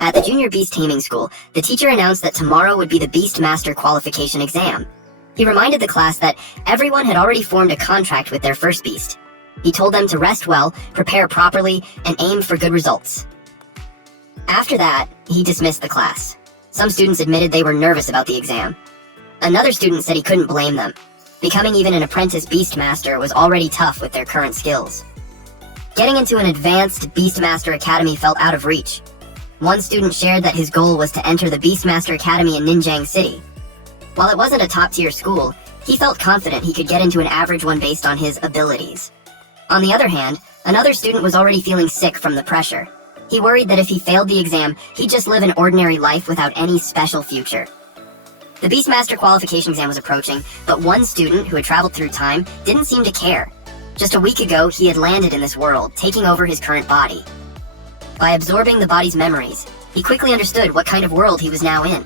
At the Junior Beast Taming School, the teacher announced that tomorrow would be the Beast Master Qualification exam. He reminded the class that everyone had already formed a contract with their first beast. He told them to rest well, prepare properly, and aim for good results. After that, he dismissed the class. Some students admitted they were nervous about the exam. Another student said he couldn't blame them. Becoming even an apprentice Beastmaster was already tough with their current skills. Getting into an advanced Beastmaster Academy felt out of reach. One student shared that his goal was to enter the Beastmaster Academy in Ninjang City. While it wasn't a top-tier school, he felt confident he could get into an average one based on his abilities. On the other hand, another student was already feeling sick from the pressure. He worried that if he failed the exam, he'd just live an ordinary life without any special future. The Beastmaster qualification exam was approaching, but one student who had traveled through time didn't seem to care. Just a week ago, he had landed in this world, taking over his current body. By absorbing the body's memories, he quickly understood what kind of world he was now in.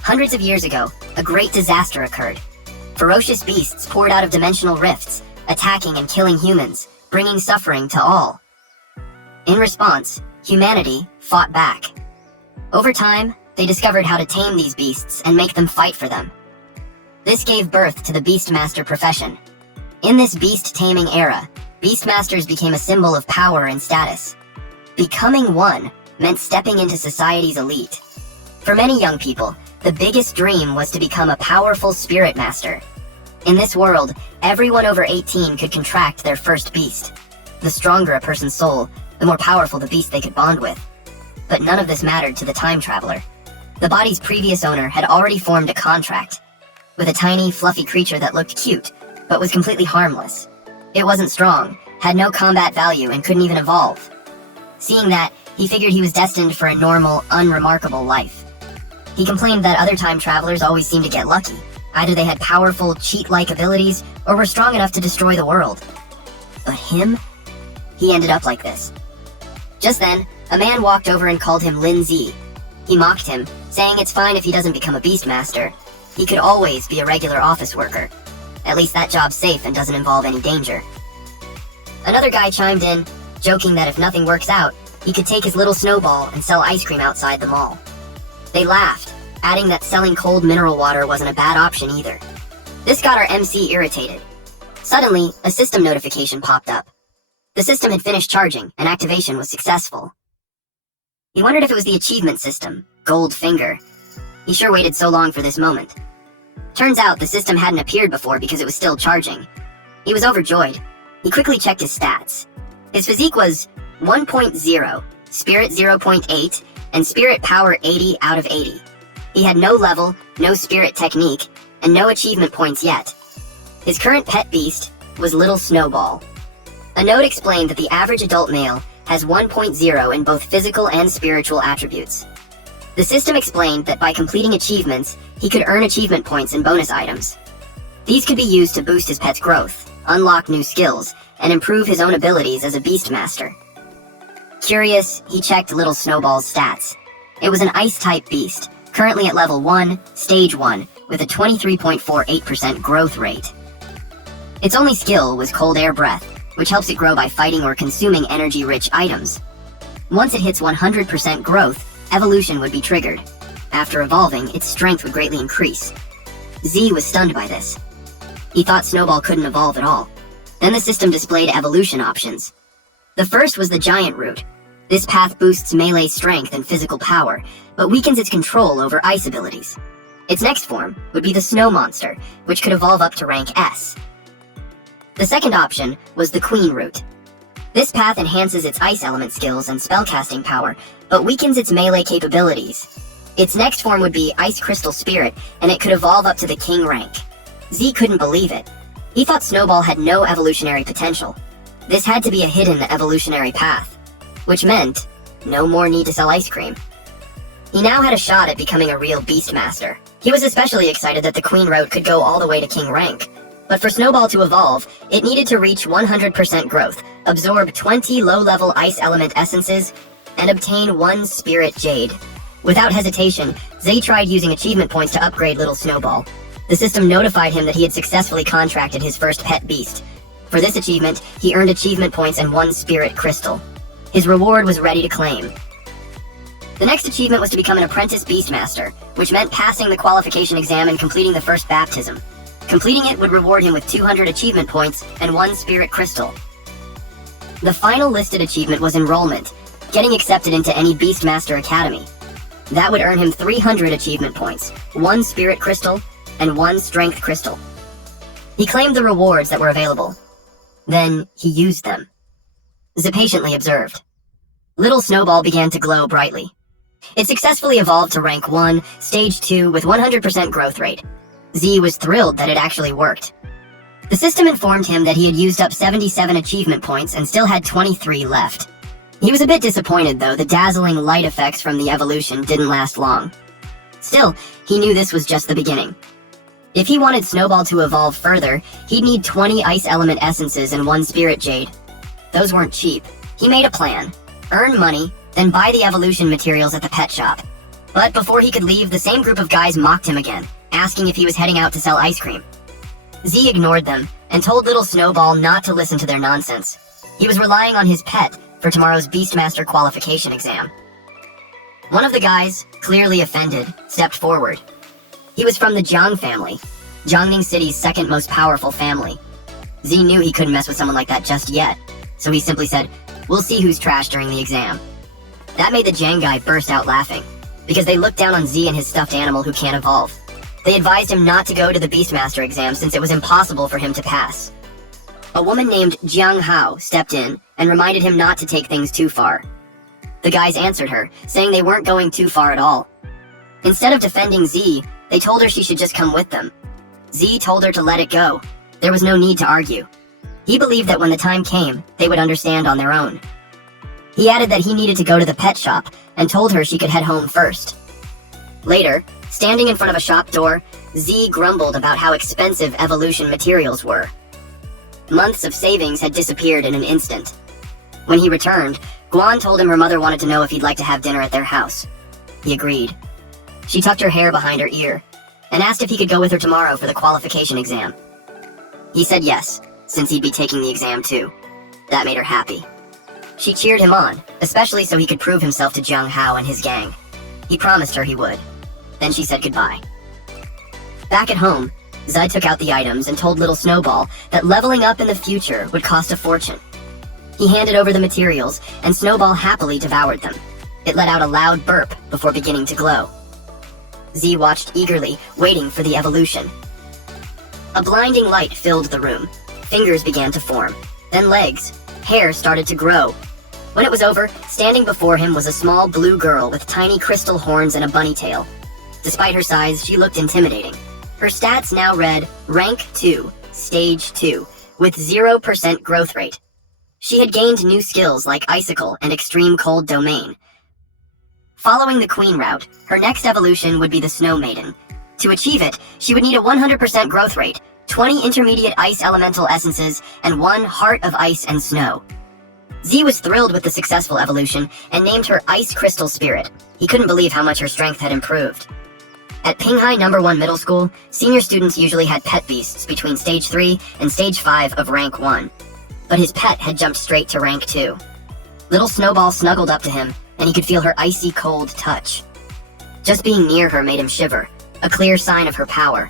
Hundreds of years ago, a great disaster occurred. Ferocious beasts poured out of dimensional rifts, attacking and killing humans, bringing suffering to all. In response, humanity fought back. Over time, they discovered how to tame these beasts and make them fight for them. This gave birth to the Beastmaster profession. In this beast-taming era, Beastmasters became a symbol of power and status. Becoming one meant stepping into society's elite. For many young people, the biggest dream was to become a powerful spirit master. In this world, everyone over 18 could contract their first beast. The stronger a person's soul, the more powerful the beast they could bond with. But none of this mattered to the time traveler. The body's previous owner had already formed a contract with a tiny, fluffy creature that looked cute, but was completely harmless. It wasn't strong, had no combat value, and couldn't even evolve. Seeing that, he figured he was destined for a normal, unremarkable life. He complained that other time travelers always seemed to get lucky. Either they had powerful, cheat-like abilities, or were strong enough to destroy the world. But him? He ended up like this. Just then, a man walked over and called him Lin Z. He mocked him, saying it's fine if he doesn't become a Beastmaster. He could always be a regular office worker. At least that job's safe and doesn't involve any danger. Another guy chimed in, joking that if nothing works out, he could take his little Snowball and sell ice cream outside the mall. They laughed, adding that selling cold mineral water wasn't a bad option either. This got our MC irritated. Suddenly, a system notification popped up. The system had finished charging, and activation was successful. He wondered if it was the achievement system, Gold Finger. He sure waited so long for this moment. Turns out the system hadn't appeared before because it was still charging. He was overjoyed. He quickly checked his stats. His physique was 1.0, Spirit 0.8, and Spirit Power 80 out of 80. He had no level, no Spirit Technique, and no achievement points yet. His current pet beast was Little Snowball. A note explained that the average adult male has 1.0 in both physical and spiritual attributes. The system explained that by completing achievements, he could earn achievement points and bonus items. These could be used to boost his pet's growth, unlock new skills, and improve his own abilities as a Beastmaster. Curious, he checked Little Snowball's stats. It was an Ice-type beast, currently at level 1, Stage 1, with a 23.48% growth rate. Its only skill was Cold Air Breath, which helps it grow by fighting or consuming energy-rich items. Once it hits 100% growth, evolution would be triggered. After evolving, its strength would greatly increase. Z was stunned by this. He thought Snowball couldn't evolve at all. Then the system displayed evolution options. The first was the Giant Root. This path boosts melee strength and physical power, but weakens its control over ice abilities. Its next form would be the Snow Monster, which could evolve up to rank S. The second option was the Queen Root. This path enhances its ice element skills and spellcasting power, but weakens its melee capabilities. Its next form would be Ice Crystal Spirit, and it could evolve up to the King rank. Z couldn't believe it. He thought Snowball had no evolutionary potential. This had to be a hidden evolutionary path, which meant no more need to sell ice cream. He now had a shot at becoming a real Beastmaster. He was especially excited that the Queen Route could go all the way to King rank. But for Snowball to evolve, it needed to reach 100% growth, absorb 20 low-level ice element essences, and obtain 1 Spirit Jade. Without hesitation, Zay tried using achievement points to upgrade Little Snowball. The system notified him that he had successfully contracted his first pet beast. For this achievement, he earned achievement points and 1 Spirit Crystal. His reward was ready to claim. The next achievement was to become an apprentice Beastmaster, which meant passing the qualification exam and completing the first baptism. Completing it would reward him with 200 achievement points and 1 spirit crystal. The final listed achievement was enrollment, getting accepted into any Beastmaster Academy. That would earn him 300 achievement points, 1 spirit crystal, and 1 strength crystal. He claimed the rewards that were available. Then he used them. Z patiently observed. Little Snowball began to glow brightly. It successfully evolved to rank 1, stage 2 with 100% growth rate. Z was thrilled that it actually worked. The system informed him that he had used up 77 achievement points and still had 23 left. He was a bit disappointed though, the dazzling light effects from the evolution didn't last long. Still, he knew this was just the beginning. If he wanted Snowball to evolve further, he'd need 20 ice element essences and 1 spirit jade. Those weren't cheap. He made a plan. Earn money, then buy the evolution materials at the pet shop. But before he could leave, the same group of guys mocked him again, asking if he was heading out to sell ice cream. Z ignored them and told little Snowball not to listen to their nonsense. He was relying on his pet for tomorrow's Beastmaster qualification exam. One of the guys, clearly offended, stepped forward. He was from the Jiang family, Jiangning City's second most powerful family. Z knew he couldn't mess with someone like that just yet, so he simply said, "We'll see who's trash during the exam." That made the Jiang guy burst out laughing, because they looked down on Z and his stuffed animal who can't evolve. They advised him not to go to the Beastmaster exam since it was impossible for him to pass. A woman named Jiang Hao stepped in and reminded him not to take things too far. The guys answered her, saying they weren't going too far at all. Instead of defending Z, they told her she should just come with them. Z told her to let it go. There was no need to argue. He believed that when the time came, they would understand on their own. He added that he needed to go to the pet shop and told her she could head home first. Later, standing in front of a shop door, Z grumbled about how expensive evolution materials were. Months of savings had disappeared in an instant. When he returned, Guan told him her mother wanted to know if he'd like to have dinner at their house. He agreed. She tucked her hair behind her ear and asked if he could go with her tomorrow for the qualification exam. He said yes, since he'd be taking the exam too. That made her happy. She cheered him on, especially so he could prove himself to Jiang Hao and his gang. He promised her he would. Then she said goodbye. Back at home, Zai took out the items and told little Snowball that leveling up in the future would cost a fortune. He handed over the materials, and Snowball happily devoured them. It let out a loud burp before beginning to glow. Z watched eagerly, waiting for the evolution. A blinding light filled the room. Fingers began to form, then legs. Hair started to grow. When it was over, standing before him was a small blue girl with tiny crystal horns and a bunny tail. Despite her size, she looked intimidating. Her stats now read Rank 2, Stage 2, with 0% growth rate. She had gained new skills like Icicle and Extreme Cold Domain. Following the Queen route, her next evolution would be the Snow Maiden. To achieve it, she would need a 100% growth rate, 20 intermediate ice elemental essences, and 1 Heart of Ice and Snow. Z was thrilled with the successful evolution and named her Ice Crystal Spirit. He couldn't believe how much her strength had improved. At Pinghai No. 1 Middle School, senior students usually had pet beasts between Stage 3 and Stage 5 of Rank 1. But his pet had jumped straight to Rank 2. Little Snowball snuggled up to him, and he could feel her icy cold touch. Just being near her made him shiver, a clear sign of her power.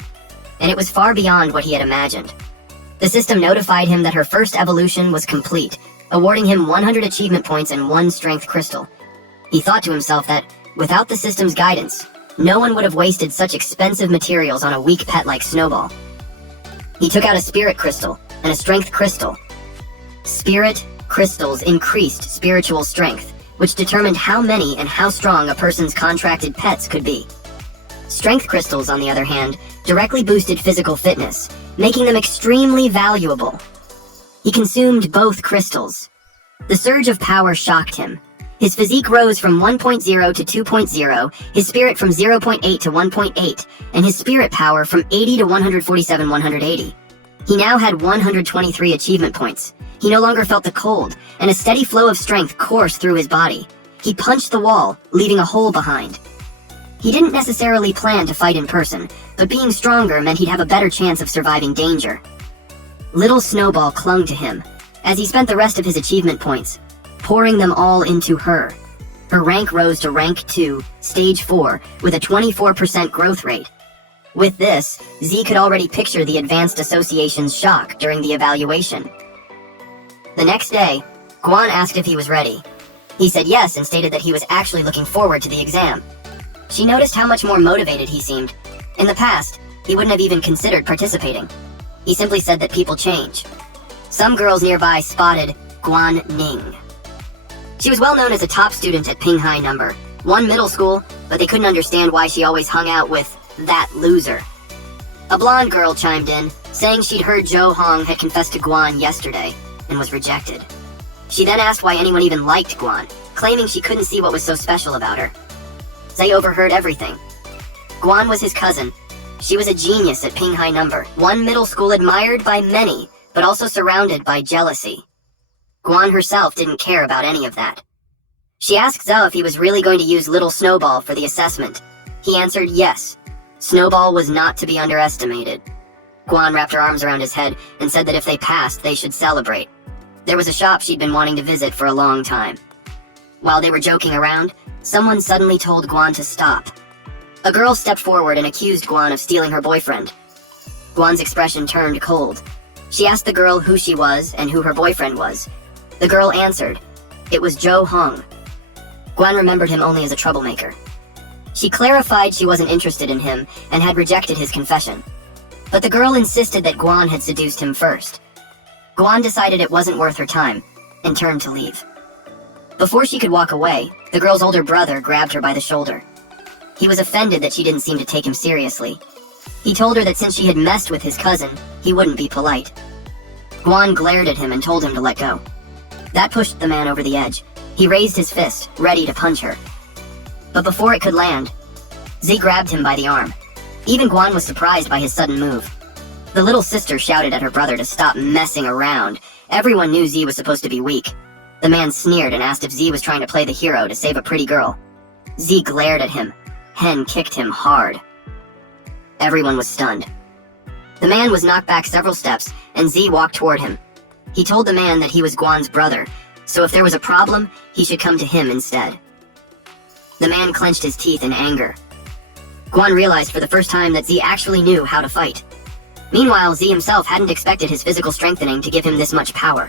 And it was far beyond what he had imagined. The system notified him that her first evolution was complete, awarding him 100 achievement points and 1 strength crystal. He thought to himself that, without the system's guidance, no one would have wasted such expensive materials on a weak pet like Snowball. He took out a spirit crystal and a strength crystal. Spirit crystals increased spiritual strength, which determined how many and how strong a person's contracted pets could be. Strength crystals, on the other hand, directly boosted physical fitness, making them extremely valuable. He consumed both crystals. The surge of power shocked him. His physique rose from 1.0 to 2.0, his spirit from 0.8 to 1.8, and his spirit power from 80 to 147, 180. He now had 123 achievement points. He no longer felt the cold, and a steady flow of strength coursed through his body. He punched the wall, leaving a hole behind. He didn't necessarily plan to fight in person, but being stronger meant he'd have a better chance of surviving danger. Little Snowball clung to him, as he spent the rest of his achievement points, pouring them all into her. Her rank rose to rank 2, stage 4, with a 24% growth rate. With this, Z could already picture the Advanced Association's shock during the evaluation. The next day, Guan asked if he was ready. He said yes and stated that he was actually looking forward to the exam. She noticed how much more motivated he seemed. In the past, he wouldn't have even considered participating. He simply said that people change. Some girls nearby spotted Guan Ning. She was well known as a top student at Pinghai No. 1 middle school, but they couldn't understand why she always hung out with that loser. A blonde girl chimed in, saying she'd heard Zhou Hong had confessed to Guan yesterday and was rejected. She then asked why anyone even liked Guan, claiming she couldn't see what was so special about her. Zay overheard everything. Guan was his cousin. She was a genius at Pinghai No. 1 middle school, admired by many, but also surrounded by jealousy. Guan herself didn't care about any of that. She asked Zhou if he was really going to use Little Snowball for the assessment. He answered yes. Snowball was not to be underestimated. Guan wrapped her arms around his head and said that if they passed, they should celebrate. There was a shop she'd been wanting to visit for a long time. While they were joking around, someone suddenly told Guan to stop. A girl stepped forward and accused Guan of stealing her boyfriend. Guan's expression turned cold. She asked the girl who she was and who her boyfriend was. The girl answered. It was Zhou Hong. Guan remembered him only as a troublemaker. She clarified she wasn't interested in him and had rejected his confession. But the girl insisted that Guan had seduced him first. Guan decided it wasn't worth her time and turned to leave. Before she could walk away, the girl's older brother grabbed her by the shoulder. He was offended that she didn't seem to take him seriously. He told her that since she had messed with his cousin, he wouldn't be polite. Guan glared at him and told him to let go. That pushed the man over the edge. He raised his fist, ready to punch her. But before it could land, Z grabbed him by the arm. Even Guan was surprised by his sudden move. The little sister shouted at her brother to stop messing around. Everyone knew Z was supposed to be weak. The man sneered and asked if Z was trying to play the hero to save a pretty girl. Z glared at him. Hen kicked him hard. Everyone was stunned. The man was knocked back several steps, and Z walked toward him. He told the man that he was Guan's brother, so if there was a problem, he should come to him instead. The man clenched his teeth in anger. Guan realized for the first time that Z actually knew how to fight. Meanwhile, Z himself hadn't expected his physical strengthening to give him this much power.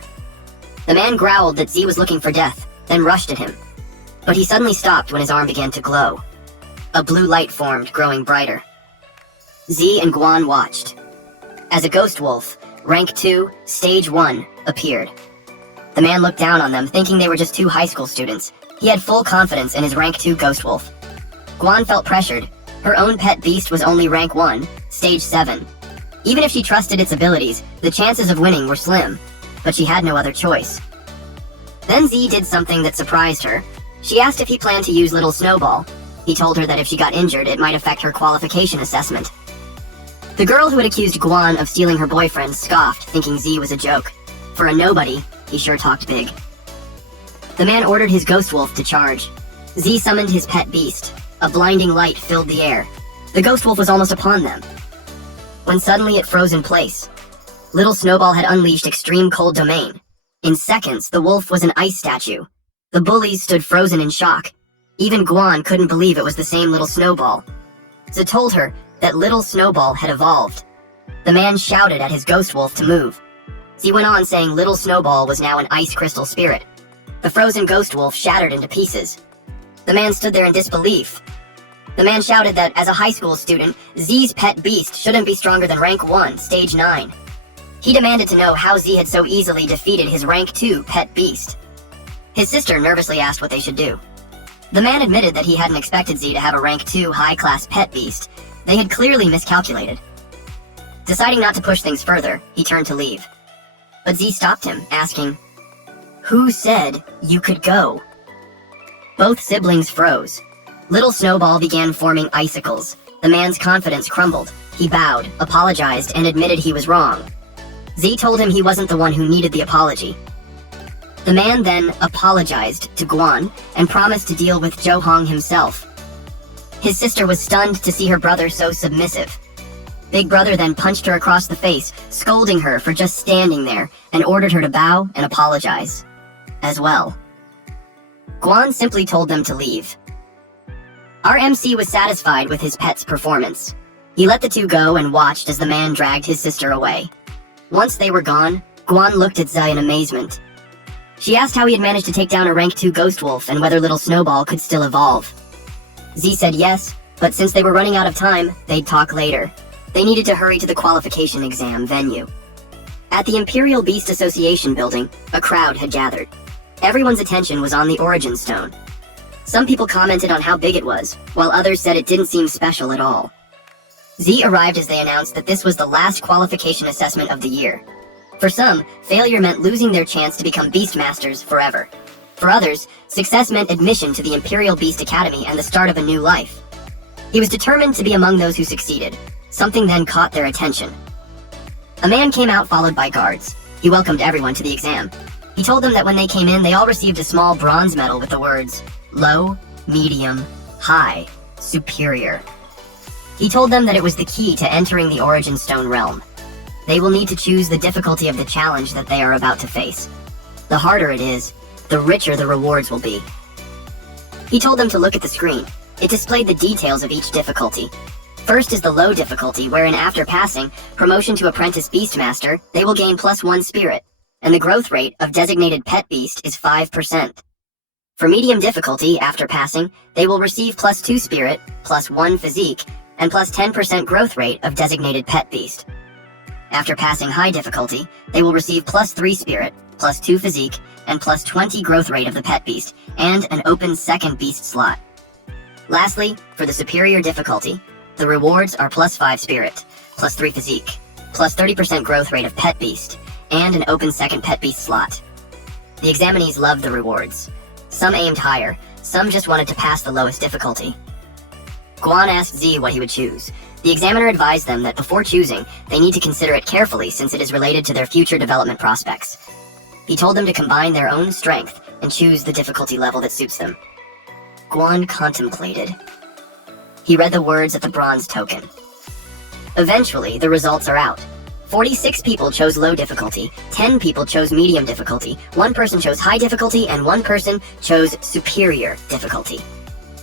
The man growled that Z was looking for death, then rushed at him. But he suddenly stopped when his arm began to glow. A blue light formed, growing brighter. Z and Guan watched. As a ghost wolf, rank 2, stage 1, appeared. The man looked down on them, thinking they were just 2 high school students. He had full confidence in his rank 2 ghost wolf. Guan felt pressured. Her own pet beast was only rank 1, stage 7. Even if she trusted its abilities, the chances of winning were slim, but she had no other choice. Then Z did something that surprised her. She asked if he planned to use Little Snowball. He told her that if she got injured, it might affect her qualification assessment. The girl who had accused Guan of stealing her boyfriend scoffed, thinking Z was a joke. For a nobody, he sure talked big. The man ordered his ghost wolf to charge. Z summoned his pet beast. A blinding light filled the air. The ghost wolf was almost upon them, when suddenly it froze in place. Little Snowball had unleashed extreme cold domain. In seconds, the wolf was an ice statue. The bullies stood frozen in shock. Even Guan couldn't believe it was the same Little Snowball. Z told her that Little Snowball had evolved. The man shouted at his ghost wolf to move. Z went on saying Little Snowball was now an ice crystal spirit. The frozen ghost wolf shattered into pieces. The man stood there in disbelief. The man shouted that as a high school student, Z's pet beast shouldn't be stronger than rank 1, stage 9. He demanded to know how Z had so easily defeated his rank 2 pet beast. His sister nervously asked what they should do. The man admitted that he hadn't expected Z to have a rank 2 high-class pet beast. They had clearly miscalculated. Deciding not to push things further, he turned to leave. But Z stopped him, asking, "Who said you could go?" Both siblings froze. Little Snowball began forming icicles. The man's confidence crumbled. He bowed, apologized, and admitted he was wrong. Z told him he wasn't the one who needed the apology. The man then apologized to Guan and promised to deal with Zhou Hong himself. His sister was stunned to see her brother so submissive. Big Brother then punched her across the face, scolding her for just standing there, and ordered her to bow and apologize as well. Guan simply told them to leave. Our MC was satisfied with his pet's performance. He let the two go and watched as the man dragged his sister away. Once they were gone, Guan looked at Zai in amazement. She asked how he had managed to take down a rank 2 ghost wolf and whether little Snowball could still evolve. Z said yes, but since they were running out of time, they'd talk later. They needed to hurry to the qualification exam venue. At the Imperial Beast Association building, a crowd had gathered. Everyone's attention was on the Origin Stone. Some people commented on how big it was, while others said it didn't seem special at all. Z arrived as they announced that this was the last qualification assessment of the year. For some, failure meant losing their chance to become Beastmasters forever. For others, success meant admission to the Imperial Beast Academy and the start of a new life. He was determined to be among those who succeeded. Something then caught their attention. A man came out followed by guards. He welcomed everyone to the exam. He told them that when they came in, they all received a small bronze medal with the words, low, medium, high, superior. He told them that it was the key to entering the Origin Stone realm. They will need to choose the difficulty of the challenge that they are about to face. The harder it is, the richer the rewards will be. He told them to look at the screen. It displayed the details of each difficulty. First is the low difficulty, wherein after passing promotion to Apprentice Beastmaster, they will gain +1 spirit, and the growth rate of designated pet beast is 5%. For medium difficulty, after passing, they will receive +2 spirit, +1 physique, and +10% growth rate of designated pet beast. After passing high difficulty, they will receive +3 spirit, +2 physique, and +20 growth rate of the pet beast, and an open second beast slot. Lastly, for the superior difficulty, the rewards are +5 spirit, +3 physique, +30% growth rate of pet beast, and an open second pet beast slot. The examinees loved the rewards. Some aimed higher, some just wanted to pass the lowest difficulty. Guan asked Z what he would choose. The examiner advised them that before choosing, they need to consider it carefully since it is related to their future development prospects. He told them to combine their own strength and choose the difficulty level that suits them. Guan contemplated. He read the words at the bronze token. Eventually, the results are out. 46 people chose low difficulty, 10 people chose medium difficulty, 1 person chose high difficulty, and 1 person chose superior difficulty.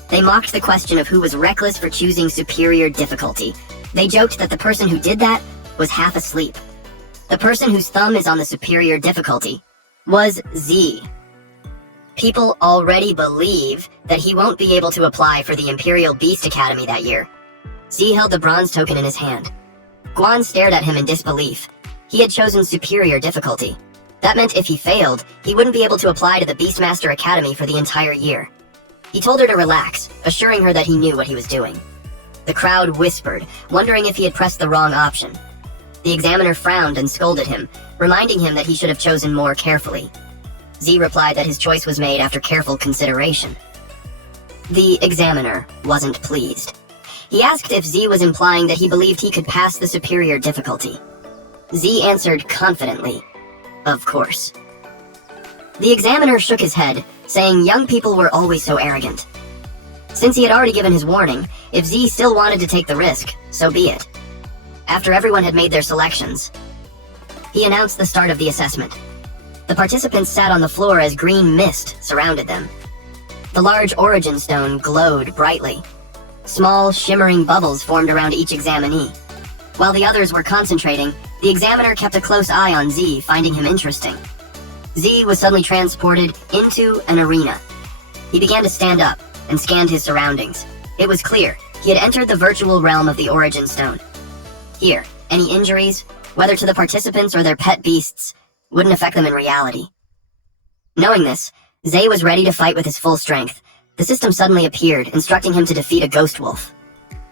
They mocked the question of who was reckless for choosing superior difficulty. They joked that the person who did that was half asleep. The person whose thumb is on the superior difficulty was Z. People already believe that he won't be able to apply for the Imperial Beast Academy that year. Z held the bronze token in his hand. Guan stared at him in disbelief. He had chosen superior difficulty. That meant if he failed, he wouldn't be able to apply to the Beastmaster Academy for the entire year. He told her to relax, assuring her that he knew what he was doing. The crowd whispered, wondering if he had pressed the wrong option. The examiner frowned and scolded him, reminding him that he should have chosen more carefully. Z replied that his choice was made after careful consideration. The examiner wasn't pleased. He asked if Z was implying that he believed he could pass the superior difficulty. Z answered confidently, "Of course." The examiner shook his head, saying young people were always so arrogant. Since he had already given his warning, if Z still wanted to take the risk, so be it. After everyone had made their selections, he announced the start of the assessment. The participants sat on the floor as green mist surrounded them. The large origin stone glowed brightly. Small, shimmering bubbles formed around each examinee. While the others were concentrating, the examiner kept a close eye on Z, finding him interesting. Z was suddenly transported into an arena. He began to stand up and scanned his surroundings. It was clear he had entered the virtual realm of the Origin Stone. Here, any injuries, whether to the participants or their pet beasts, wouldn't affect them in reality. Knowing this, Zay was ready to fight with his full strength. The system suddenly appeared, instructing him to defeat a ghost wolf.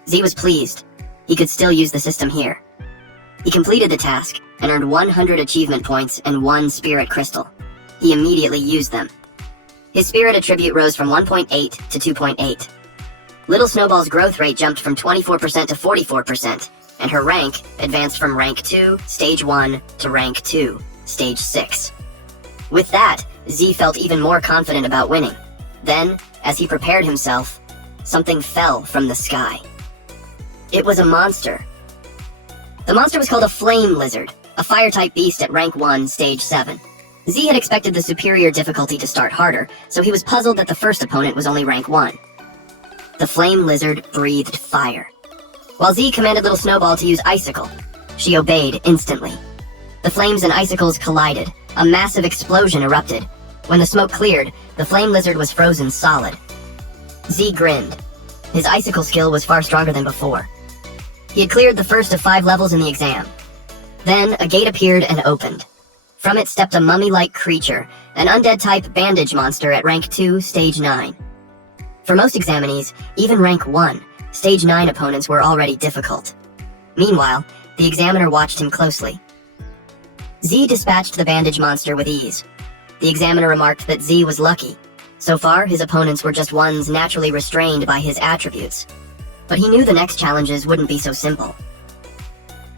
Z was pleased. He could still use the system here. He completed the task and earned 100 achievement points and 1 spirit crystal. He immediately used them. His spirit attribute rose from 1.8 to 2.8. Little Snowball's growth rate jumped from 24% to 44%, and her rank advanced from rank 2, stage 1, to rank 2, stage 6. With that, Z felt even more confident about winning. Then, as he prepared himself, something fell from the sky. It was a monster. The monster was called a flame lizard, a fire-type beast at rank 1, stage 7. Z had expected the superior difficulty to start harder, so he was puzzled that the first opponent was only rank 1. The flame lizard breathed fire, while Z commanded Little Snowball to use Icicle. She obeyed instantly. The flames and icicles collided. A massive explosion erupted. When the smoke cleared, the flame lizard was frozen solid. Z grinned. His icicle skill was far stronger than before. He had cleared the first of 5 levels in the exam. Then, a gate appeared and opened. From it stepped a mummy-like creature, an undead-type bandage monster at rank 2, stage 9. For most examinees, even rank 1, stage 9 opponents were already difficult. Meanwhile, the examiner watched him closely. Z dispatched the bandage monster with ease. The examiner remarked that Z was lucky. So far, his opponents were just ones naturally restrained by his attributes. But he knew the next challenges wouldn't be so simple.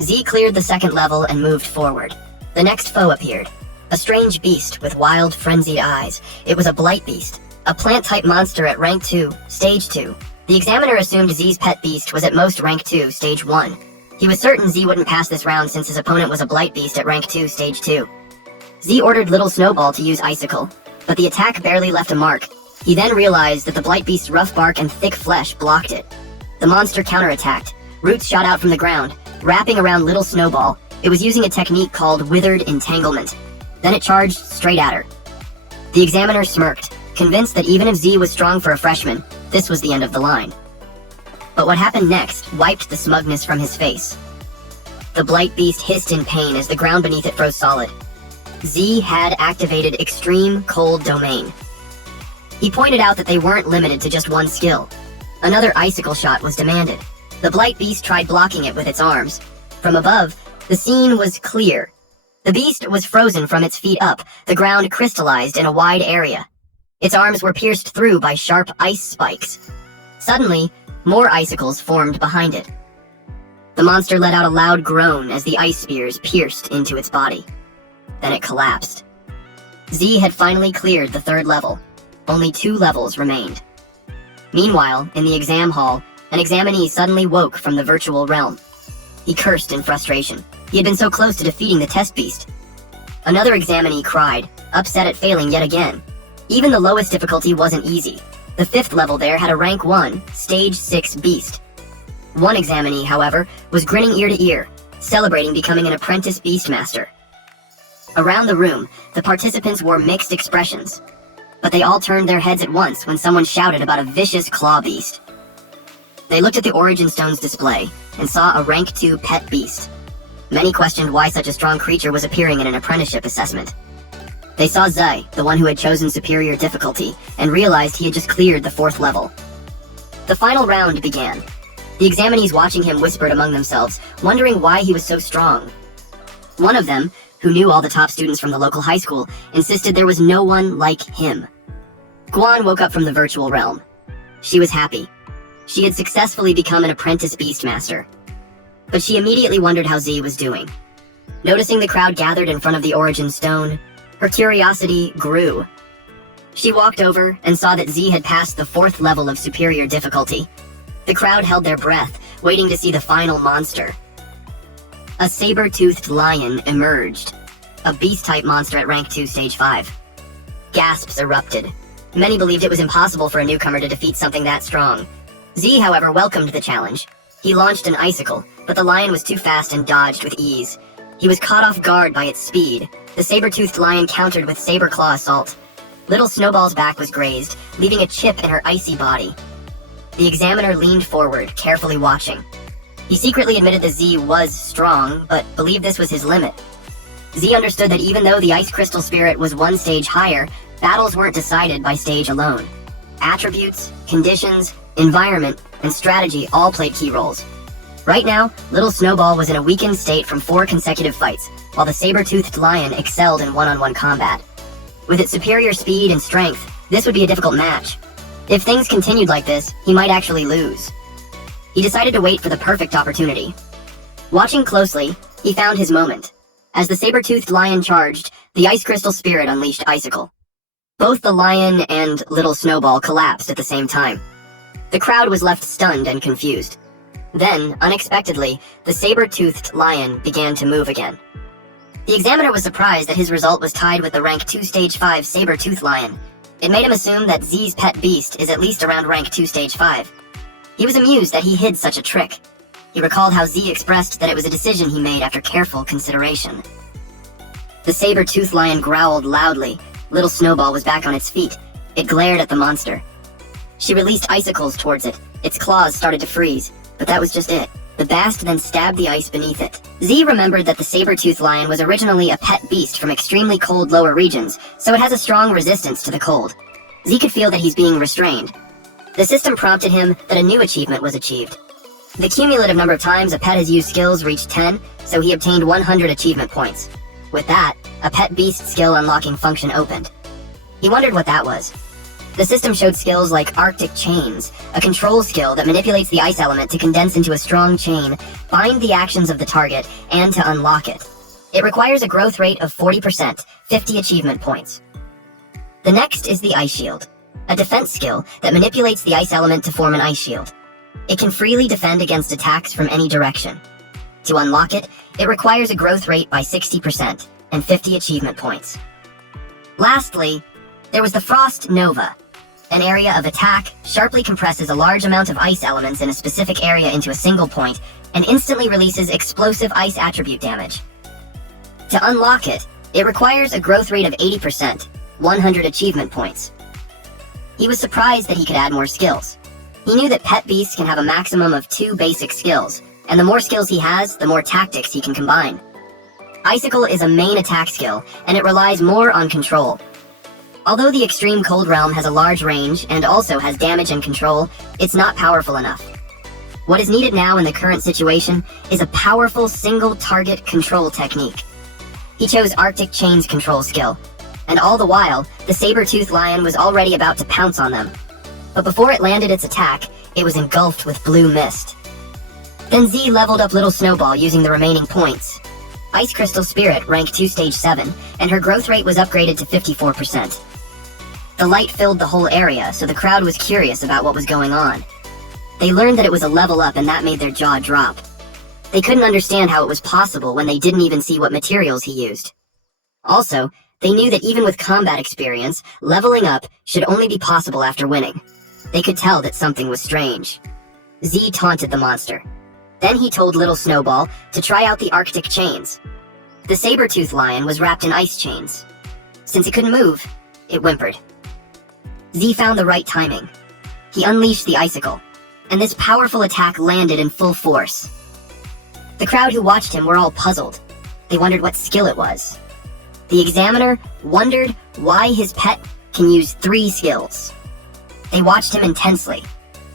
Z cleared the second level and moved forward. The next foe appeared. A strange beast with wild, frenzied eyes. It was a blight beast, a plant-type monster at rank 2, stage 2. The examiner assumed Z's pet beast was at most rank 2, stage 1. He was certain Z wouldn't pass this round since his opponent was a blight beast at rank 2, stage 2. Z ordered Little Snowball to use Icicle, but the attack barely left a mark. He then realized that the blight beast's rough bark and thick flesh blocked it. The monster counterattacked. Roots shot out from the ground, wrapping around Little Snowball. It was using a technique called Withered Entanglement. Then it charged straight at her. The examiner smirked, convinced that even if Z was strong for a freshman, this was the end of the line. But what happened next wiped the smugness from his face. The blight beast hissed in pain as the ground beneath it froze solid. Z had activated Extreme Cold Domain. He pointed out that they weren't limited to just one skill. Another icicle shot was demanded. The blight beast tried blocking it with its arms. From above, the scene was clear. The beast was frozen from its feet up, the ground crystallized in a wide area. Its arms were pierced through by sharp ice spikes. Suddenly, more icicles formed behind it. The monster let out a loud groan as the ice spears pierced into its body. Then it collapsed. Z had finally cleared the 3rd level. Only 2 levels remained. Meanwhile, in the exam hall, an examinee suddenly woke from the virtual realm. He cursed in frustration. He had been so close to defeating the test beast. Another examinee cried, upset at failing yet again. Even the lowest difficulty wasn't easy. The 5th level there had a rank 1, stage 6 beast. One examinee, however, was grinning ear to ear, celebrating becoming an apprentice beastmaster. Around the room, the participants wore mixed expressions, but they all turned their heads at once when someone shouted about a vicious claw beast. They looked at the Origin Stone's display and saw a rank 2 pet beast. Many questioned why such a strong creature was appearing in an apprenticeship assessment. They saw Zai, the one who had chosen superior difficulty, and realized he had just cleared the 4th level. The final round began. The examinees watching him whispered among themselves, wondering why he was so strong. One of them, who knew all the top students from the local high school, insisted there was no one like him. Guan woke up from the virtual realm. She was happy. She had successfully become an apprentice beastmaster. But she immediately wondered how Z was doing. Noticing the crowd gathered in front of the Origin Stone, her curiosity grew. She walked over and saw that Z had passed the 4th level of superior difficulty. The crowd held their breath, waiting to see the final monster. A saber-toothed lion emerged, a beast-type monster at rank 2, stage 5. Gasps erupted. Many believed it was impossible for a newcomer to defeat something that strong. Z, however, welcomed the challenge. He launched an icicle, but the lion was too fast and dodged with ease. He was caught off guard by its speed. The saber-toothed lion countered with saber claw assault. Little Snowball's back was grazed, leaving a chip in her icy body. The examiner leaned forward, carefully watching. He secretly admitted that Z was strong, but believed this was his limit. Z understood that even though the Ice Crystal Spirit was 1 stage higher, battles weren't decided by stage alone. Attributes, conditions, environment, and strategy all played key roles. Right now, Little Snowball was in a weakened state from 4 consecutive fights, while the saber-toothed lion excelled in one-on-one combat. With its superior speed and strength, this would be a difficult match. If things continued like this, he might actually lose. He decided to wait for the perfect opportunity. Watching closely, he found his moment. As the saber-toothed lion charged, the Ice Crystal Spirit unleashed Icicle. Both the lion and Little Snowball collapsed at the same time. The crowd was left stunned and confused. Then, unexpectedly, the saber-toothed lion began to move again. The examiner was surprised that his result was tied with the rank 2 stage 5 saber-tooth lion. It made him assume that Z's pet beast is at least around rank 2 stage 5. He was amused that he hid such a trick. He recalled how Z expressed that it was a decision he made after careful consideration. The saber-tooth lion growled loudly. Little Snowball was back on its feet. It glared at the monster. She released icicles towards it. Its claws started to freeze, but that was just it. The bast then stabbed the ice beneath it. Z remembered that the saber-tooth lion was originally a pet beast from extremely cold lower regions, so it has a strong resistance to the cold. Z could feel that he's being restrained. The system prompted him that a new achievement was achieved. The cumulative number of times a pet has used skills reached 10, so he obtained 100 achievement points. With that, a pet beast skill unlocking function opened. He wondered what that was. The system showed skills like Arctic Chains, a control skill that manipulates the ice element to condense into a strong chain, bind the actions of the target, and to unlock it. It requires a growth rate of 40%, 50 achievement points. The next is the Ice Shield, a defense skill that manipulates the ice element to form an ice shield. It can freely defend against attacks from any direction. To unlock it, it requires a growth rate by 60% and 50 achievement points. Lastly, there was the Frost Nova. An area of attack sharply compresses a large amount of ice elements in a specific area into a single point and instantly releases explosive ice attribute damage. To unlock it, it requires a growth rate of 80%, 100 achievement points. He was surprised that he could add more skills. He knew that pet beasts can have a maximum of 2 basic skills, and the more skills he has, the more tactics he can combine. Icicle is a main attack skill, and it relies more on control. Although the Extreme Cold Realm has a large range and also has damage and control, it's not powerful enough. What is needed now in the current situation is a powerful single-target control technique. He chose Arctic Chains control skill, and all the while, the saber-tooth lion was already about to pounce on them. But before it landed its attack, it was engulfed with blue mist. Then Z leveled up Little Snowball using the remaining points. Ice Crystal Spirit ranked 2 stage 7, and her growth rate was upgraded to 54%. The light filled the whole area, so the crowd was curious about what was going on. They learned that it was a level up, and that made their jaw drop. They couldn't understand how it was possible when they didn't even see what materials he used. Also, they knew that even with combat experience, leveling up should only be possible after winning. They could tell that something was strange. Z taunted the monster. Then he told Little Snowball to try out the Arctic Chains. The saber-tooth lion was wrapped in ice chains. Since it couldn't move, it whimpered. Z found the right timing. He unleashed the icicle, and this powerful attack landed in full force. The crowd who watched him were all puzzled. They wondered what skill it was. The examiner wondered why his pet can use 3 skills. They watched him intensely.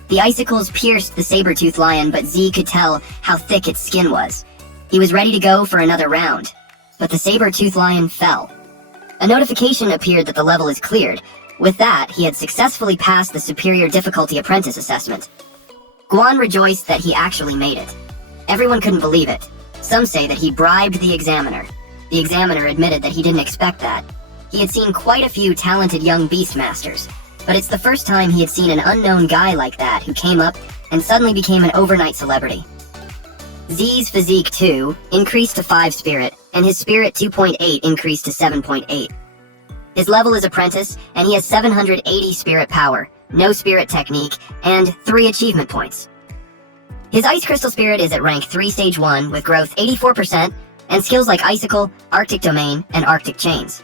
The icicles pierced the saber-tooth lion, but Z could tell how thick its skin was. He was ready to go for another round, but the saber-tooth lion fell. A notification appeared that the level is cleared. With that, he had successfully passed the Superior Difficulty Apprentice Assessment. Guan rejoiced that he actually made it. Everyone couldn't believe it. Some say that he bribed the examiner. The examiner admitted that he didn't expect that. He had seen quite a few talented young Beastmasters, but it's the first time he had seen an unknown guy like that who came up and suddenly became an overnight celebrity. Z's physique 2 increased to 5 spirit, and his spirit 2.8 increased to 7.8. His level is apprentice, and he has 780 spirit power, no spirit technique, and 3 achievement points. His Ice Crystal Spirit is at rank 3 stage 1 with growth 84% and skills like Icicle, Arctic Domain, and Arctic Chains.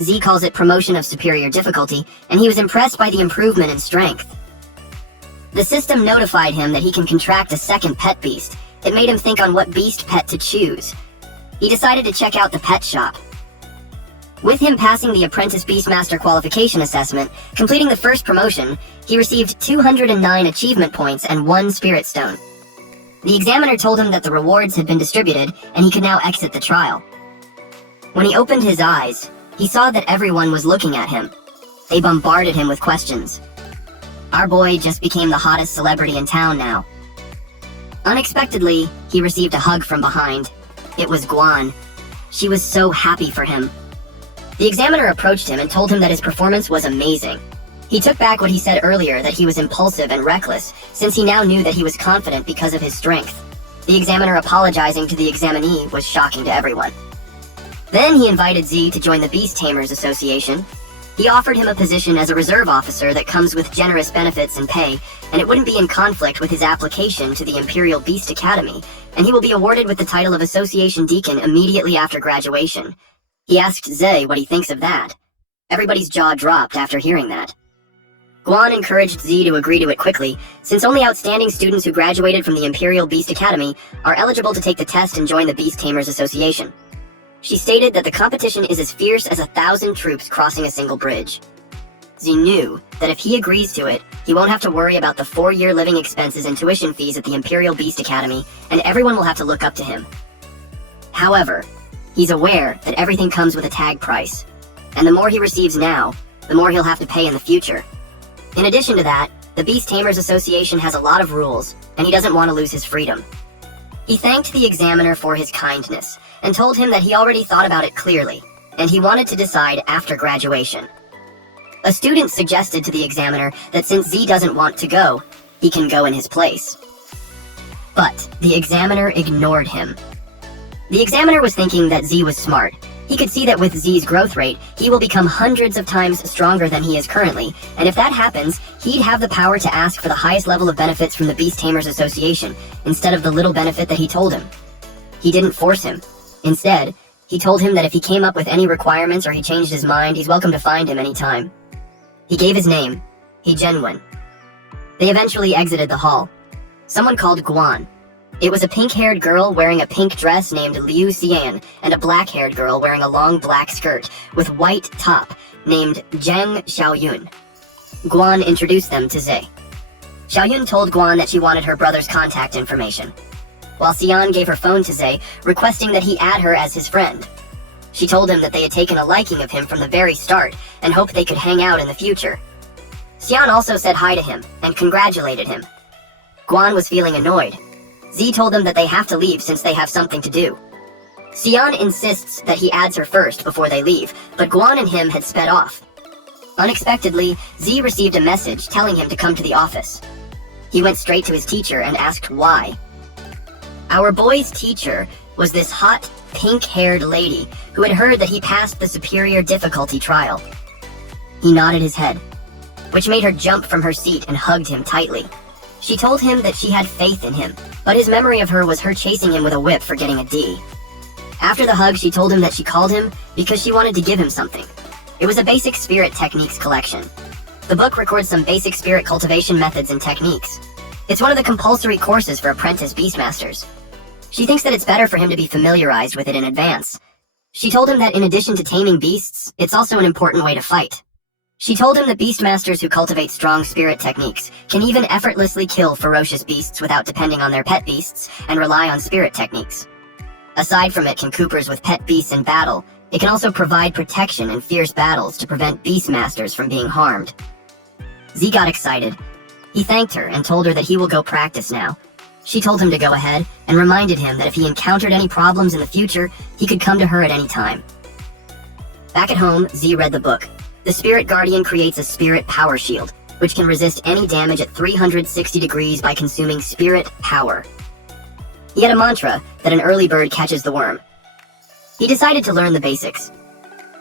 Z calls it promotion of superior difficulty, and he was impressed by the improvement in strength. The system notified him that he can contract a second pet beast. It made him think on what beast pet to choose. He decided to check out the pet shop. With him passing the Apprentice Beastmaster Qualification Assessment, completing the first promotion, he received 209 achievement points and 1 Spirit Stone. The examiner told him that the rewards had been distributed and he could now exit the trial. When he opened his eyes, he saw that everyone was looking at him. They bombarded him with questions. Our boy just became the hottest celebrity in town now. Unexpectedly, he received a hug from behind. It was Guan. She was so happy for him. The examiner approached him and told him that his performance was amazing. He took back what he said earlier that he was impulsive and reckless, since he now knew that he was confident because of his strength. The examiner apologizing to the examinee was shocking to everyone. Then he invited Z to join the Beast-Tamers Association. He offered him a position as a reserve officer that comes with generous benefits and pay, and it wouldn't be in conflict with his application to the Imperial Beast Academy, and he will be awarded with the title of Association Deacon immediately after graduation. He asked Ze what he thinks of that. Everybody's jaw dropped after hearing that. Guan encouraged Z to agree to it quickly, since only outstanding students who graduated from the Imperial Beast Academy are eligible to take the test and join the Beast-Tamers Association. She stated that the competition is as fierce as 1,000 troops crossing a single bridge. Z knew that if he agrees to it, he won't have to worry about the 4-year living expenses and tuition fees at the Imperial Beast Academy, and everyone will have to look up to him. However, he's aware that everything comes with a tag price, and the more he receives now, the more he'll have to pay in the future. In addition to that, the Beast-Tamers Association has a lot of rules, and he doesn't want to lose his freedom. He thanked the examiner for his kindness, and told him that he already thought about it clearly, and he wanted to decide after graduation. A student suggested to the examiner that since Z doesn't want to go, he can go in his place. But the examiner ignored him. The examiner was thinking that Z was smart. He could see that with Z's growth rate, he will become hundreds of times stronger than he is currently, and if that happens, he'd have the power to ask for the highest level of benefits from the Beast-Tamers Association, instead of the little benefit that he told him. He didn't force him. Instead, he told him that if he came up with any requirements or he changed his mind, he's welcome to find him anytime. He gave his name, He Genwen. They eventually exited the hall. Someone called Guan. It was a pink-haired girl wearing a pink dress named Liu Xian, and a black-haired girl wearing a long black skirt with white top named Zheng Xiaoyun. Guan introduced them to Ze. Xiaoyun told Guan that she wanted her brother's contact information, while Xian gave her phone to Ze, requesting that he add her as his friend. She told him that they had taken a liking of him from the very start, and hoped they could hang out in the future. Xian also said hi to him, and congratulated him. Guan was feeling annoyed. Z told them that they have to leave since they have something to do. Xian insists that he adds her first before they leave, but Guan and him had sped off. Unexpectedly, Z received a message telling him to come to the office. He went straight to his teacher and asked why. Our boy's teacher was this hot, pink-haired lady who had heard that he passed the superior difficulty trial. He nodded his head, which made her jump from her seat and hugged him tightly. She told him that she had faith in him, but his memory of her was her chasing him with a whip for getting a D. After the hug, she told him that she called him because she wanted to give him something. It was a basic spirit techniques collection. The book records some basic spirit cultivation methods and techniques. It's one of the compulsory courses for apprentice beastmasters. She thinks that it's better for him to be familiarized with it in advance. She told him that in addition to taming beasts, it's also an important way to fight. She told him that beastmasters who cultivate strong spirit techniques can even effortlessly kill ferocious beasts without depending on their pet beasts and rely on spirit techniques. Aside from it can Coopers with pet beasts in battle, it can also provide protection in fierce battles to prevent beastmasters from being harmed. Z got excited. He thanked her and told her that he will go practice now. She told him to go ahead and reminded him that if he encountered any problems in the future, he could come to her at any time. Back at home, Z read the book. The Spirit Guardian creates a spirit power shield, which can resist any damage at 360 degrees by consuming spirit power. He had a mantra that an early bird catches the worm. He decided to learn the basics.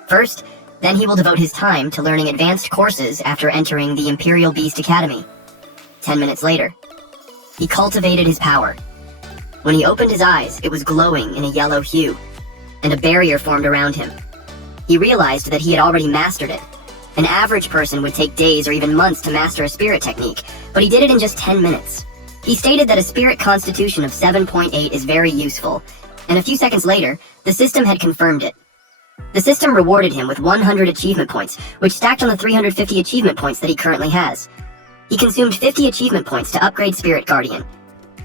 First, then he will devote his time to learning advanced courses after entering the Imperial Beast Academy. 10 minutes later, he cultivated his power. When he opened his eyes, it was glowing in a yellow hue, and a barrier formed around him. He realized that he had already mastered it. An average person would take days or even months to master a spirit technique, but he did it in just 10 minutes. He stated that a spirit constitution of 7.8 is very useful, and a few seconds later, the system had confirmed it. The system rewarded him with 100 achievement points, which stacked on the 350 achievement points that he currently has. He consumed 50 achievement points to upgrade Spirit Guardian.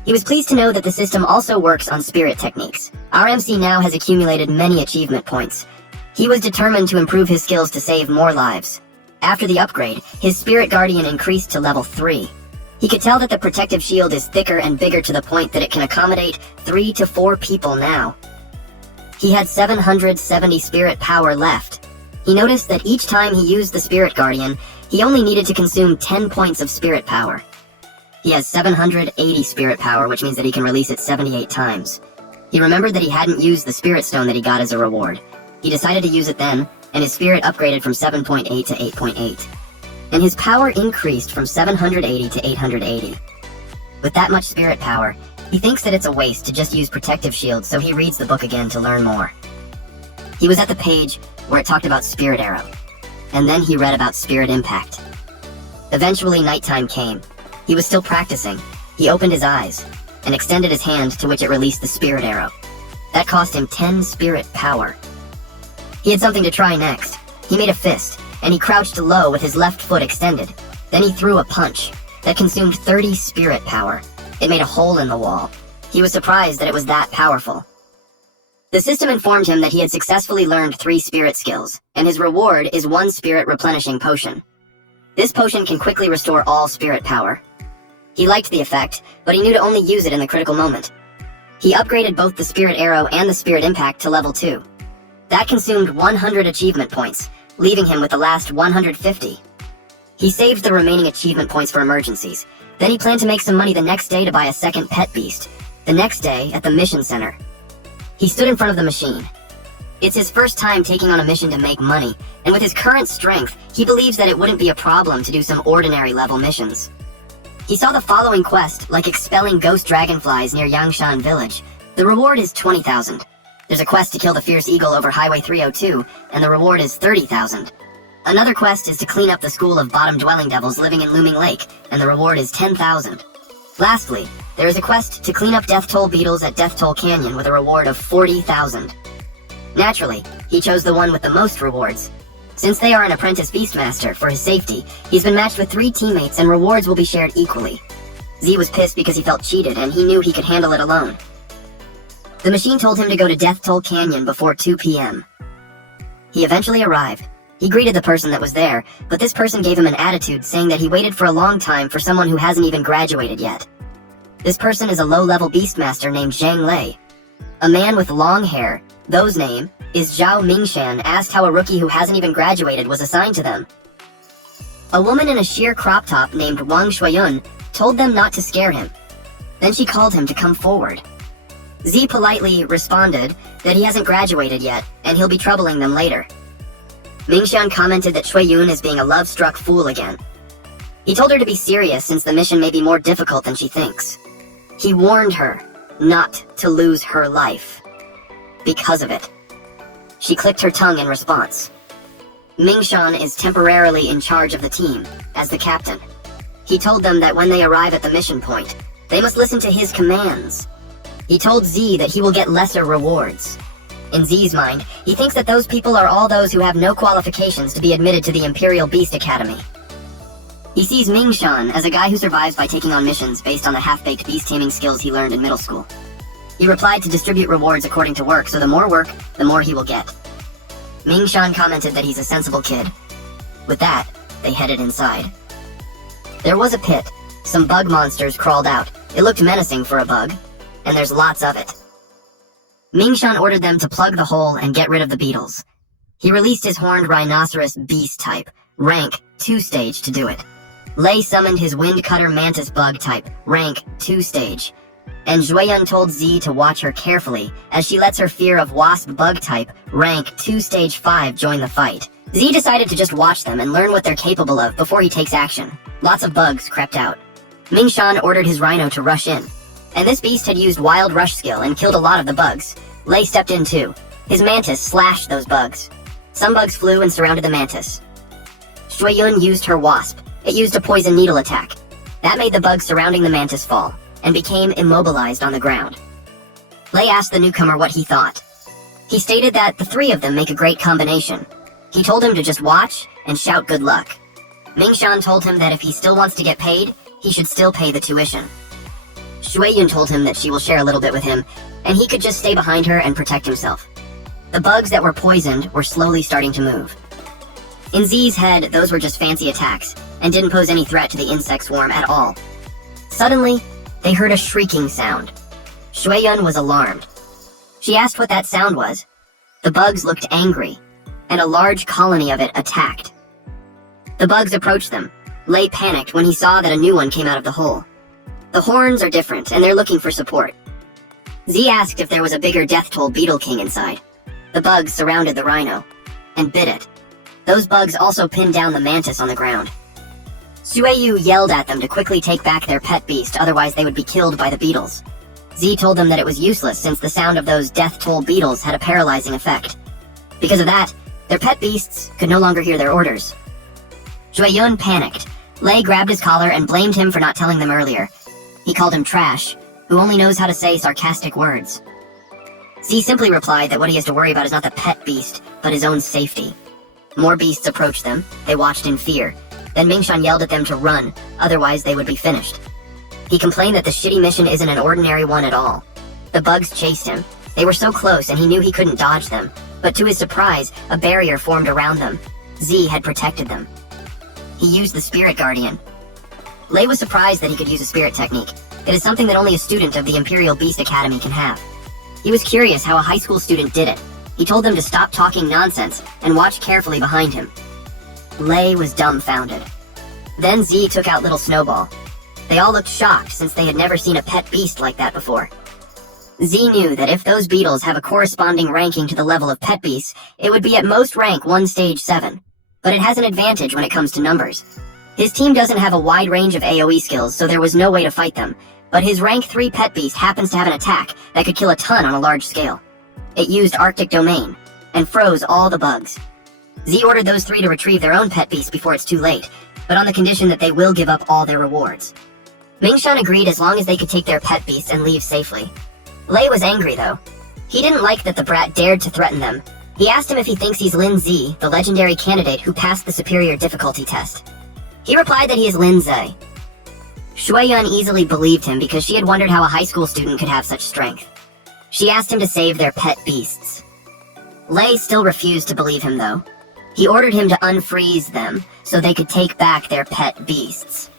He was pleased to know that the system also works on spirit techniques. Our MC now has accumulated many achievement points. He was determined to improve his skills to save more lives. After the upgrade, his Spirit Guardian increased to level 3. He could tell that the protective shield is thicker and bigger to the point that it can accommodate 3 to 4 people now. He had 770 spirit power left. He noticed that each time he used the Spirit Guardian, he only needed to consume 10 points of spirit power. He has 780 spirit power, which means that he can release it 78 times. He remembered that he hadn't used the Spirit Stone that he got as a reward. He decided to use it then, and his spirit upgraded from 7.8 to 8.8. And his power increased from 780 to 880. With that much spirit power, he thinks that it's a waste to just use protective shields, so he reads the book again to learn more. He was at the page where it talked about Spirit Arrow, and then he read about Spirit Impact. Eventually nighttime came. He was still practicing. He opened his eyes, and extended his hand to which it released the Spirit Arrow. That cost him 10 spirit power. He had something to try next. He made a fist, and he crouched low with his left foot extended. Then he threw a punch that consumed 30 spirit power. It made a hole in the wall. He was surprised that it was that powerful. The system informed him that he had successfully learned 3 spirit skills, and his reward is 1 spirit replenishing potion. This potion can quickly restore all spirit power. He liked the effect, but he knew to only use it in the critical moment. He upgraded both the Spirit Arrow and the Spirit Impact to level 2. That consumed 100 achievement points, leaving him with the last 150. He saved the remaining achievement points for emergencies. Then he planned to make some money the next day to buy a second pet beast. The next day, at the mission center, he stood in front of the machine. It's his first time taking on a mission to make money, and with his current strength, he believes that it wouldn't be a problem to do some ordinary level missions. He saw the following quest, like expelling ghost dragonflies near Yangshan village. The reward is 20,000. There's a quest to kill the fierce eagle over Highway 302, and the reward is 30,000. Another quest is to clean up the school of bottom-dwelling devils living in Looming Lake, and the reward is 10,000. Lastly, there is a quest to clean up Death Toll beetles at Death Toll Canyon with a reward of 40,000. Naturally, he chose the one with the most rewards. Since they are an apprentice Beastmaster, for his safety, he's been matched with 3 teammates and rewards will be shared equally. Z was pissed because he felt cheated and he knew he could handle it alone. The machine told him to go to Death Toll Canyon before 2 p.m. He eventually arrived. He greeted the person that was there, but this person gave him an attitude saying that he waited for a long time for someone who hasn't even graduated yet. This person is a low-level Beastmaster named Zhang Lei. A man with long hair, whose name is Zhao Mingshan, asked how a rookie who hasn't even graduated was assigned to them. A woman in a sheer crop top named Wang Shuiyun told them not to scare him. Then she called him to come forward. Z politely responded that he hasn't graduated yet, and he'll be troubling them later. Mingshan commented that Shuiyun is being a love-struck fool again. He told her to be serious since the mission may be more difficult than she thinks. He warned her not to lose her life because of it. She clicked her tongue in response. Mingshan is temporarily in charge of the team, as the captain. He told them that when they arrive at the mission point, they must listen to his commands. He told Z that he will get lesser rewards. In Z's mind, he thinks that those people are all those who have no qualifications to be admitted to the Imperial Beast Academy. He sees Mingshan as a guy who survives by taking on missions based on the half-baked beast-taming skills he learned in middle school. He replied to distribute rewards according to work, so the more work, the more he will get. Mingshan commented that he's a sensible kid. With that, they headed inside. There was a pit. Some bug monsters crawled out. It looked menacing for a bug, and there's lots of it. Mingshan ordered them to plug the hole and get rid of the beetles. He released his horned rhinoceros beast type, rank 2 stage, to do it. Lei summoned his wind cutter mantis bug type, rank 2 stage. And Zhuiyun told Z to watch her carefully, as she lets her fear of wasp bug type, rank 2 stage 5, join the fight. Z decided to just watch them and learn what they're capable of before he takes action. Lots of bugs crept out. Mingshan ordered his rhino to rush in, and this beast had used wild rush skill and killed a lot of the bugs. Lei stepped in too. His mantis slashed those bugs. Some bugs flew and surrounded the mantis. Shuiyun used her wasp. It used a poison needle attack. That made the bugs surrounding the mantis fall, and became immobilized on the ground. Lei asked the newcomer what he thought. He stated that the 3 of them make a great combination. He told him to just watch and shout good luck. Mingshan told him that if he still wants to get paid, he should still pay the tuition. Shuiyun told him that she will share a little bit with him, and he could just stay behind her and protect himself. The bugs that were poisoned were slowly starting to move. In Z's head, those were just fancy attacks, and didn't pose any threat to the insect swarm at all. Suddenly, they heard a shrieking sound. Shuiyun was alarmed. She asked what that sound was. The bugs looked angry, and a large colony of it attacked. The bugs approached them. Lei panicked when he saw that a new one came out of the hole. The horns are different, and they're looking for support. Z asked if there was a bigger Death Toll Beetle King inside. The The bugs surrounded the rhino and bit it. Those bugs also pinned down the mantis on the ground. Sueyu yelled at them to quickly take back their pet beast, otherwise they would be killed by the beetles. Z told them that it was useless since the sound of those death toll beetles had a paralyzing effect. Because of that, their pet beasts could no longer hear their orders. Jueyun panicked. Lei grabbed his collar and blamed him for not telling them earlier. He called him trash, who only knows how to say sarcastic words. Z simply replied that what he has to worry about is not the pet beast, but his own safety. More beasts approached them. They watched in fear. Then Mingshan yelled at them to run, otherwise they would be finished. He complained that the shitty mission isn't an ordinary one at all. The bugs chased him. They were so close and he knew he couldn't dodge them. But to his surprise, a barrier formed around them. Z had protected them. He used the Spirit Guardian. Lei was surprised that he could use a spirit technique. It is something that only a student of the Imperial Beast Academy can have. He was curious how a high school student did it. He told them to stop talking nonsense and watch carefully behind him. Lei was dumbfounded. Then Z took out little Snowball. They all looked shocked since they had never seen a pet beast like that before. Z knew that if those beetles have a corresponding ranking to the level of pet beasts, it would be at most rank 1 stage 7. But it has an advantage when it comes to numbers. His team doesn't have a wide range of AoE skills, so there was no way to fight them. But his rank 3 pet beast happens to have an attack that could kill a ton on a large scale. It used Arctic Domain, and froze all the bugs. Z ordered those 3 to retrieve their own pet beast before it's too late, but on the condition that they will give up all their rewards. Mingshan agreed as long as they could take their pet beasts and leave safely. Lei was angry though. He didn't like that the brat dared to threaten them. He asked him if he thinks he's Lin Z, the legendary candidate who passed the superior difficulty test. He replied that he is Lin Zhe. Shueyun easily believed him because she had wondered how a high school student could have such strength. She asked him to save their pet beasts. Lei still refused to believe him though. He ordered him to unfreeze them so they could take back their pet beasts.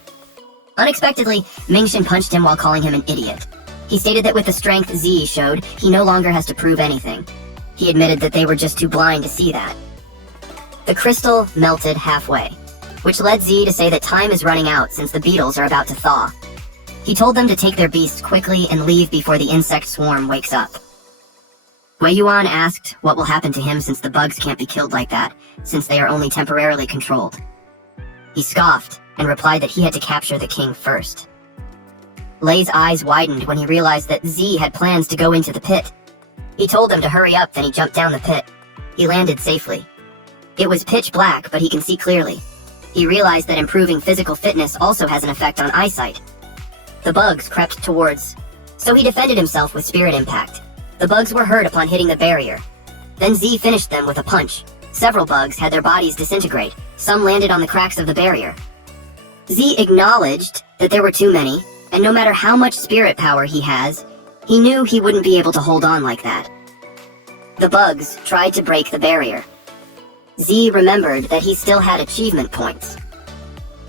Unexpectedly, Mingshan punched him while calling him an idiot. He stated that with the strength Z showed, he no longer has to prove anything. He admitted that they were just too blind to see that. The crystal melted halfway, which led Z to say that time is running out since the beetles are about to thaw. He told them to take their beasts quickly and leave before the insect swarm wakes up. Wei Yuan asked what will happen to him since the bugs can't be killed like that, since they are only temporarily controlled. He scoffed and replied that he had to capture the king first. Lei's eyes widened when he realized that Z had plans to go into the pit. He told them to hurry up, then he jumped down the pit. He landed safely. It was pitch black, but he can see clearly. He realized that improving physical fitness also has an effect on eyesight. The bugs crept towards, so he defended himself with spirit impact. The bugs were hurt upon hitting the barrier. Then Z finished them with a punch. Several bugs had their bodies disintegrate. Some landed on the cracks of the barrier. Z acknowledged that there were too many, and no matter how much spirit power he has, he knew he wouldn't be able to hold on like that. The bugs tried to break the barrier. Z remembered that he still had achievement points.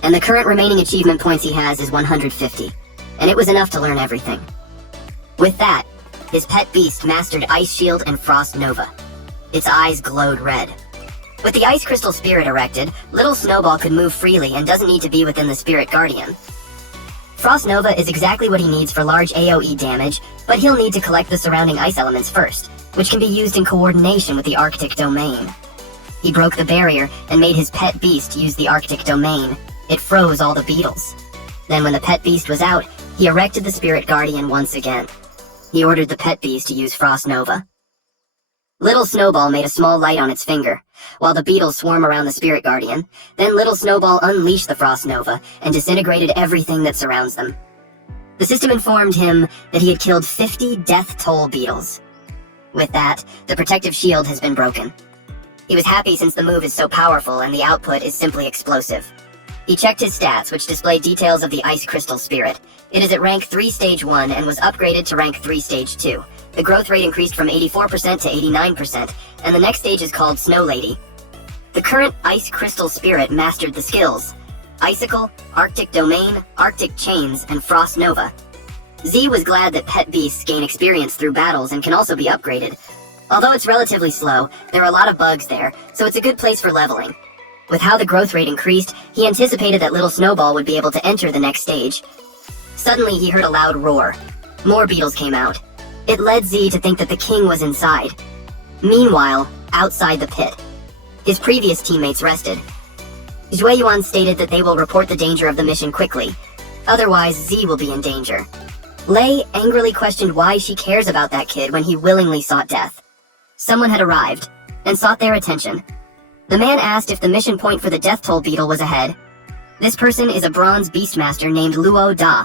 And the current remaining achievement points he has is 150, and it was enough to learn everything. With that, his pet beast mastered Ice Shield and Frost Nova. Its eyes glowed red. With the Ice Crystal Spirit erected, little Snowball could move freely and doesn't need to be within the Spirit Guardian. Frost Nova is exactly what he needs for large AoE damage, but he'll need to collect the surrounding ice elements first, which can be used in coordination with the Arctic Domain. He broke the barrier and made his pet beast use the Arctic Domain. It froze all the beetles. Then when the pet beast was out, he erected the Spirit Guardian once again. He ordered the pet beast to use Frost Nova. Little Snowball made a small light on its finger, while the beetles swarm around the Spirit Guardian. Then Little Snowball unleashed the Frost Nova and disintegrated everything that surrounds them. The system informed him that he had killed 50 death toll beetles. With that, the protective shield has been broken. He was happy since the move is so powerful and the output is simply explosive. He checked his stats, which display details of the Ice Crystal Spirit. It is at rank 3 stage 1 and was upgraded to rank 3 stage 2. The growth rate increased from 84% to 89%, and the next stage is called Snow Lady. The current Ice Crystal Spirit mastered the skills Icicle, Arctic Domain, Arctic Chains, and Frost Nova. Z was glad that pet beasts gain experience through battles and can also be upgraded. Although it's relatively slow, there are a lot of bugs there, so it's a good place for leveling. With how the growth rate increased, he anticipated that Little Snowball would be able to enter the next stage. Suddenly, he heard a loud roar. More beetles came out. It led Z to think that the king was inside. Meanwhile, outside the pit, his previous teammates rested. Yuan stated that they will report the danger of the mission quickly, otherwise Z will be in danger. Lei angrily questioned why she cares about that kid when he willingly sought death. Someone had arrived, and sought their attention. The man asked if the mission point for the death toll beetle was ahead. This person is a bronze beastmaster named Luo Da.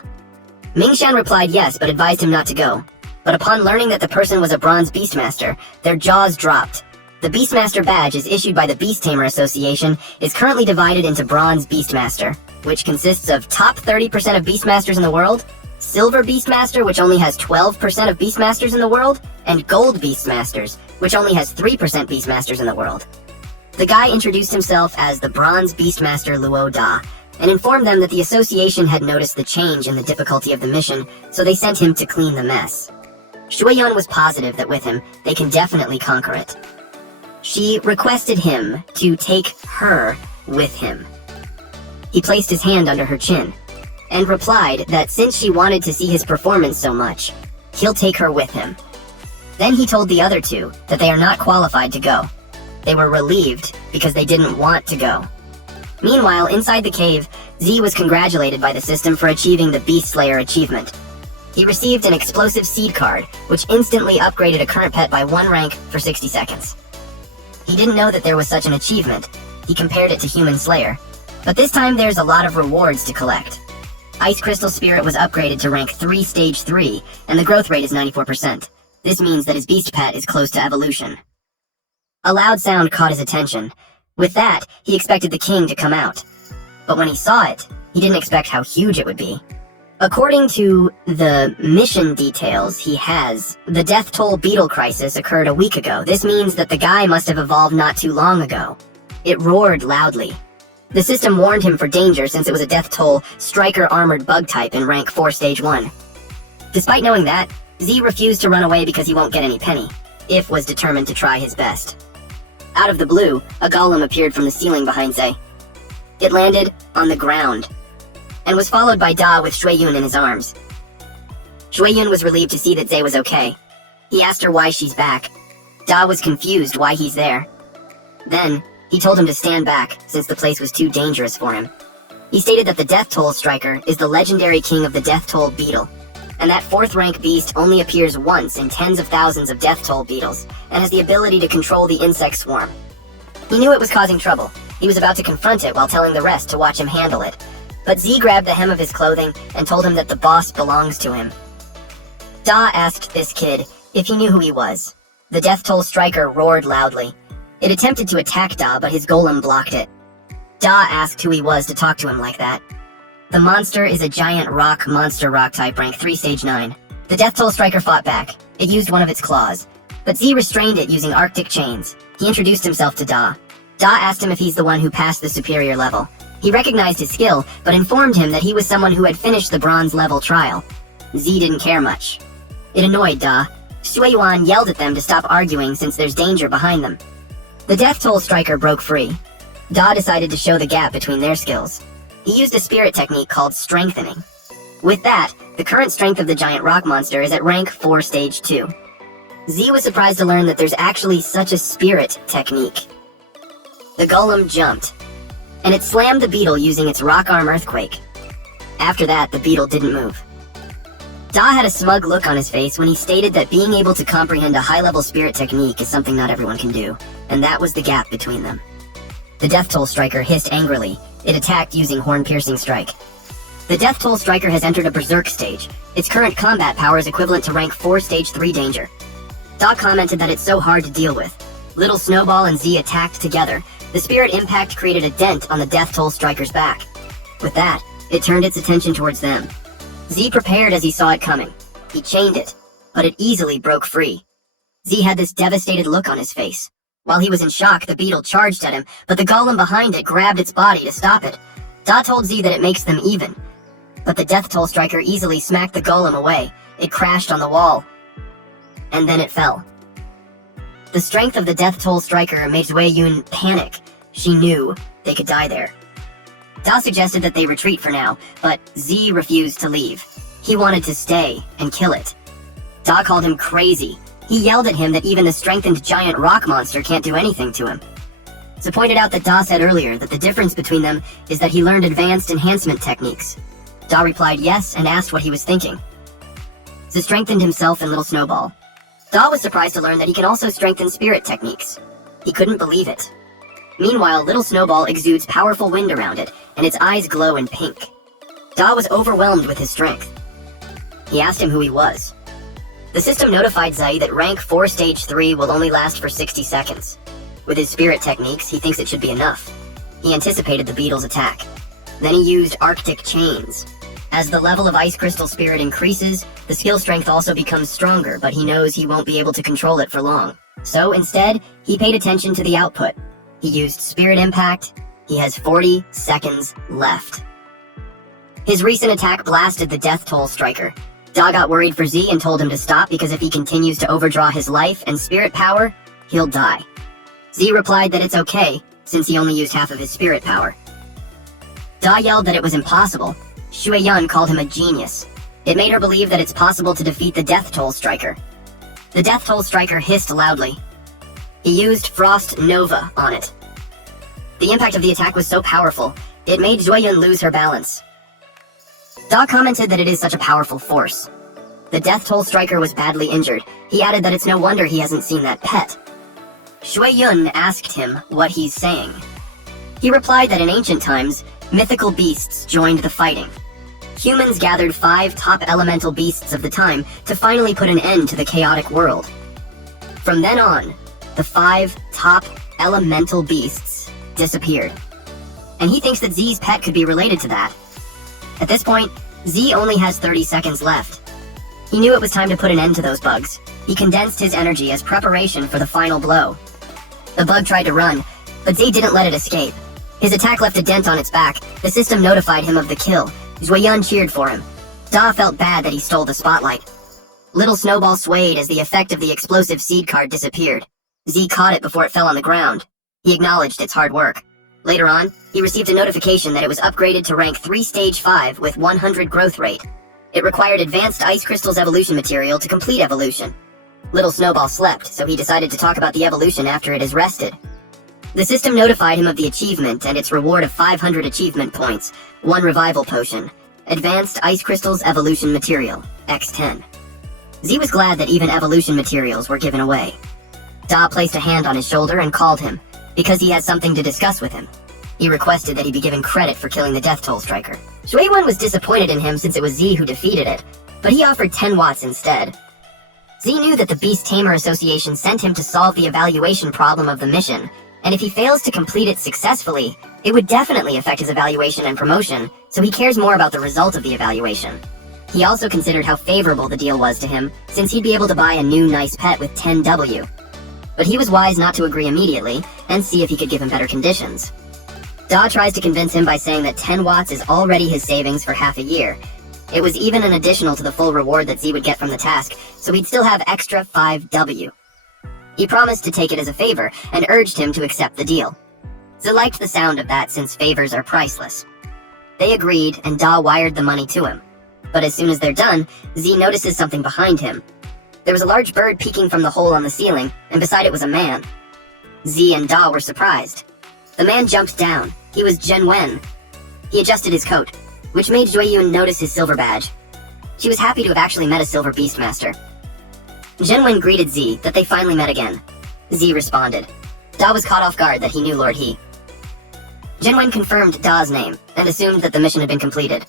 Mingshan replied yes, but advised him not to go. But upon learning that the person was a bronze beastmaster, their jaws dropped. The Beastmaster badge is issued by the Beast-Tamer Association, is currently divided into Bronze Beastmaster, which consists of top 30% of Beastmasters in the world, Silver Beastmaster, which only has 12% of Beastmasters in the world, and Gold Beastmasters, which only has 3% Beastmasters in the world. The guy introduced himself as the Bronze Beastmaster Luo Da, and informed them that the association had noticed the change in the difficulty of the mission, so they sent him to clean the mess. Shueyan was positive that with him, they can definitely conquer it. She requested him to take her with him. He placed his hand under her chin, and replied that since she wanted to see his performance so much, he'll take her with him. Then he told the other two that they are not qualified to go. They were relieved because they didn't want to go. Meanwhile, inside the cave, Z was congratulated by the system for achieving the Beast Slayer achievement. He received an explosive seed card, which instantly upgraded a current pet by 1 rank for 60 seconds. He didn't know that there was such an achievement. He compared it to Human Slayer. But this time there's a lot of rewards to collect. Ice Crystal Spirit was upgraded to rank 3 stage 3, and the growth rate is 94%. This means that his beast pet is close to evolution. A loud sound caught his attention. With that, he expected the king to come out. But when he saw it, he didn't expect how huge it would be. According to the mission details he has, the death toll beetle crisis occurred a week ago. This means that the guy must have evolved not too long ago. It roared loudly. The system warned him for danger since it was a death toll striker armored bug type in rank 4 stage 1. Despite knowing that, Z refused to run away because he won't get any penny. If was determined to try his best. Out of the blue, a golem appeared from the ceiling behind Zay. It landed on the ground, and was followed by Da with Shueyan in his arms. Shueyan was relieved to see that Zay was okay. He asked her why she's back. Da was confused why he's there. Then, he told him to stand back, since the place was too dangerous for him. He stated that the Death Toll Striker is the legendary king of the Death Toll Beetle, and that 4th rank beast only appears once in tens of thousands of Death Toll beetles, and has the ability to control the insect swarm. He knew it was causing trouble. He was about to confront it while telling the rest to watch him handle it. But Z grabbed the hem of his clothing and told him that the boss belongs to him. Da asked this kid if he knew who he was. The Death Toll Striker roared loudly. It attempted to attack Da, but his golem blocked it. Da asked who he was to talk to him like that. The monster is a giant monster rock type rank 3 stage 9. The Death Toll Striker fought back. It used one of its claws, but Z restrained it using Arctic chains. He introduced himself to Da. Da asked him if he's the one who passed the superior level. He recognized his skill, but informed him that he was someone who had finished the bronze level trial. Z didn't care much. It annoyed Da. Shueyan yelled at them to stop arguing since there's danger behind them. The Death Toll Striker broke free. Da decided to show the gap between their skills. He used a spirit technique called Strengthening. With that, the current strength of the giant rock monster is at rank 4 stage 2. Z was surprised to learn that there's actually such a spirit technique. The golem jumped, and it slammed the beetle using its rock arm earthquake. After that, the beetle didn't move. Da had a smug look on his face when he stated that being able to comprehend a high-level spirit technique is something not everyone can do, and that was the gap between them. The Death Toll Striker hissed angrily. It attacked using Horn-Piercing Strike. The Death Toll Striker has entered a Berserk stage. Its current combat power is equivalent to rank 4 stage 3 danger. Da commented that it's so hard to deal with. Little Snowball and Z attacked together. The spirit impact created a dent on the Death Toll Striker's back. With that, it turned its attention towards them. Z prepared as he saw it coming. He chained it, but it easily broke free. Z had this devastated look on his face. While he was in shock, the beetle charged at him, but the golem behind it grabbed its body to stop it. Da told Z that it makes them even. But the Death Toll Striker easily smacked the golem away. It crashed on the wall. And then it fell. The strength of the Death Toll Striker made Shueyan panic. She knew they could die there. Da suggested that they retreat for now, but Z refused to leave. He wanted to stay and kill it. Da called him crazy. He yelled at him that even the strengthened giant rock monster can't do anything to him. So pointed out that Da said earlier that the difference between them is that he learned advanced enhancement techniques. Da replied yes and asked what he was thinking. So strengthened himself and Little Snowball. Da was surprised to learn that he can also strengthen spirit techniques. He couldn't believe it. Meanwhile, Little Snowball exudes powerful wind around it, and its eyes glow in pink. Da was overwhelmed with his strength. He asked him who he was. The system notified Zai that rank 4 stage 3 will only last for 60 seconds. With his spirit techniques, he thinks it should be enough. He anticipated the beetle's attack. Then he used Arctic Chains. As the level of Ice Crystal Spirit increases, the skill strength also becomes stronger, but he knows he won't be able to control it for long. So instead, he paid attention to the output. He used Spirit Impact. He has 40 seconds left. His recent attack blasted the Death Toll Striker. Da got worried for Z and told him to stop because if he continues to overdraw his life and spirit power, he'll die. Z replied that it's okay, since he only used half of his spirit power. Da yelled that it was impossible. Shui Yun called him a genius. It made her believe that it's possible to defeat the Death Toll Striker. The Death Toll Striker hissed loudly. He used Frost Nova on it. The impact of the attack was so powerful, it made Shui Yun lose her balance. Da commented that it is such a powerful force. The Death Toll Striker was badly injured. He added that it's no wonder he hasn't seen that pet. Shui Yun asked him what he's saying. He replied that in ancient times, mythical beasts joined the fighting. Humans gathered 5 top elemental beasts of the time to finally put an end to the chaotic world. From then on, the 5 top elemental beasts disappeared. And he thinks that Z's pet could be related to that. At this point, Z only has 30 seconds left. He knew it was time to put an end to those bugs. He condensed his energy as preparation for the final blow. The bug tried to run, but Z didn't let it escape. His attack left a dent on its back. The system notified him of the kill. Zuoyun cheered for him. Da felt bad that he stole the spotlight. Little Snowball swayed as the effect of the explosive seed card disappeared. Z caught it before it fell on the ground. He acknowledged its hard work. Later on, he received a notification that it was upgraded to rank 3 stage 5 with 100 growth rate. It required advanced Ice Crystal's evolution material to complete evolution. Little Snowball slept, so he decided to talk about the evolution after it is rested. The system notified him of the achievement and its reward of 500 achievement points, 1 revival potion, Advanced Ice Crystal's evolution material, X10. Z was glad that even evolution materials were given away. Da placed a hand on his shoulder and called him, because he has something to discuss with him. He requested that he be given credit for killing the Death Toll Striker. Shuiwen was disappointed in him since it was Z who defeated it, but he offered 10 watts instead. Z knew that the Beast-Tamer Association sent him to solve the evaluation problem of the mission, and if he fails to complete it successfully, it would definitely affect his evaluation and promotion, so he cares more about the result of the evaluation. He also considered how favorable the deal was to him, since he'd be able to buy a new nice pet with 10W. But he was wise not to agree immediately, and see if he could give him better conditions. Da tries to convince him by saying that 10 watts is already his savings for half a year. It was even an additional to the full reward that Z would get from the task, so he'd still have extra 5W. He promised to take it as a favor, and urged him to accept the deal. Z liked the sound of that since favors are priceless. They agreed, and Da wired the money to him. But as soon as they're done, Z notices something behind him. There was a large bird peeking from the hole on the ceiling, and beside it was a man. Z and Da were surprised. The man jumped down. He was Zhen Wen. He adjusted his coat, which made Jueyun notice his silver badge. She was happy to have actually met a silver Beastmaster. Zhen Wen greeted Z that they finally met again. Z responded. Da was caught off guard that he knew Lord He. Zhen Wen confirmed Da's name, and assumed that the mission had been completed.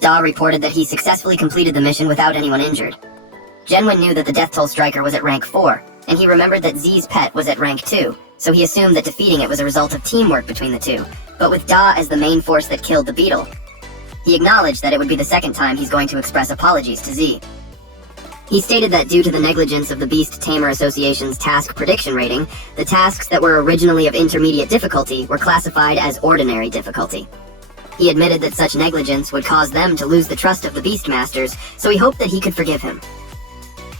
Da reported that he successfully completed the mission without anyone injured. Zhen Wen knew that the Death Toll Striker was at rank 4, and he remembered that Z's pet was at rank 2, so he assumed that defeating it was a result of teamwork between the two, but with Da as the main force that killed the beetle. He acknowledged that it would be the second time he's going to express apologies to Z. He stated that due to the negligence of the Beast-Tamer Association's task prediction rating, the tasks that were originally of intermediate difficulty were classified as ordinary difficulty. He admitted that such negligence would cause them to lose the trust of the Beastmasters, so he hoped that he could forgive him.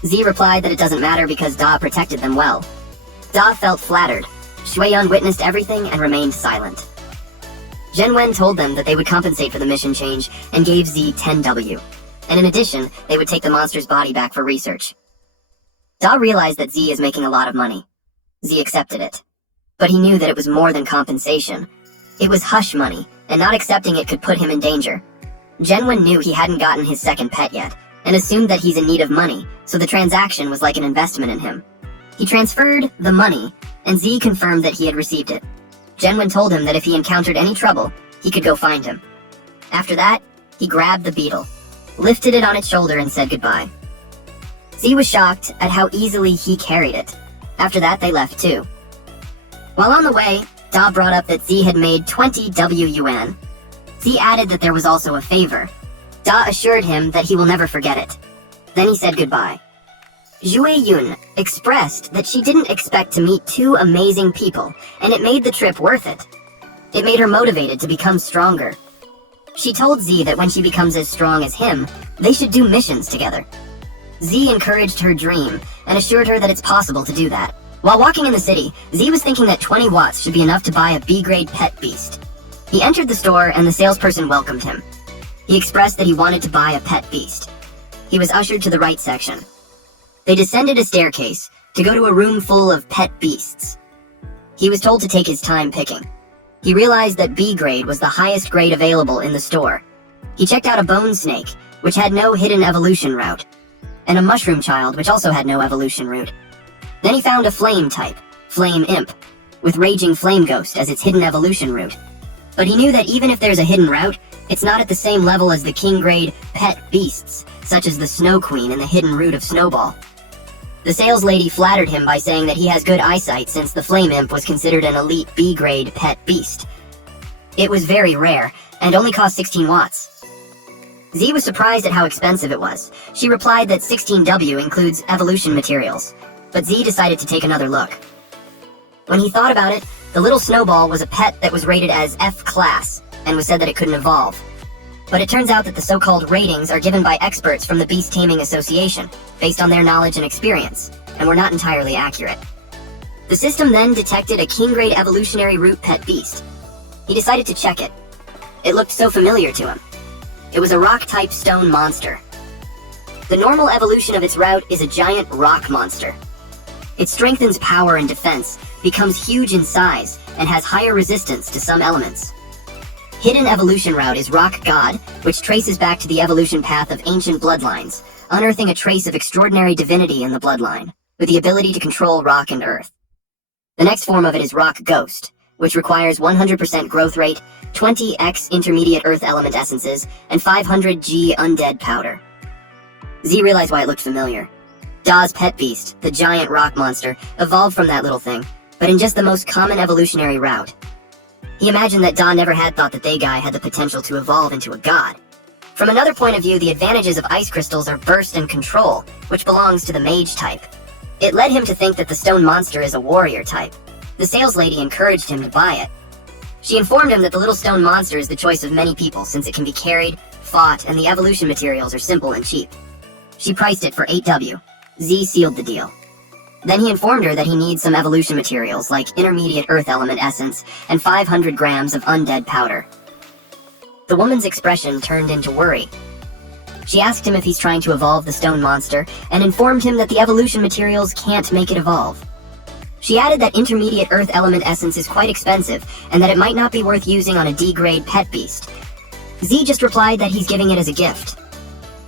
Z replied that it doesn't matter because Da protected them well. Da felt flattered. Shuiyan witnessed everything and remained silent. Zhen Wen told them that they would compensate for the mission change and gave Z 10W. And in addition, they would take the monster's body back for research. Da realized that Z is making a lot of money. Z accepted it. But he knew that it was more than compensation. It was hush money, and not accepting it could put him in danger. Genwen knew he hadn't gotten his second pet yet, and assumed that he's in need of money, so the transaction was like an investment in him. He transferred the money, and Z confirmed that he had received it. Genwen told him that if he encountered any trouble, he could go find him. After that, he grabbed the beetle, lifted it on its shoulder, and said goodbye. Z was shocked at how easily he carried it. After that, they left too. While on the way, Da brought up that Z had made 20 yuan. Z added that there was also a favor. Da assured him that he will never forget it. Then he said goodbye. Zhui Yun expressed that she didn't expect to meet two amazing people, and it made the trip worth it. It made her motivated to become stronger. She told Z that when she becomes as strong as him, they should do missions together. Z encouraged her dream and assured her that it's possible to do that. While walking in the city, Z was thinking that 20 watts should be enough to buy a B-grade pet beast. He entered the store and the salesperson welcomed him. He expressed that he wanted to buy a pet beast. He was ushered to the right section. They descended a staircase to go to a room full of pet beasts. He was told to take his time picking. He realized that B grade was the highest grade available in the store. He checked out a bone snake, which had no hidden evolution route, and a mushroom child, which also had no evolution route. Then he found a flame type, Flame Imp, with Raging Flame Ghost as its hidden evolution route. But he knew that even if there's a hidden route, it's not at the same level as the king grade pet beasts, such as the Snow Queen and the hidden route of Snowball. The sales lady flattered him by saying that he has good eyesight since the Flame Imp was considered an elite B-grade pet beast. It was very rare, and only cost 16 watts. Z was surprised at how expensive it was. She replied that 16W includes evolution materials, but Z decided to take another look. When he thought about it, the little Snowball was a pet that was rated as F-class, and was said that it couldn't evolve. But it turns out that the so-called ratings are given by experts from the Beast Taming Association, based on their knowledge and experience, and were not entirely accurate. The system then detected a king-grade evolutionary root pet beast. He decided to check it. It looked so familiar to him. It was a rock-type stone monster. The normal evolution of its route is a giant rock monster. It strengthens power and defense, becomes huge in size, and has higher resistance to some elements. Hidden evolution route is Rock God, which traces back to the evolution path of ancient bloodlines, unearthing a trace of extraordinary divinity in the bloodline, with the ability to control rock and earth. The next form of it is Rock Ghost, which requires 100% growth rate, 20x intermediate earth element essences, and 500G undead powder. Z realized why it looked familiar. Da's pet beast, the giant rock monster, evolved from that little thing, but in just the most common evolutionary route. He imagined that Da never had thought that they guy had the potential to evolve into a god. From another point of view, the advantages of ice crystals are burst and control, which belongs to the mage type. It led him to think that the stone monster is a warrior type. The sales lady encouraged him to buy it. She informed him that the little stone monster is the choice of many people since it can be carried, fought, and the evolution materials are simple and cheap. She priced it for 8W. Z sealed the deal. Then he informed her that he needs some evolution materials like intermediate earth element essence and 500 grams of undead powder. The woman's expression turned into worry. She asked him if he's trying to evolve the stone monster and informed him that the evolution materials can't make it evolve. She added that intermediate earth element essence is quite expensive and that it might not be worth using on a D-grade pet beast. Z just replied that he's giving it as a gift.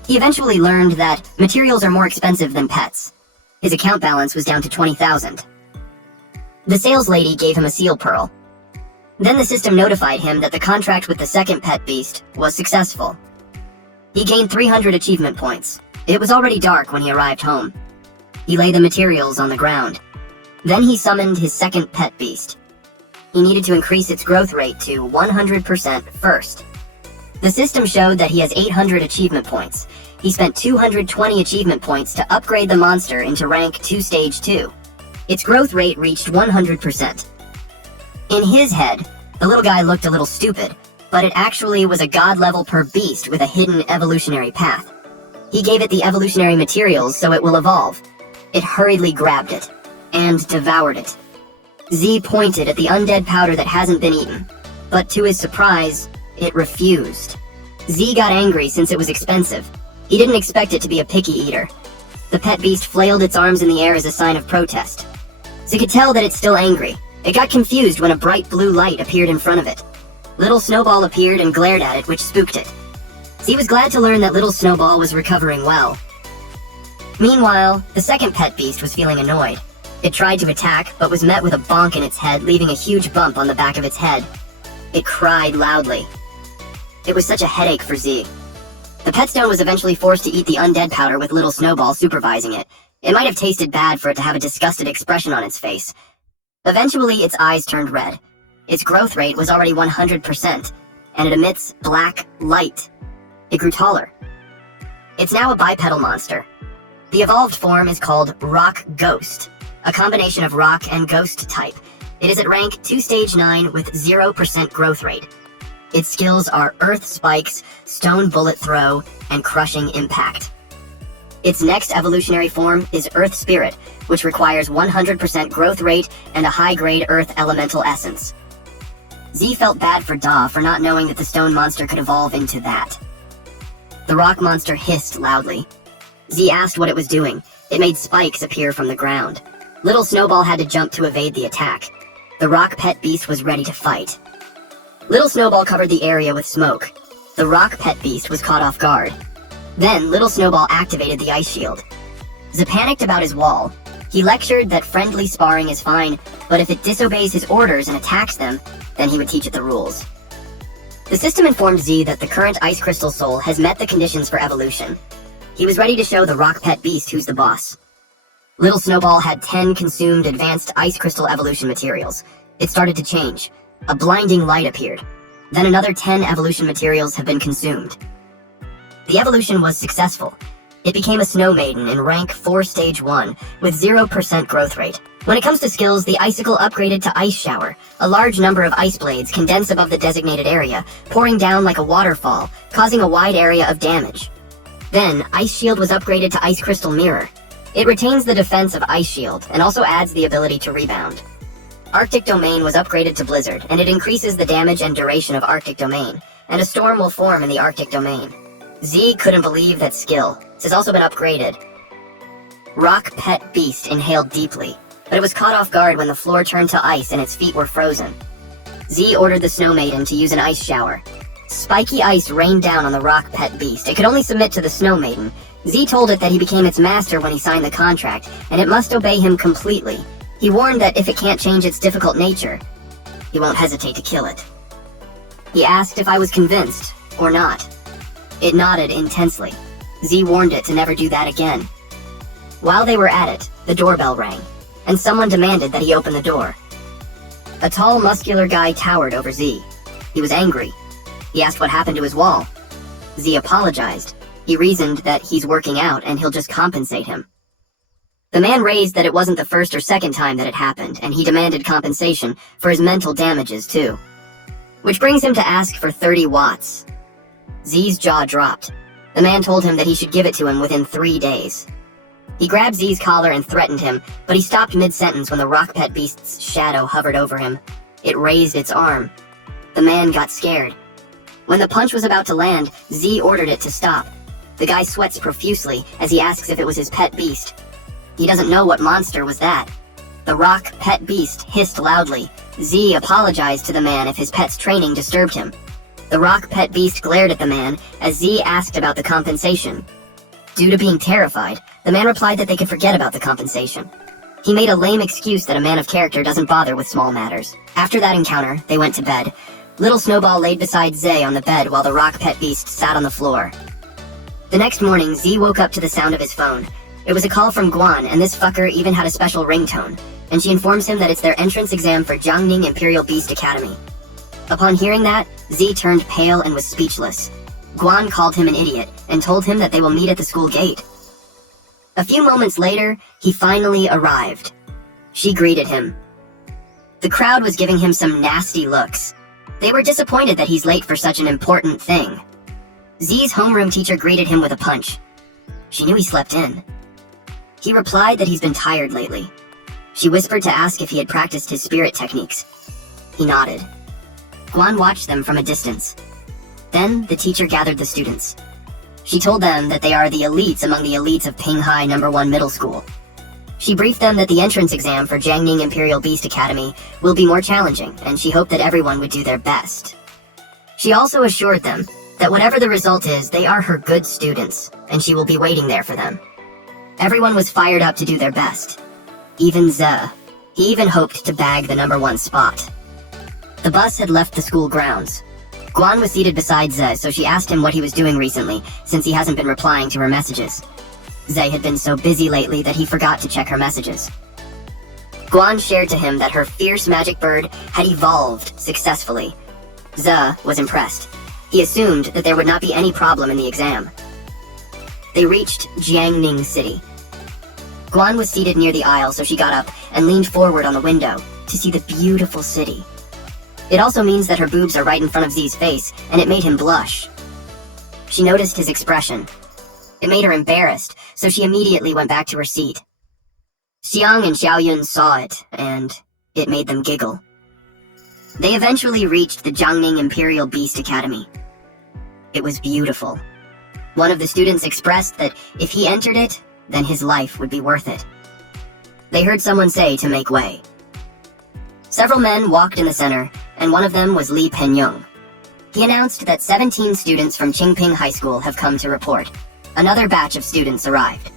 He eventually learned that materials are more expensive than pets. His account balance was down to 20,000. The sales lady gave him a seal pearl. Then the system notified him that the contract with the second pet beast was successful. He gained 300 achievement points. It was already dark when he arrived home. He laid the materials on the ground. Then he summoned his second pet beast. He needed to increase its growth rate to 100% first. The system showed that he has 800 achievement points. He spent 220 achievement points to upgrade the monster into rank 2 stage 2. Its growth rate reached 100%. In his head, the little guy looked a little stupid, but it actually was a god level per beast with a hidden evolutionary path. He gave it the evolutionary materials so it will evolve. It hurriedly grabbed it, and devoured it. Z pointed at the undead powder that hasn't been eaten, but to his surprise, it refused. Z got angry since it was expensive. He didn't expect it to be a picky eater. The The pet beast flailed its arms in the air as a sign of protest. Z could tell that it's still angry. It got confused when a bright blue light appeared in front of it. Little Snowball appeared and glared at it, which spooked it. Z was glad to learn that Little Snowball was recovering well. Meanwhile, the second pet beast was feeling annoyed. It tried to attack, but was met with a bonk in its head, leaving a huge bump on the back of its head. It cried loudly. It was such a headache for Z. The pet stone was eventually forced to eat the undead powder with Little Snowball supervising it. It might have tasted bad for it to have a disgusted expression on its face. Eventually, its eyes turned red. Its growth rate was already 100%, and it emits black light. It grew taller. It's now a bipedal monster. The evolved form is called Rock Ghost, a combination of rock and ghost type. It is at rank 2 stage 9 with 0% growth rate. Its skills are Earth Spikes, Stone Bullet Throw, and Crushing Impact. Its next evolutionary form is Earth Spirit, which requires 100% growth rate and a high-grade Earth Elemental Essence. Z felt bad for Da for not knowing that the stone monster could evolve into that. The rock monster hissed loudly. Z asked what it was doing. It made spikes appear from the ground. Little Snowball had to jump to evade the attack. The rock pet beast was ready to fight. Little Snowball covered the area with smoke. The rock pet beast was caught off guard. Then, Little Snowball activated the ice shield. Z panicked about his wall. He lectured that friendly sparring is fine, but if it disobeys his orders and attacks them, then he would teach it the rules. The system informed Z that the current Ice Crystal Soul has met the conditions for evolution. He was ready to show the rock pet beast who's the boss. Little Snowball had 10 consumed advanced Ice Crystal evolution materials. It started to change. A blinding light appeared. Then another 10 evolution materials have been consumed. The evolution was successful. It became a Snow Maiden in rank 4 stage 1 with 0% growth rate. When it comes to skills, the Icicle upgraded to Ice Shower. A large number of ice blades condense above the designated area, pouring down like a waterfall, causing a wide area of damage. Then, Ice Shield was upgraded to Ice Crystal Mirror. It retains the defense of Ice Shield and also adds the ability to rebound. Arctic Domain was upgraded to Blizzard, and it increases the damage and duration of Arctic Domain, and a storm will form in the Arctic Domain. Z couldn't believe that skill. This has also been upgraded. Rock Pet Beast inhaled deeply, but it was caught off guard when the floor turned to ice and its feet were frozen. Z ordered the Snow Maiden to use an ice shower. Spiky ice rained down on the Rock Pet Beast. It could only submit to the Snow Maiden. Z told it that he became its master when he signed the contract, and it must obey him completely. He warned that if it can't change its difficult nature, he won't hesitate to kill it. He asked if I was convinced, or not. It nodded intensely. Z warned it to never do that again. While they were at it, the doorbell rang, and someone demanded that he open the door. A tall, muscular guy towered over Z. He was angry. He asked what happened to his wall. Z apologized. He reasoned that he's working out and he'll just compensate him. The man raised that it wasn't the first or second time that it happened, and he demanded compensation for his mental damages too. Which brings him to ask for 30 watts. Z's jaw dropped. The man told him that he should give it to him within 3 days. He grabbed Z's collar and threatened him, but he stopped mid-sentence when the Rock Pet Beast's shadow hovered over him. It raised its arm. The man got scared. When the punch was about to land, Z ordered it to stop. The guy sweats profusely as he asks if it was his pet beast. He doesn't know what monster was that. The Rock Pet Beast hissed loudly. Z apologized to the man if his pet's training disturbed him. The Rock Pet Beast glared at the man as Z asked about the compensation. Due to being terrified, the man replied that they could forget about the compensation. He made a lame excuse that a man of character doesn't bother with small matters. After that encounter, they went to bed. Little Snowball laid beside Z on the bed while the Rock Pet Beast sat on the floor. The next morning, Z woke up to the sound of his phone. It was a call from Guan, and this fucker even had a special ringtone, and she informs him that it's their entrance exam for Jiangning Imperial Beast Academy. Upon hearing that, Z turned pale and was speechless. Guan called him an idiot and told him that they will meet at the school gate. A few moments later, he finally arrived. She greeted him. The crowd was giving him some nasty looks. They were disappointed that he's late for such an important thing. Z's homeroom teacher greeted him with a punch. She knew he slept in. He replied that he's been tired lately. She whispered to ask if he had practiced his spirit techniques. He nodded. Guan watched them from a distance. Then, the teacher gathered the students. She told them that they are the elites among the elites of Pinghai No. 1 Middle School. She briefed them that the entrance exam for Jiangning Imperial Beast Academy will be more challenging, and she hoped that everyone would do their best. She also assured them that whatever the result is, they are her good students, and she will be waiting there for them. Everyone was fired up to do their best. Even Ze. He even hoped to bag the No. 1 spot. The bus had left the school grounds. Guan was seated beside Ze, so she asked him what he was doing recently, since he hasn't been replying to her messages. Ze had been so busy lately that he forgot to check her messages. Guan shared to him that her fierce magic bird had evolved successfully. Ze was impressed. He assumed that there would not be any problem in the exam. They reached Jiangning City. Guan was seated near the aisle, so she got up and leaned forward on the window to see the beautiful city. It also means that her boobs are right in front of Z's face, and it made him blush. She noticed his expression. It made her embarrassed, so she immediately went back to her seat. Xiang and Xiaoyun saw it, and it made them giggle. They eventually reached the Jiangning Imperial Beast Academy. It was beautiful. One of the students expressed that if he entered it, then his life would be worth it. They heard someone say to make way. Several men walked in the center, and one of them was Li Penyong. He announced that 17 students from Qingping High School have come to report. Another batch of students arrived.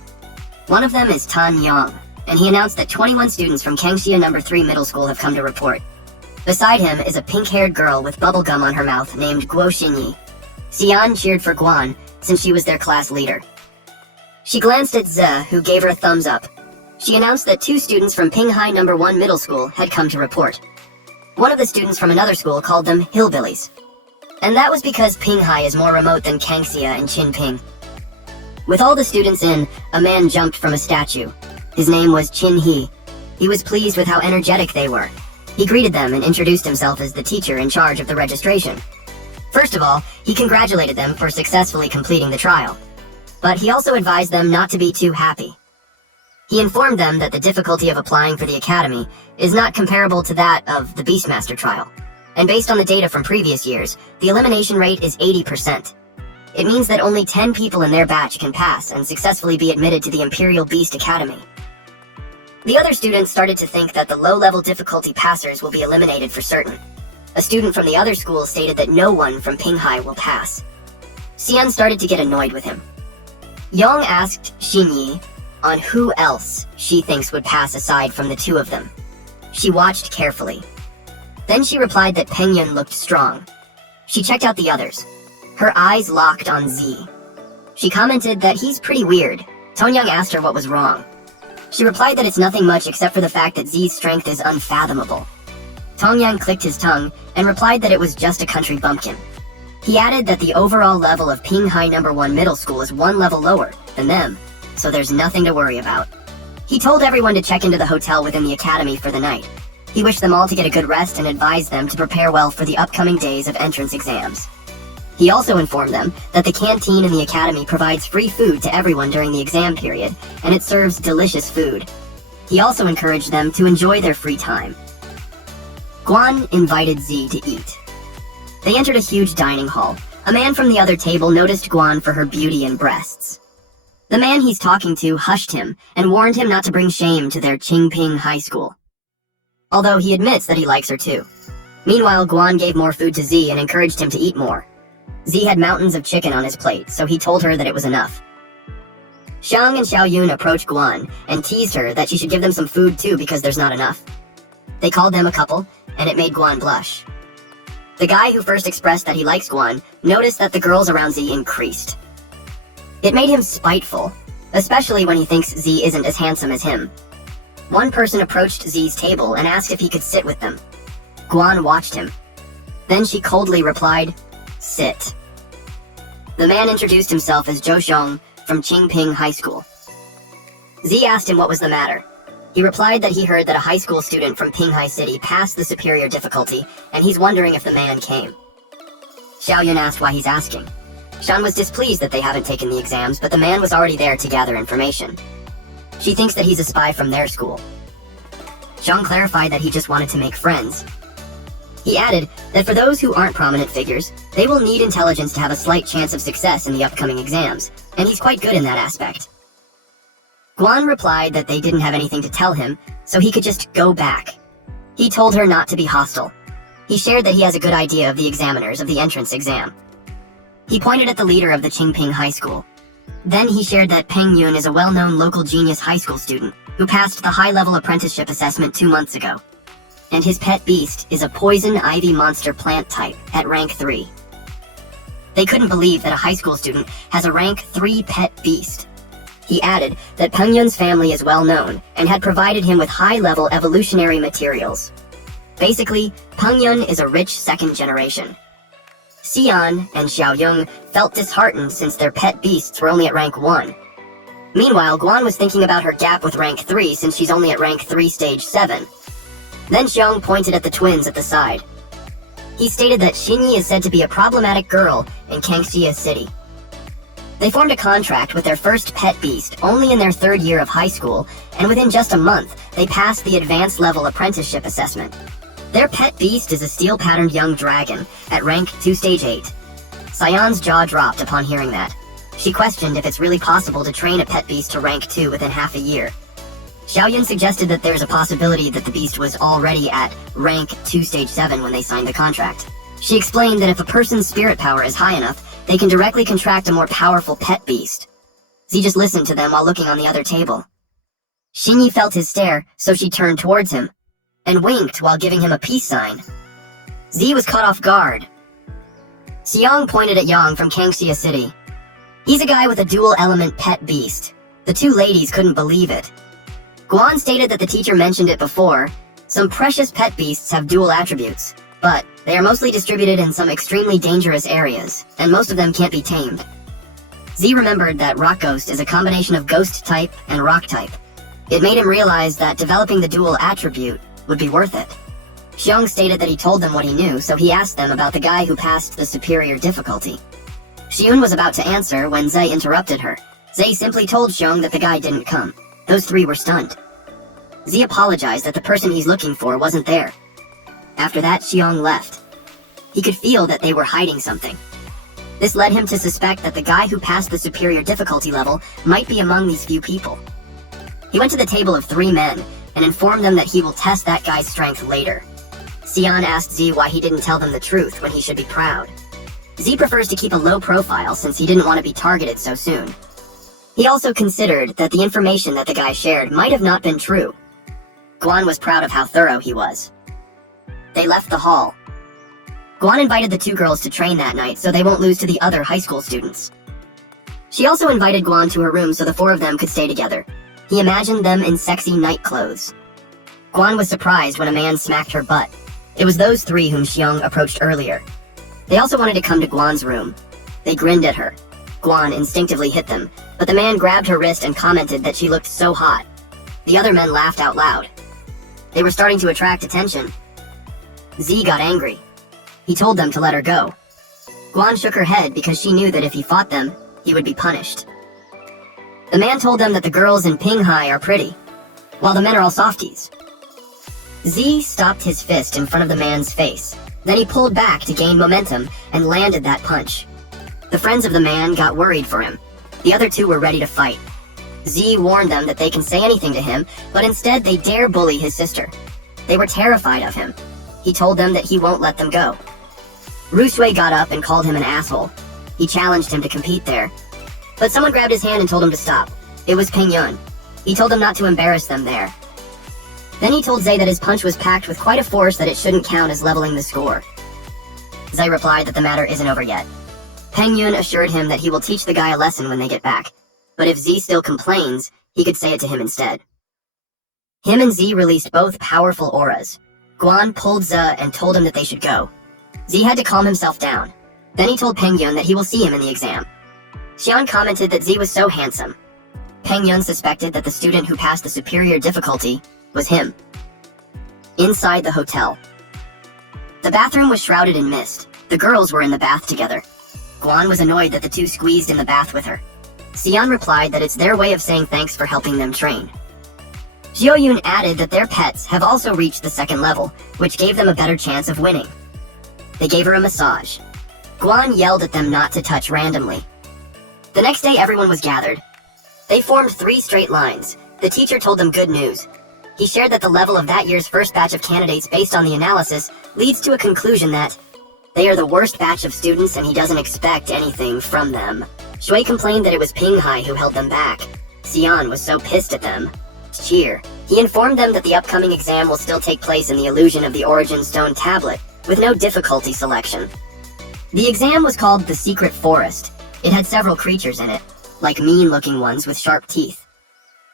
One of them is Tan Yang, and he announced that 21 students from Kangxia No. 3 Middle School have come to report. Beside him is a pink-haired girl with bubblegum on her mouth named Guo Xinyi. Xian cheered for Guan, since she was their class leader. She glanced at Ze, who gave her a thumbs up. She announced that 2 students from Pinghai No. 1 Middle School had come to report. One of the students from another school called them hillbillies. And that was because Pinghai is more remote than Kangxia and Qinping. With all the students in, a man jumped from a statue. His name was Qin He. He was pleased with how energetic they were. He greeted them and introduced himself as the teacher in charge of the registration. First of all, he congratulated them for successfully completing the trial. But he also advised them not to be too happy. He informed them that the difficulty of applying for the academy is not comparable to that of the Beastmaster trial. And based on the data from previous years, the elimination rate is 80%. It means that only 10 people in their batch can pass and successfully be admitted to the Imperial Beast Academy. The other students started to think that the low-level difficulty passers will be eliminated for certain. A student from the other school stated that no one from Pinghai will pass. Xian started to get annoyed with him. Yang asked Xinyi on who else she thinks would pass aside from the 2 of them. She watched carefully. Then she replied that Pengyun looked strong. She checked out the others. Her eyes locked on Z. She commented that he's pretty weird. Tonyang asked her what was wrong. She replied that it's nothing much except for the fact that Z's strength is unfathomable. Tongyang clicked his tongue and replied that it was just a country bumpkin. He added that the overall level of Pinghai No. 1 Middle School is 1 level lower than them, so there's nothing to worry about. He told everyone to check into the hotel within the academy for the night. He wished them all to get a good rest and advised them to prepare well for the upcoming days of entrance exams. He also informed them that the canteen in the academy provides free food to everyone during the exam period, and it serves delicious food. He also encouraged them to enjoy their free time. Guan invited Z to eat. They entered a huge dining hall. A man from the other table noticed Guan for her beauty and breasts. The man he's talking to hushed him and warned him not to bring shame to their Qingping High School. Although he admits that he likes her too. Meanwhile, Guan gave more food to Z and encouraged him to eat more. Z had mountains of chicken on his plate, so he told her that it was enough. Xiang and Xiaoyun approached Guan and teased her that she should give them some food too because there's not enough. They called them a couple, and it made Guan blush. The guy who first expressed that he likes Guan noticed that the girls around Z increased. It made him spiteful, especially when he thinks Z isn't as handsome as him. One person approached Z's table and asked if he could sit with them. Guan watched him. Then she coldly replied, "Sit." The man introduced himself as Zhou Xiong from Qingping High School. Z asked him what was the matter. He replied that he heard that a high school student from Pinghai City passed the superior difficulty, and he's wondering if the man came. Xiaoyun asked why he's asking. Shan was displeased that they haven't taken the exams, but the man was already there to gather information. She thinks that he's a spy from their school. Xiang clarified that he just wanted to make friends. He added that for those who aren't prominent figures, they will need intelligence to have a slight chance of success in the upcoming exams, and he's quite good in that aspect. Guan replied that they didn't have anything to tell him, so he could just go back. He told her not to be hostile. He shared that he has a good idea of the examiners of the entrance exam. He pointed at the leader of the Qingping High School. Then he shared that Peng Yun is a well-known local genius high school student who passed the high-level apprenticeship assessment 2 months ago. And his pet beast is a poison ivy monster plant type at rank 3. They couldn't believe that a high school student has a rank 3 pet beast. He added that Peng Yun's family is well known and had provided him with high-level evolutionary materials. Basically, Peng Yun is a rich second generation. Xian and Xiaoyong felt disheartened since their pet beasts were only at rank 1. Meanwhile, Guan was thinking about her gap with rank 3 since she's only at rank 3 stage 7. Then Xiong pointed at the twins at the side. He stated that Xinyi is said to be a problematic girl in Kangxia City. They formed a contract with their first pet beast only in their 3rd year of high school, and within just a month, they passed the advanced level apprenticeship assessment. Their pet beast is a steel-patterned young dragon at rank 2 stage 8. Sion's jaw dropped upon hearing that. She questioned if it's really possible to train a pet beast to rank 2 within half a year. Xiaoyun suggested that there's a possibility that the beast was already at rank 2 stage 7 when they signed the contract. She explained that if a person's spirit power is high enough, they can directly contract a more powerful pet beast. Z just listened to them while looking on the other table. Xinyi felt his stare, so she turned towards him and winked while giving him a peace sign. Z was caught off guard. Xiong pointed at Yang from Kangxia City. He's a guy with a dual-element pet beast. The two ladies couldn't believe it. Guan stated that the teacher mentioned it before. Some precious pet beasts have dual attributes, but they are mostly distributed in some extremely dangerous areas, and most of them can't be tamed. Z remembered that Rock Ghost is a combination of Ghost type and Rock type. It made him realize that developing the dual attribute would be worth it. Xiong stated that he told them what he knew, so he asked them about the guy who passed the superior difficulty. Xiun was about to answer when Zay interrupted her. Zay simply told Xiong that the guy didn't come. Those three were stunned. Z apologized that the person he's looking for wasn't there. After that, Xiong left. He could feel that they were hiding something. This led him to suspect that the guy who passed the superior difficulty level might be among these few people. He went to the table of 3 men and informed them that he will test that guy's strength later. Xian asked Z why he didn't tell them the truth when he should be proud. Z prefers to keep a low profile since he didn't want to be targeted so soon. He also considered that the information that the guy shared might have not been true. Guan was proud of how thorough he was. They left the hall. Guan invited the 2 girls to train that night so they won't lose to the other high school students. She also invited Guan to her room so the 4 of them could stay together. He imagined them in sexy night clothes. Guan was surprised when a man smacked her butt. It was those 3 whom Xiong approached earlier. They also wanted to come to Guan's room. They grinned at her. Guan instinctively hit them, but the man grabbed her wrist and commented that she looked so hot. The other men laughed out loud. They were starting to attract attention. Z got angry. He told them to let her go. Guan shook her head because she knew that if he fought them, he would be punished. The man told them that the girls in Pinghai are pretty, while the men are all softies. Z stopped his fist in front of the man's face. Then he pulled back to gain momentum and landed that punch. The friends of the man got worried for him. The other 2 were ready to fight. Z warned them that they can say anything to him, but instead they dare bully his sister. They were terrified of him. He told them that he won't let them go. Rushui got up and called him an asshole. He challenged him to compete there. But someone grabbed his hand and told him to stop. It was Peng Yun. He told them not to embarrass them there. Then he told Zay that his punch was packed with quite a force that it shouldn't count as leveling the score. Zay replied that the matter isn't over yet. Peng Yun assured him that he will teach the guy a lesson when they get back. But if Z still complains, he could say it to him instead. Him and Z released both powerful auras. Guan pulled Z and told him that they should go. Z had to calm himself down. Then he told Peng Yun that he will see him in the exam. Xian commented that Z was so handsome. Peng Yun suspected that the student who passed the superior difficulty was him. Inside the hotel. The bathroom was shrouded in mist. The girls were in the bath together. Guan was annoyed that the 2 squeezed in the bath with her. Xian replied that it's their way of saying thanks for helping them train. Xiaoyun added that their pets have also reached the second level, which gave them a better chance of winning. They gave her a massage. Guan yelled at them not to touch randomly. The next day everyone was gathered. They formed 3 straight lines. The teacher told them good news. He shared that the level of that year's first batch of candidates based on the analysis leads to a conclusion that they are the worst batch of students and he doesn't expect anything from them. Shui complained that it was Pinghai who held them back. Xian was so pissed at them. Cheer. He informed them that the upcoming exam will still take place in the illusion of the Origin Stone tablet, with no difficulty selection. The exam was called the Secret Forest. It had several creatures in it, like mean-looking ones with sharp teeth.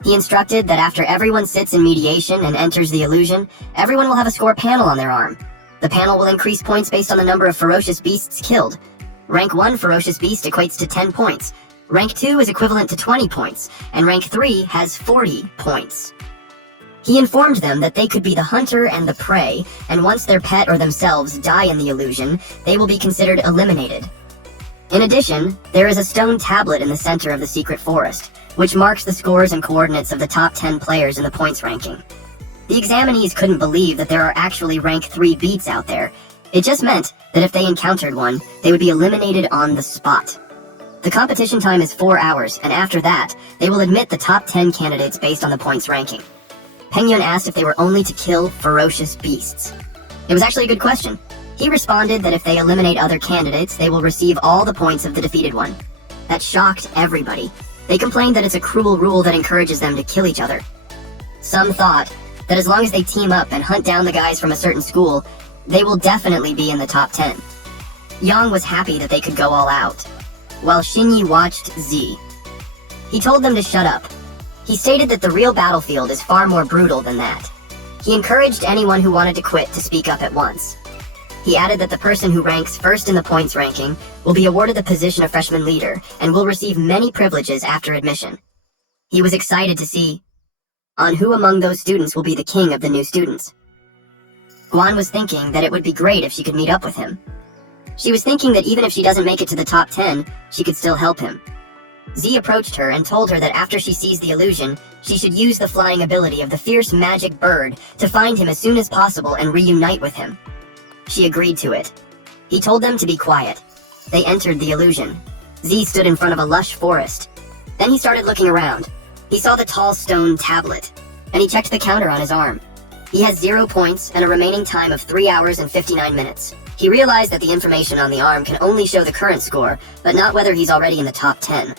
He instructed that after everyone sits in mediation and enters the illusion, everyone will have a score panel on their arm. The panel will increase points based on the number of ferocious beasts killed. Rank 1 ferocious beast equates to 10 points. Rank 2 is equivalent to 20 points, and Rank 3 has 40 points. He informed them that they could be the hunter and the prey, and once their pet or themselves die in the illusion, they will be considered eliminated. In addition, there is a stone tablet in the center of the secret forest, which marks the scores and coordinates of the top 10 players in the points ranking. The examinees couldn't believe that there are actually rank 3 beats out there. It just meant that if they encountered one, they would be eliminated on the spot. The competition time is 4 hours, and after that, they will admit the top 10 candidates based on the points ranking. Pengyun asked if they were only to kill ferocious beasts. It was actually a good question. He responded that if they eliminate other candidates, they will receive all the points of the defeated one. That shocked everybody. They complained that it's a cruel rule that encourages them to kill each other. Some thought that as long as they team up and hunt down the guys from a certain school, they will definitely be in the top 10. Yang was happy that they could go all out, while Xinyi watched Z. He told them to shut up. He stated that the real battlefield is far more brutal than that. He encouraged anyone who wanted to quit to speak up at once. He added that the person who ranks first in the points ranking will be awarded the position of freshman leader and will receive many privileges after admission. He was excited to see on who among those students will be the king of the new students. Guan was thinking that it would be great if she could meet up with him. She was thinking that even if she doesn't make it to the top 10, she could still help him. Z approached her and told her that after she sees the illusion, she should use the flying ability of the fierce magic bird to find him as soon as possible and reunite with him. She agreed to it. He told them to be quiet. They entered the illusion. Z stood in front of a lush forest. Then he started looking around. He saw the tall stone tablet, and he checked the counter on his arm. He has 0 points and a remaining time of 3 hours and 59 minutes. He realized that the information on the arm can only show the current score, but not whether he's already in the top 10.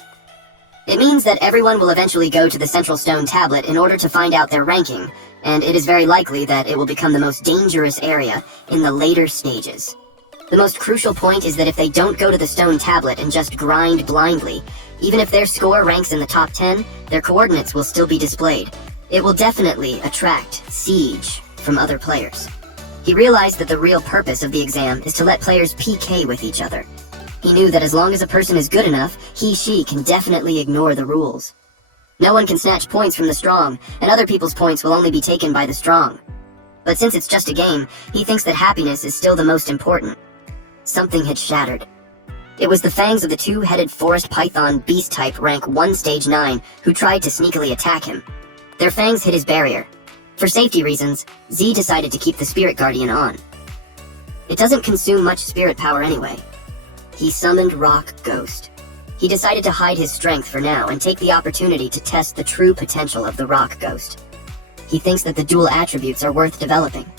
It means that everyone will eventually go to the central stone tablet in order to find out their ranking, and it is very likely that it will become the most dangerous area in the later stages. The most crucial point is that if they don't go to the stone tablet and just grind blindly, even if their score ranks in the top 10, their coordinates will still be displayed. It will definitely attract siege from other players. He realized that the real purpose of the exam is to let players PK with each other. He knew that as long as a person is good enough, she can definitely ignore the rules. No one can snatch points from the strong, and other people's points will only be taken by the strong. But since it's just a game, he thinks that happiness is still the most important. Something had shattered. It was the fangs of the 2-headed forest python beast type rank 1 stage 9 who tried to sneakily attack him. Their fangs hit his barrier. For safety reasons, Z decided to keep the spirit guardian on. It doesn't consume much spirit power anyway. He summoned Rock Ghost. He decided to hide his strength for now and take the opportunity to test the true potential of the Rock Ghost. He thinks that the dual attributes are worth developing.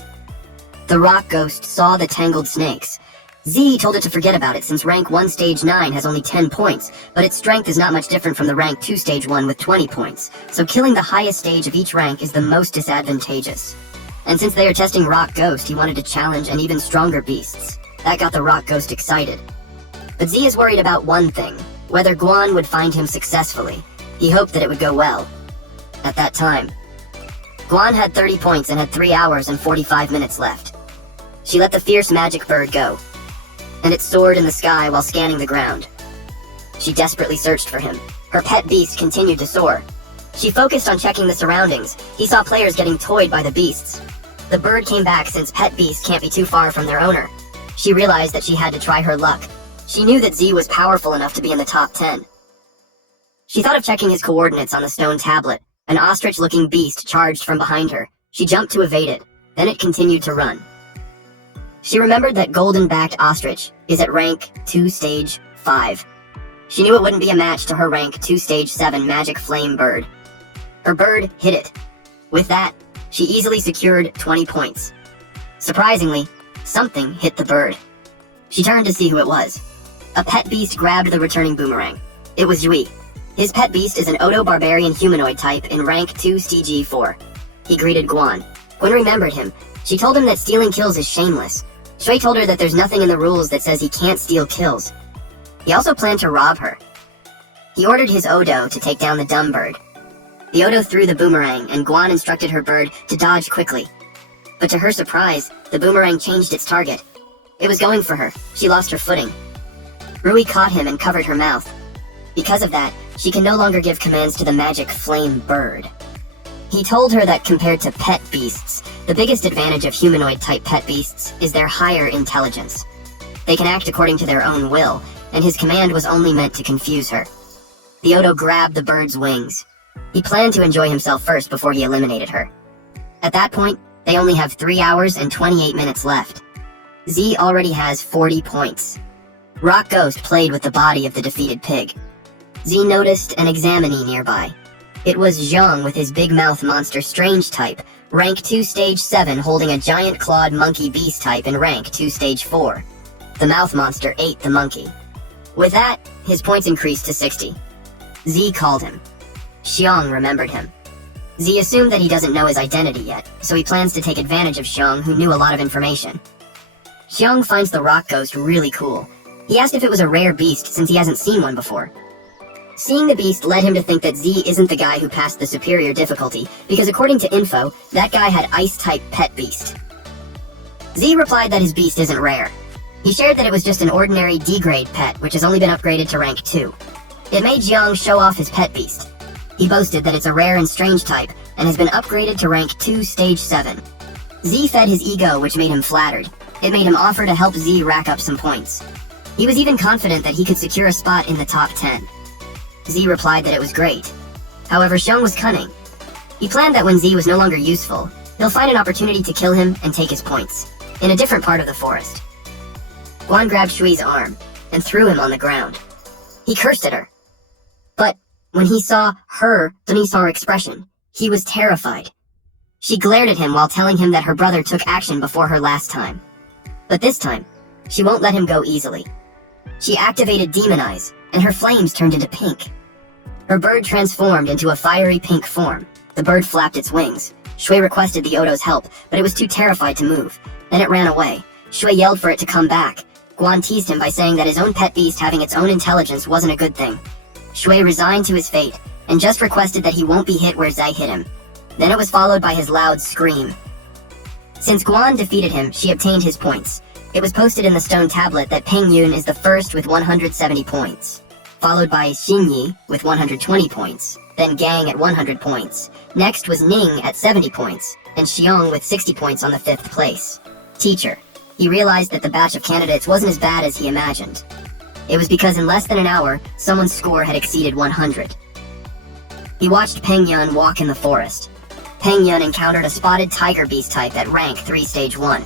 The Rock Ghost saw the tangled snakes. Z told it to forget about it since rank 1 stage 9 has only 10 points, but its strength is not much different from the rank 2 stage 1 with 20 points, so killing the highest stage of each rank is the most disadvantageous. And since they are testing Rock Ghost, he wanted to challenge an even stronger beasts. That got the Rock Ghost excited. But Z is worried about one thing, whether Guan would find him successfully. He hoped that it would go well. At that time, Guan had 30 points and had 3 hours and 45 minutes left. She let the fierce magic bird go, and it soared in the sky while scanning the ground. She desperately searched for him. Her pet beast continued to soar. She focused on checking the surroundings. He saw players getting toyed by the beasts. The bird came back since pet beasts can't be too far from their owner. She realized that she had to try her luck. She knew that Z was powerful enough to be in the top 10. She thought of checking his coordinates on the stone tablet. An ostrich-looking beast charged from behind her. She jumped to evade it, then it continued to run. She remembered that golden-backed ostrich is at rank 2 stage 5. She knew it wouldn't be a match to her rank 2 stage 7 magic flame bird. Her bird hit it. With that, she easily secured 20 points. Surprisingly, something hit the bird. She turned to see who it was. A pet beast grabbed the returning boomerang. It was Jui. His pet beast is an Odo-barbarian humanoid type in rank 2 stage 4. He greeted Guan. Gwen remembered him. She told him that stealing kills is shameless. Shui told her that there's nothing in the rules that says he can't steal kills. He also planned to rob her. He ordered his Odo to take down the dumb bird. The Odo threw the boomerang, and Guan instructed her bird to dodge quickly. But to her surprise, the boomerang changed its target. It was going for her. She lost her footing. Rui caught him and covered her mouth. Because of that, she can no longer give commands to the magic flame bird. He told her that compared to pet beasts, the biggest advantage of humanoid-type pet beasts is their higher intelligence. They can act according to their own will, and his command was only meant to confuse her. The Odo grabbed the bird's wings. He planned to enjoy himself first before he eliminated her. At that point, they only have 3 hours and 28 minutes left. Z already has 40 points. Rock Ghost played with the body of the defeated pig. Z noticed an examinee nearby. It was Zhang with his big mouth monster strange type, rank 2 stage 7, holding a giant clawed monkey beast type in rank 2 stage 4. The mouth monster ate the monkey. With that, his points increased to 60. Z called him. Xiang remembered him. Z assumed that he doesn't know his identity yet, so he plans to take advantage of Xiang, who knew a lot of information. Xiang finds the rock ghost really cool. He asked if it was a rare beast since he hasn't seen one before. Seeing the beast led him to think that Z isn't the guy who passed the superior difficulty, because according to info, that guy had ice-type pet beast. Z replied that his beast isn't rare. He shared that it was just an ordinary D-grade pet, which has only been upgraded to rank 2. It made Jiang show off his pet beast. He boasted that it's a rare and strange type, and has been upgraded to rank 2 stage 7. Z fed his ego, which made him flattered. It made him offer to help Z rack up some points. He was even confident that he could secure a spot in the top 10. Z replied that it was great. However, Xiang was cunning. He planned that when Z was no longer useful, he'll find an opportunity to kill him and take his points, in a different part of the forest. Guan grabbed Shui's arm, and threw him on the ground. He cursed at her. But when he saw her expression, he was terrified. She glared at him while telling him that her brother took action before her last time. But this time, she won't let him go easily. She activated Demon Eyes, and her flames turned into pink. Her bird transformed into a fiery pink form. The bird flapped its wings. Shui requested the Odo's help, but it was too terrified to move. Then it ran away. Shui yelled for it to come back. Guan teased him by saying that his own pet beast having its own intelligence wasn't a good thing. Shui resigned to his fate, and just requested that he won't be hit where Zai hit him. Then it was followed by his loud scream. Since Guan defeated him, she obtained his points. It was posted in the stone tablet that Peng Yun is the first with 170 points, followed by Xinyi with 120 points, then Gang at 100 points. Next was Ning at 70 points, and Xiong with 60 points on the 5th place. Teacher. He realized that the batch of candidates wasn't as bad as he imagined. It was because in less than an hour, someone's score had exceeded 100. He watched Peng Yun walk in the forest. Peng Yun encountered a spotted tiger beast type at rank 3 stage 1.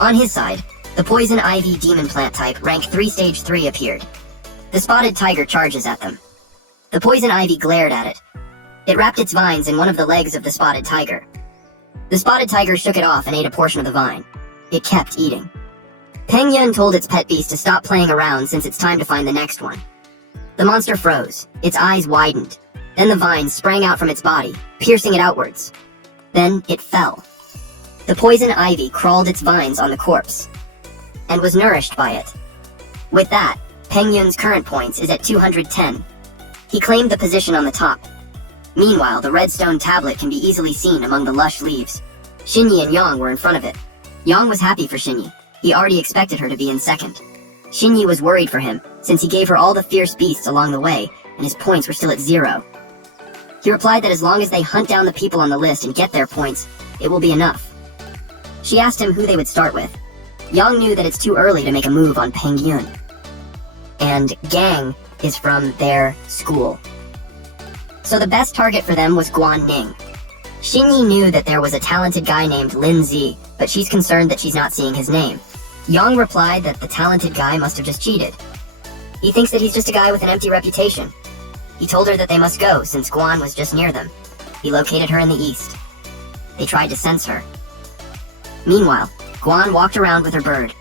On his side, the poison ivy demon plant type rank 3 stage 3 appeared. The spotted tiger charges at them. The poison ivy glared at it. It wrapped its vines in one of the legs of the spotted tiger. The spotted tiger shook it off and ate a portion of the vine. It kept eating. Peng Yun told its pet beast to stop playing around since it's time to find the next one. The monster froze. Its eyes widened. Then the vines sprang out from its body, piercing it outwards. Then it fell. The poison ivy crawled its vines on the corpse, and was nourished by it. With that, Peng Yun's current points is at 210. He claimed the position on the top. Meanwhile, the redstone tablet can be easily seen among the lush leaves. Xinyi and Yang were in front of it. Yang was happy for Xinyi. He already expected her to be in second. Xinyi was worried for him, since he gave her all the fierce beasts along the way, and his points were still at 0. He replied that as long as they hunt down the people on the list and get their points, it will be enough. She asked him who they would start with. Yang knew that it's too early to make a move on Peng Yun. And Gang is from their school. So the best target for them was Guan Ning. Xinyi knew that there was a talented guy named Lin Zi, but she's concerned that she's not seeing his name. Yang replied that the talented guy must have just cheated. He thinks that he's just a guy with an empty reputation. He told her that they must go since Guan was just near them. He located her in the east. They tried to sense her. Meanwhile, Guan walked around with her bird.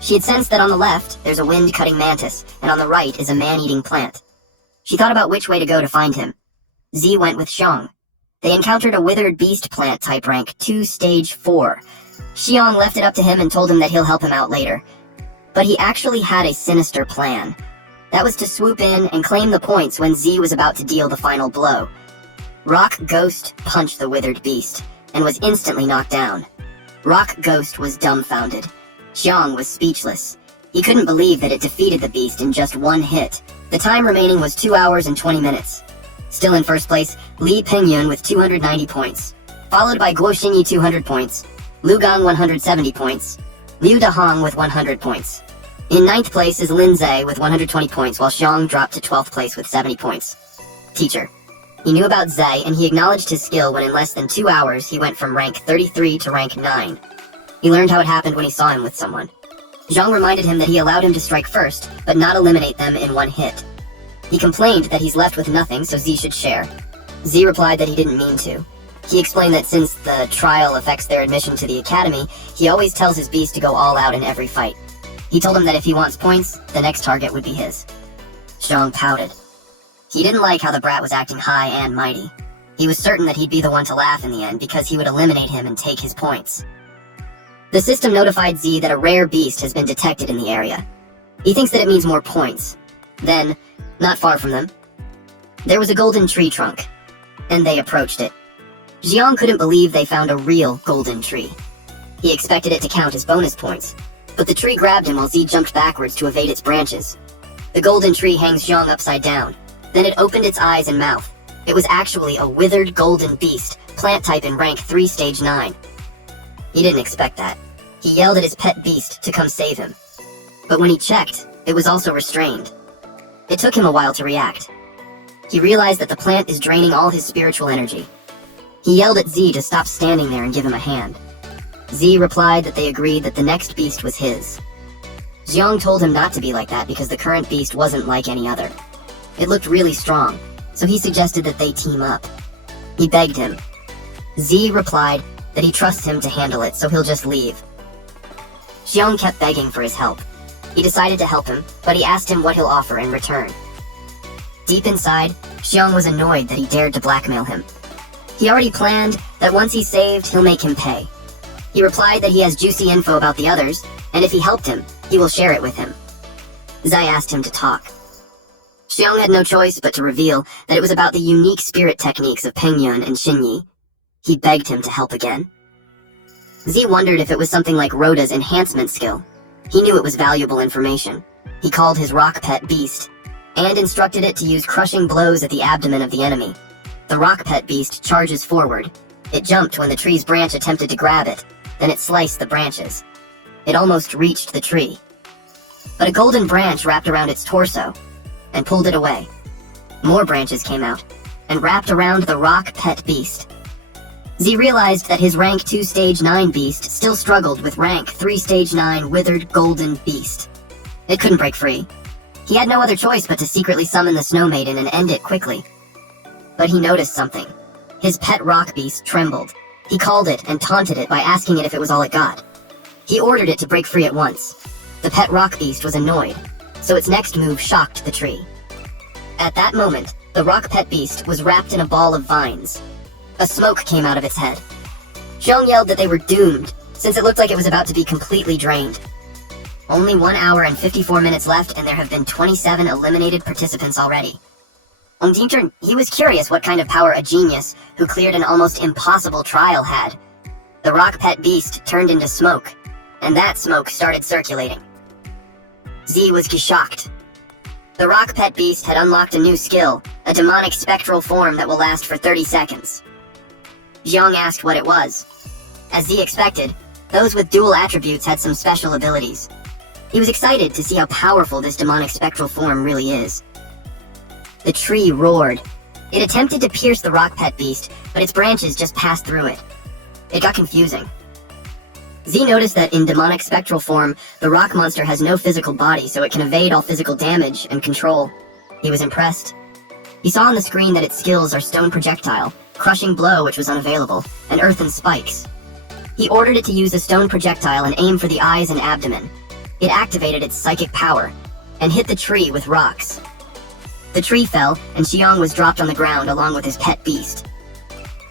She had sensed that on the left, there's a wind-cutting mantis, and on the right is a man-eating plant. She thought about which way to go to find him. Z went with Xiang. They encountered a withered beast plant type rank 2 stage 4. Xiang left it up to him and told him that he'll help him out later. But he actually had a sinister plan. That was to swoop in and claim the points when Z was about to deal the final blow. Rock Ghost punched the withered beast, and was instantly knocked down. Rock Ghost was dumbfounded. Xiang was speechless. He couldn't believe that it defeated the beast in just one hit. The time remaining was 2 hours and 20 minutes. Still in first place, Li Pingyun with 290 points, followed by Guo Xinyi 200 points, Lu Gang 170 points, Liu Dahong with 100 points. In 9th place is Lin Zhe with 120 points, while Xiang dropped to 12th place with 70 points. Teacher. He knew about Zhe, and he acknowledged his skill when in less than 2 hours he went from rank 33 to rank 9. He learned how it happened when he saw him with someone. Zhang reminded him that he allowed him to strike first, but not eliminate them in one hit. He complained that he's left with nothing, so Z should share. Z replied that he didn't mean to. He explained that since the trial affects their admission to the academy, he always tells his beast to go all out in every fight. He told him that if he wants points, the next target would be his. Zhang pouted. He didn't like how the brat was acting high and mighty. He was certain that he'd be the one to laugh in the end because he would eliminate him and take his points. The system notified Z that a rare beast has been detected in the area. He thinks that it means more points. Then, not far from them, there was a golden tree trunk, and they approached it. Jiang couldn't believe they found a real golden tree. He expected it to count as bonus points, but the tree grabbed him while Z jumped backwards to evade its branches. The golden tree hangs Jiang upside down. Then it opened its eyes and mouth. It was actually a withered golden beast, plant type in rank 3 stage 9. He didn't expect that. He yelled at his pet beast to come save him. But when he checked, it was also restrained. It took him a while to react. He realized that the plant is draining all his spiritual energy. He yelled at Z to stop standing there and give him a hand. Z replied that they agreed that the next beast was his. Jiang told him not to be like that because the current beast wasn't like any other. It looked really strong, so he suggested that they team up. He begged him. Z replied that he trusts him to handle it, so he'll just leave. Jiang kept begging for his help. He decided to help him, but he asked him what he'll offer in return. Deep inside, Xiang was annoyed that he dared to blackmail him. He already planned that once he's saved, he'll make him pay. He replied that he has juicy info about the others, and if he helped him, he will share it with him. Zai asked him to talk. Xiang had no choice but to reveal that it was about the unique spirit techniques of Pengyun and Xinyi. He begged him to help again. Z wondered if it was something like Rhoda's enhancement skill. He knew it was valuable information. He called his rock pet Beast, and instructed it to use crushing blows at the abdomen of the enemy. The rock pet Beast charges forward. It jumped when the tree's branch attempted to grab it, then it sliced the branches. It almost reached the tree. But a golden branch wrapped around its torso, and pulled it away. More branches came out, and wrapped around the rock pet Beast. Z realized that his rank 2 stage 9 beast still struggled with rank 3 stage 9 withered golden beast. It couldn't break free. He had no other choice but to secretly summon the Snow Maiden and end it quickly. But he noticed something. His pet rock beast trembled. He called it and taunted it by asking it if it was all it got. He ordered it to break free at once. The pet rock beast was annoyed, so its next move shocked the tree. At that moment, the rock pet beast was wrapped in a ball of vines. A smoke came out of its head. Xiong yelled that they were doomed, since it looked like it was about to be completely drained. Only 1 hour and 54 minutes left, and there have been 27 eliminated participants already. Dinter, he was curious what kind of power a genius who cleared an almost impossible trial had. The rock pet beast turned into smoke, and that smoke started circulating. Z was shocked. The rock pet beast had unlocked a new skill, a demonic spectral form that will last for 30 seconds. Jiang asked what it was. As Z expected, those with dual attributes had some special abilities. He was excited to see how powerful this demonic spectral form really is. The tree roared. It attempted to pierce the rock pet beast, but its branches just passed through it. It got confusing. Z noticed that in demonic spectral form, the rock monster has no physical body, so it can evade all physical damage and control. He was impressed. He saw on the screen that its skills are Stone Projectile, Crushing Blow, which was unavailable, and Earthen Spikes. He ordered it to use a Stone Projectile and aim for the eyes and abdomen. It activated its psychic power, and hit the tree with rocks. The tree fell, and Xiong was dropped on the ground along with his pet beast.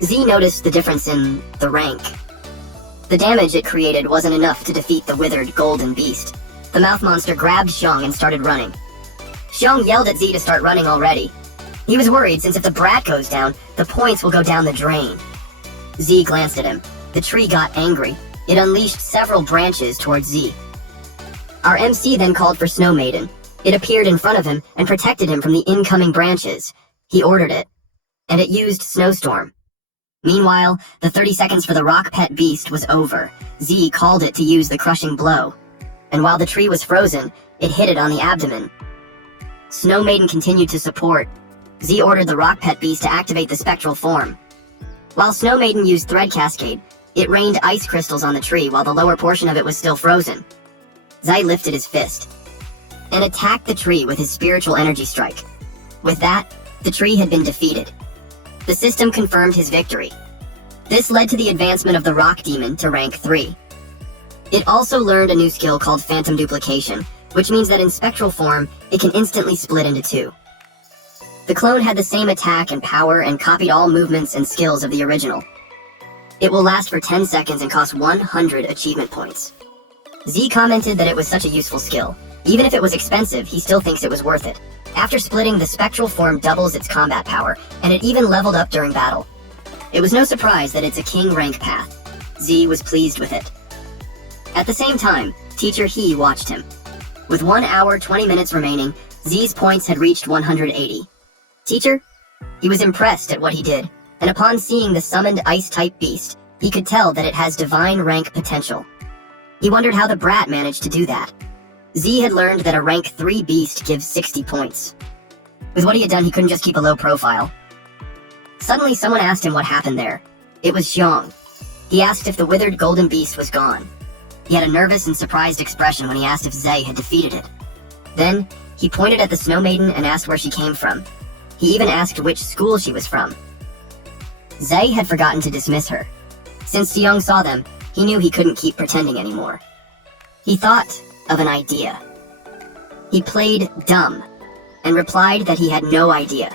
Z noticed the difference in the rank. The damage it created wasn't enough to defeat the withered golden beast. The mouth monster grabbed Xiong and started running. Xiong yelled at Z to start running already. He was worried since if the brat goes down, the points will go down the drain. Z glanced at him. The tree got angry. It unleashed several branches towards Z. Our MC then called for Snow Maiden. It appeared in front of him and protected him from the incoming branches. He ordered it, and it used Snowstorm. Meanwhile, the 30 seconds for the rock pet beast was over. Z called it to use the Crushing Blow, and while the tree was frozen, it hit it on the abdomen. Snow Maiden continued to support. Z ordered the rock pet beast to activate the spectral form. While Snow Maiden used Thread Cascade, it rained ice crystals on the tree while the lower portion of it was still frozen. Zai lifted his fist and attacked the tree with his spiritual energy strike. With that, the tree had been defeated. The system confirmed his victory. This led to the advancement of the Rock Demon to rank 3. It also learned a new skill called Phantom Duplication, which means that in spectral form, it can instantly split into 2. The clone had the same attack and power and copied all movements and skills of the original. It will last for 10 seconds and cost 100 achievement points. Z commented that it was such a useful skill. Even if it was expensive, he still thinks it was worth it. After splitting, the spectral form doubles its combat power, and it even leveled up during battle. It was no surprise that it's a king rank path. Z was pleased with it. At the same time, Teacher He watched him. With 1 hour 20 minutes remaining, Z's points had reached 180. Teacher? He was impressed at what he did, and upon seeing the summoned ice-type beast, he could tell that it has divine rank potential. He wondered how the brat managed to do that. Z had learned that a rank 3 beast gives 60 points. With what he had done, he couldn't just keep a low profile. Suddenly, someone asked him what happened there. It was Xiong. He asked if the withered golden beast was gone. He had a nervous and surprised expression when he asked if Zay had defeated it. Then, he pointed at the Snow Maiden and asked where she came from. He even asked which school she was from. Zay had forgotten to dismiss her. Since Xiong saw them, he knew he couldn't keep pretending anymore. He thought of an idea. He played dumb and replied that he had no idea.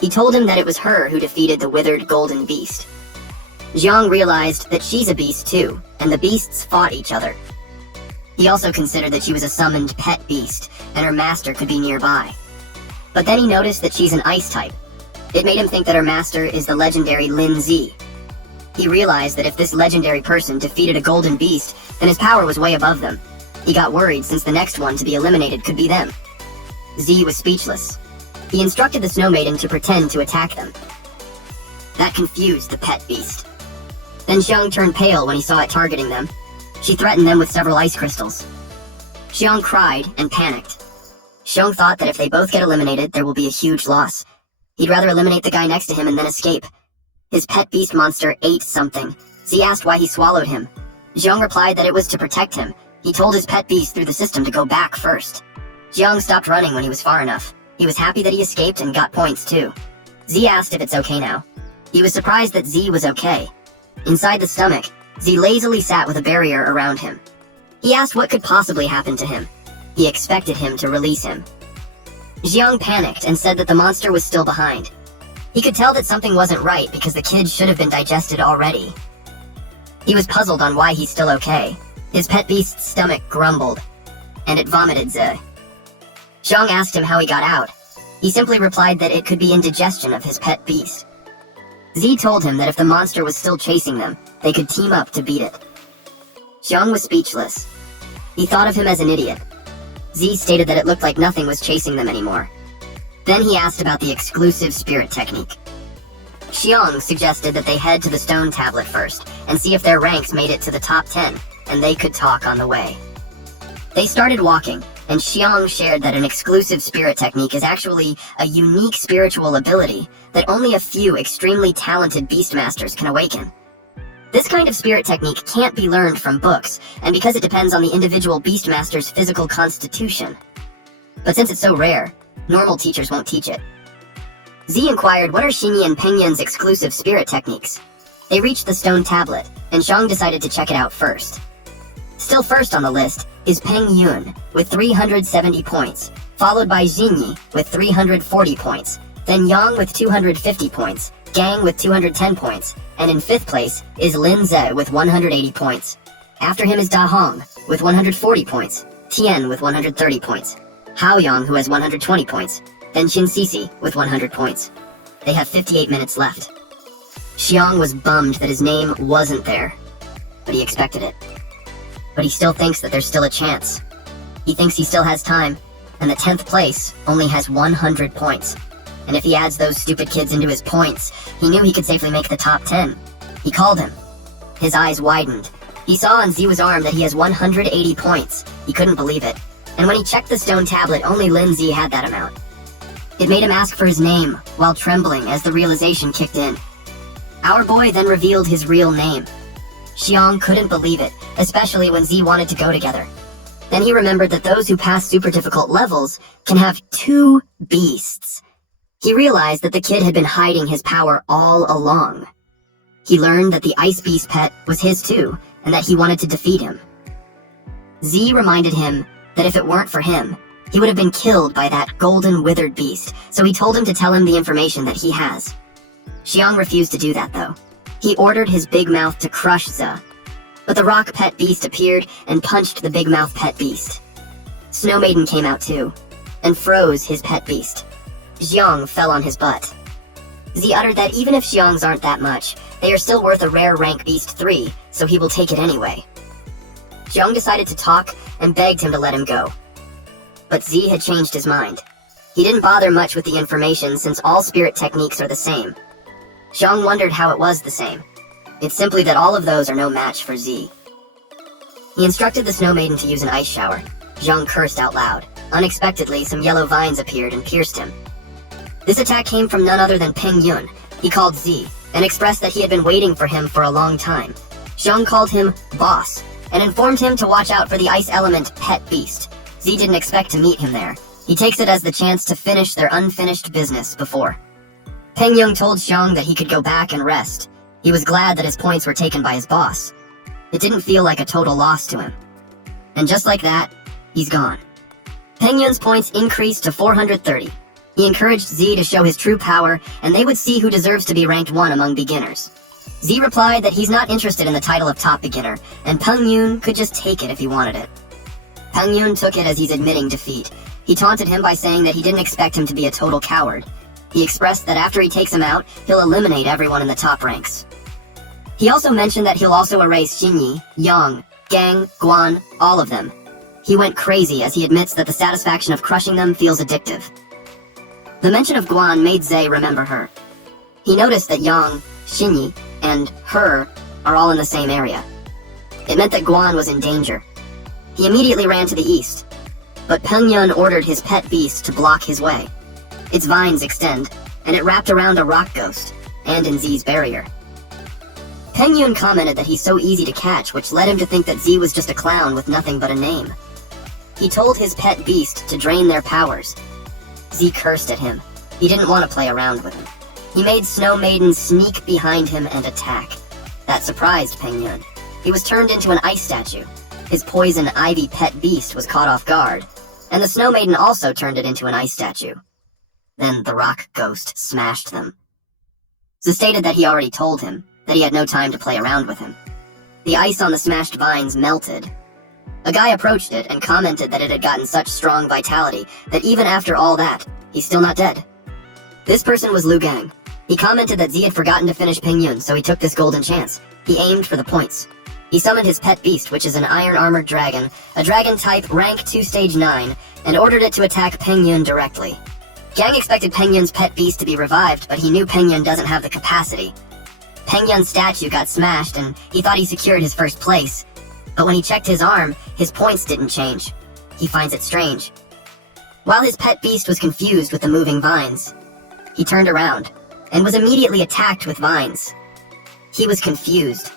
He told him that it was her who defeated the withered golden beast. Xiong realized that she's a beast too, and the beasts fought each other. He also considered that she was a summoned pet beast, and her master could be nearby. But then he noticed that she's an ice type. It made him think that her master is the legendary Lin Z. He realized that if this legendary person defeated a golden beast, then his power was way above them. He got worried since the next one to be eliminated could be them. Z was speechless. He instructed the Snow Maiden to pretend to attack them. That confused the pet beast. Then Xiong turned pale when he saw it targeting them. She threatened them with several ice crystals. Xiong cried and panicked. Xiong thought that if they both get eliminated, there will be a huge loss. He'd rather eliminate the guy next to him and then escape. His pet beast monster ate something. Z asked why he swallowed him. Xiong replied that it was to protect him. He told his pet beast through the system to go back first. Xiong stopped running when he was far enough. He was happy that he escaped and got points too. Z asked if it's okay now. He was surprised that Z was okay. Inside the stomach, Z lazily sat with a barrier around him. He asked what could possibly happen to him. He expected him to release him. Xiong panicked and said that the monster was still behind. He could tell that something wasn't right because the kid should have been digested already. He was puzzled on why he's still okay. His pet beast's stomach grumbled, and it vomited Z. Xiong asked him how he got out. He simply replied that it could be indigestion of his pet beast. Z told him that if the monster was still chasing them, they could team up to beat it. Xiong was speechless. He thought of him as an idiot. Z stated that it looked like nothing was chasing them anymore. Then he asked about the exclusive spirit technique. Xiong suggested that they head to the stone tablet first and see if their ranks made it to the top 10, and they could talk on the way. They started walking, and Xiang shared that an exclusive spirit technique is actually a unique spiritual ability that only a few extremely talented Beastmasters can awaken. This kind of spirit technique can't be learned from books, and because it depends on the individual Beastmaster's physical constitution. But since it's so rare, normal teachers won't teach it. Z inquired what are Xinyi and Pengyun's exclusive spirit techniques. They reached the stone tablet, and Xiang decided to check it out first. Still first on the list is Peng Yun with 370 points, followed by Xinyi with 340 points, then Yang with 250 points, Gang with 210 points, and in 5th place is Lin Ze with 180 points. After him is Da Hong with 140 points, Tian with 130 points, Hao Yang who has 120 points, then Qin Sisi with 100 points. They have 58 minutes left. Xiang was bummed that his name wasn't there, but he expected it. But he still thinks that there's still a chance. He thinks he still has time, and that 10th place only has 100 points. And if he adds those stupid kids into his points, he knew he could safely make the top 10. He called him. His eyes widened. He saw on Ziwa's arm that he has 180 points. He couldn't believe it. And when he checked the stone tablet, only Lin Zi had that amount. It made him ask for his name, while trembling as the realization kicked in. Our boy then revealed his real name. Xiang couldn't believe it, especially when Z wanted to go together. Then he remembered that those who pass super difficult levels can have 2 beasts. He realized that the kid had been hiding his power all along. He learned that the ice beast pet was his too, and that he wanted to defeat him. Z reminded him that if it weren't for him, he would have been killed by that golden withered beast, so he told him to tell him the information that he has. Xiang refused to do that though. He ordered his big mouth to crush Ze. But the rock pet beast appeared and punched the big mouth pet beast. Snow Maiden came out too, and froze his pet beast. Xiang fell on his butt. Z uttered that even if Xiang's aren't that much, they are still worth a rare rank beast 3, so he will take it anyway. Xiang decided to talk and begged him to let him go. But Z had changed his mind. He didn't bother much with the information since all spirit techniques are the same. Xiang wondered how it was the same. It's simply that all of those are no match for Z. He instructed the Snow Maiden to use an ice shower. Xiang cursed out loud. Unexpectedly, some yellow vines appeared and pierced him. This attack came from none other than Peng Yun. He called Z, and expressed that he had been waiting for him for a long time. Xiang called him Boss, and informed him to watch out for the ice element Pet Beast. Z didn't expect to meet him there. He takes it as the chance to finish their unfinished business before. Peng Yun told Xiang that he could go back and rest. He was glad that his points were taken by his boss. It didn't feel like a total loss to him. And just like that, he's gone. Peng Yun's points increased to 430. He encouraged Z to show his true power, and they would see who deserves to be ranked 1 among beginners. Z replied that he's not interested in the title of top beginner, and Peng Yun could just take it if he wanted it. Peng Yun took it as he's admitting defeat. He taunted him by saying that he didn't expect him to be a total coward. He expressed that after he takes him out, he'll eliminate everyone in the top ranks. He also mentioned that he'll also erase Xinyi, Yang, Gang, Guan, all of them. He went crazy as he admits that the satisfaction of crushing them feels addictive. The mention of Guan made Ze remember her. He noticed that Yang, Xinyi, and her are all in the same area. It meant that Guan was in danger. He immediately ran to the east, but Peng Yun ordered his pet beast to block his way. Its vines extend, and it wrapped around a rock ghost, and in Z's barrier. Peng Yun commented that he's so easy to catch, which led him to think that Z was just a clown with nothing but a name. He told his pet beast to drain their powers. Z cursed at him. He didn't want to play around with him. He made Snow Maiden sneak behind him and attack. That surprised Peng Yun. He was turned into an ice statue. His poison ivy pet beast was caught off guard, and the Snow Maiden also turned it into an ice statue. Then the rock ghost smashed them. Z stated that he already told him that he had no time to play around with him. The ice on the smashed vines melted. A guy approached it and commented that it had gotten such strong vitality that even after all that, he's still not dead. This person was Lu Gang. He commented that Z had forgotten to finish Peng Yun, so he took this golden chance. He aimed for the points. He summoned his pet beast, which is an iron-armored dragon, a dragon type rank 2 stage 9, and ordered it to attack Peng Yun directly. Gang expected Peng Yun's pet beast to be revived, but he knew Peng Yun doesn't have the capacity. Peng Yun's statue got smashed, and he thought he secured his first place. But when he checked his arm, his points didn't change. he finds it strange. While his pet beast was confused with the moving vines, he turned around and was immediately attacked with vines. He was confused.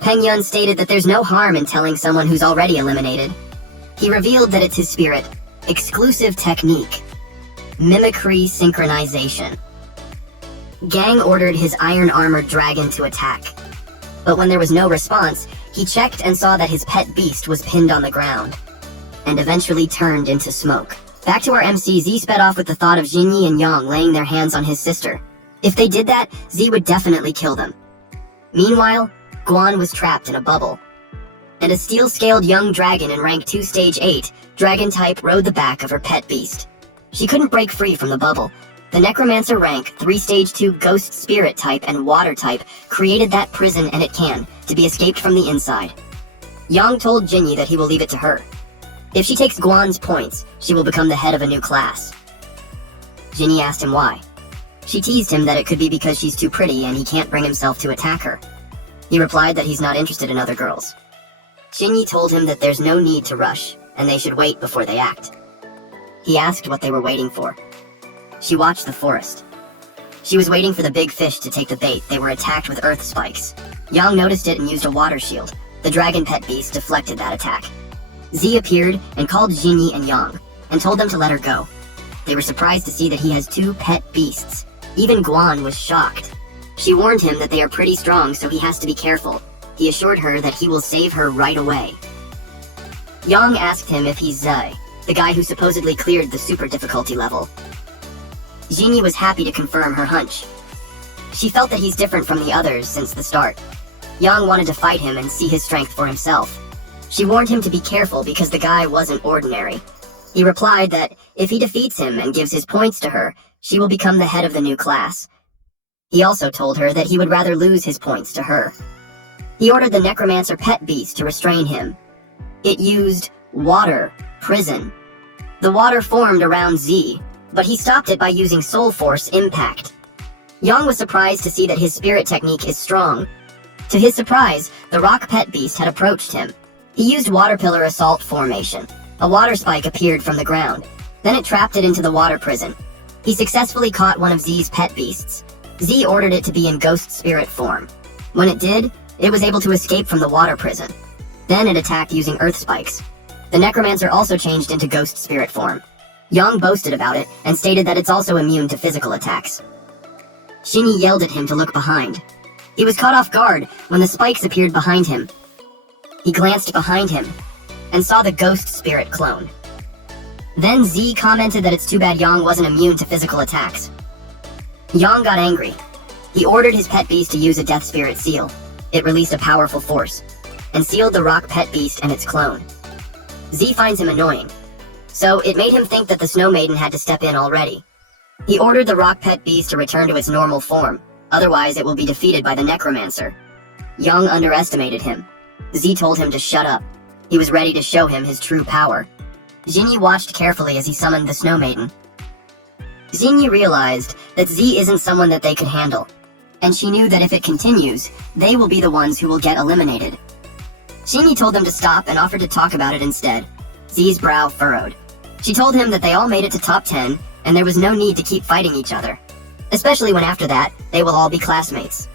Peng Yun stated that there's no harm in telling someone who's already eliminated. He revealed that it's his spirit, exclusive technique, mimicry synchronization. Gang ordered his iron-armored dragon to attack. But when there was no response, he checked and saw that his pet beast was pinned on the ground, and eventually turned into smoke. Back to our MC, Z sped off with the thought of Jinyi and Yang laying their hands on his sister. If they did that, Z would definitely kill them. Meanwhile, Guan was trapped in a bubble, and a steel-scaled young dragon in rank 2 stage 8, dragon type, rode the back of her pet beast. She couldn't break free from the bubble. The necromancer rank 3 stage 2 ghost spirit type and water type created that prison, and it can to be escaped from the inside. Yang told Jinyi that he will leave it to her. If she takes Guan's points, she will become the head of a new class. Jinyi asked him why. She teased him that it could be because she's too pretty and he can't bring himself to attack her. He replied that he's not interested in other girls. Jinyi told him that there's no need to rush, and they should wait before they act. He asked what they were waiting for. She watched the forest. She was waiting for the big fish to take the bait. They were attacked with earth spikes. Yang noticed it and used a water shield. The dragon pet beast deflected that attack. Z appeared and called Jinyi and Yang, and told them to let her go. They were surprised to see that he has 2 pet beasts. Even Guan was shocked. She warned him that they are pretty strong, so he has to be careful. He assured her that he will save her right away. Yang asked him if he's Zai, the guy who supposedly cleared the super difficulty level. Jinyi was happy to confirm her hunch. She felt that he's different from the others since the start. Yang wanted to fight him and see his strength for himself. She warned him to be careful because the guy wasn't ordinary. He replied that if he defeats him and gives his points to her, she will become the head of the new class. He also told her that he would rather lose his points to her. He ordered the necromancer pet beast to restrain him. It used water prison. The water formed around Z, but he stopped it by using soul force impact. Yang was surprised to see that his spirit technique is strong. To his surprise, the rock pet beast had approached him. He used water pillar assault formation. A water spike appeared from the ground. Then it trapped it into the water prison. He successfully caught one of Z's pet beasts. Z ordered it to be in ghost spirit form. When it did, it was able to escape from the water prison. Then it attacked using earth spikes. The necromancer also changed into ghost spirit form. Yang boasted about it and stated that it's also immune to physical attacks. Jinyi yelled at him to look behind. He was caught off guard when the spikes appeared behind him. He glanced behind him and saw the ghost spirit clone. Then Z commented that it's too bad Yang wasn't immune to physical attacks. Yang got angry. He ordered his pet beast to use a death spirit seal. It released a powerful force and sealed the rock pet beast and its clone. Z finds him annoying, so it made him think that the Snow Maiden had to step in already. He ordered the rock pet beast to return to its normal form, otherwise it will be defeated by the necromancer. Yang underestimated him. Z told him to shut up. He was ready to show him his true power. Jinyi watched carefully as he summoned the Snow Maiden. Jinyi realized that Z isn't someone that they could handle, and she knew that if it continues, they will be the ones who will get eliminated. Jinyi told them to stop and offered to talk about it instead. Z's brow furrowed. She told him that they all made it to top 10, and there was no need to keep fighting each other, especially when after that, they will all be classmates.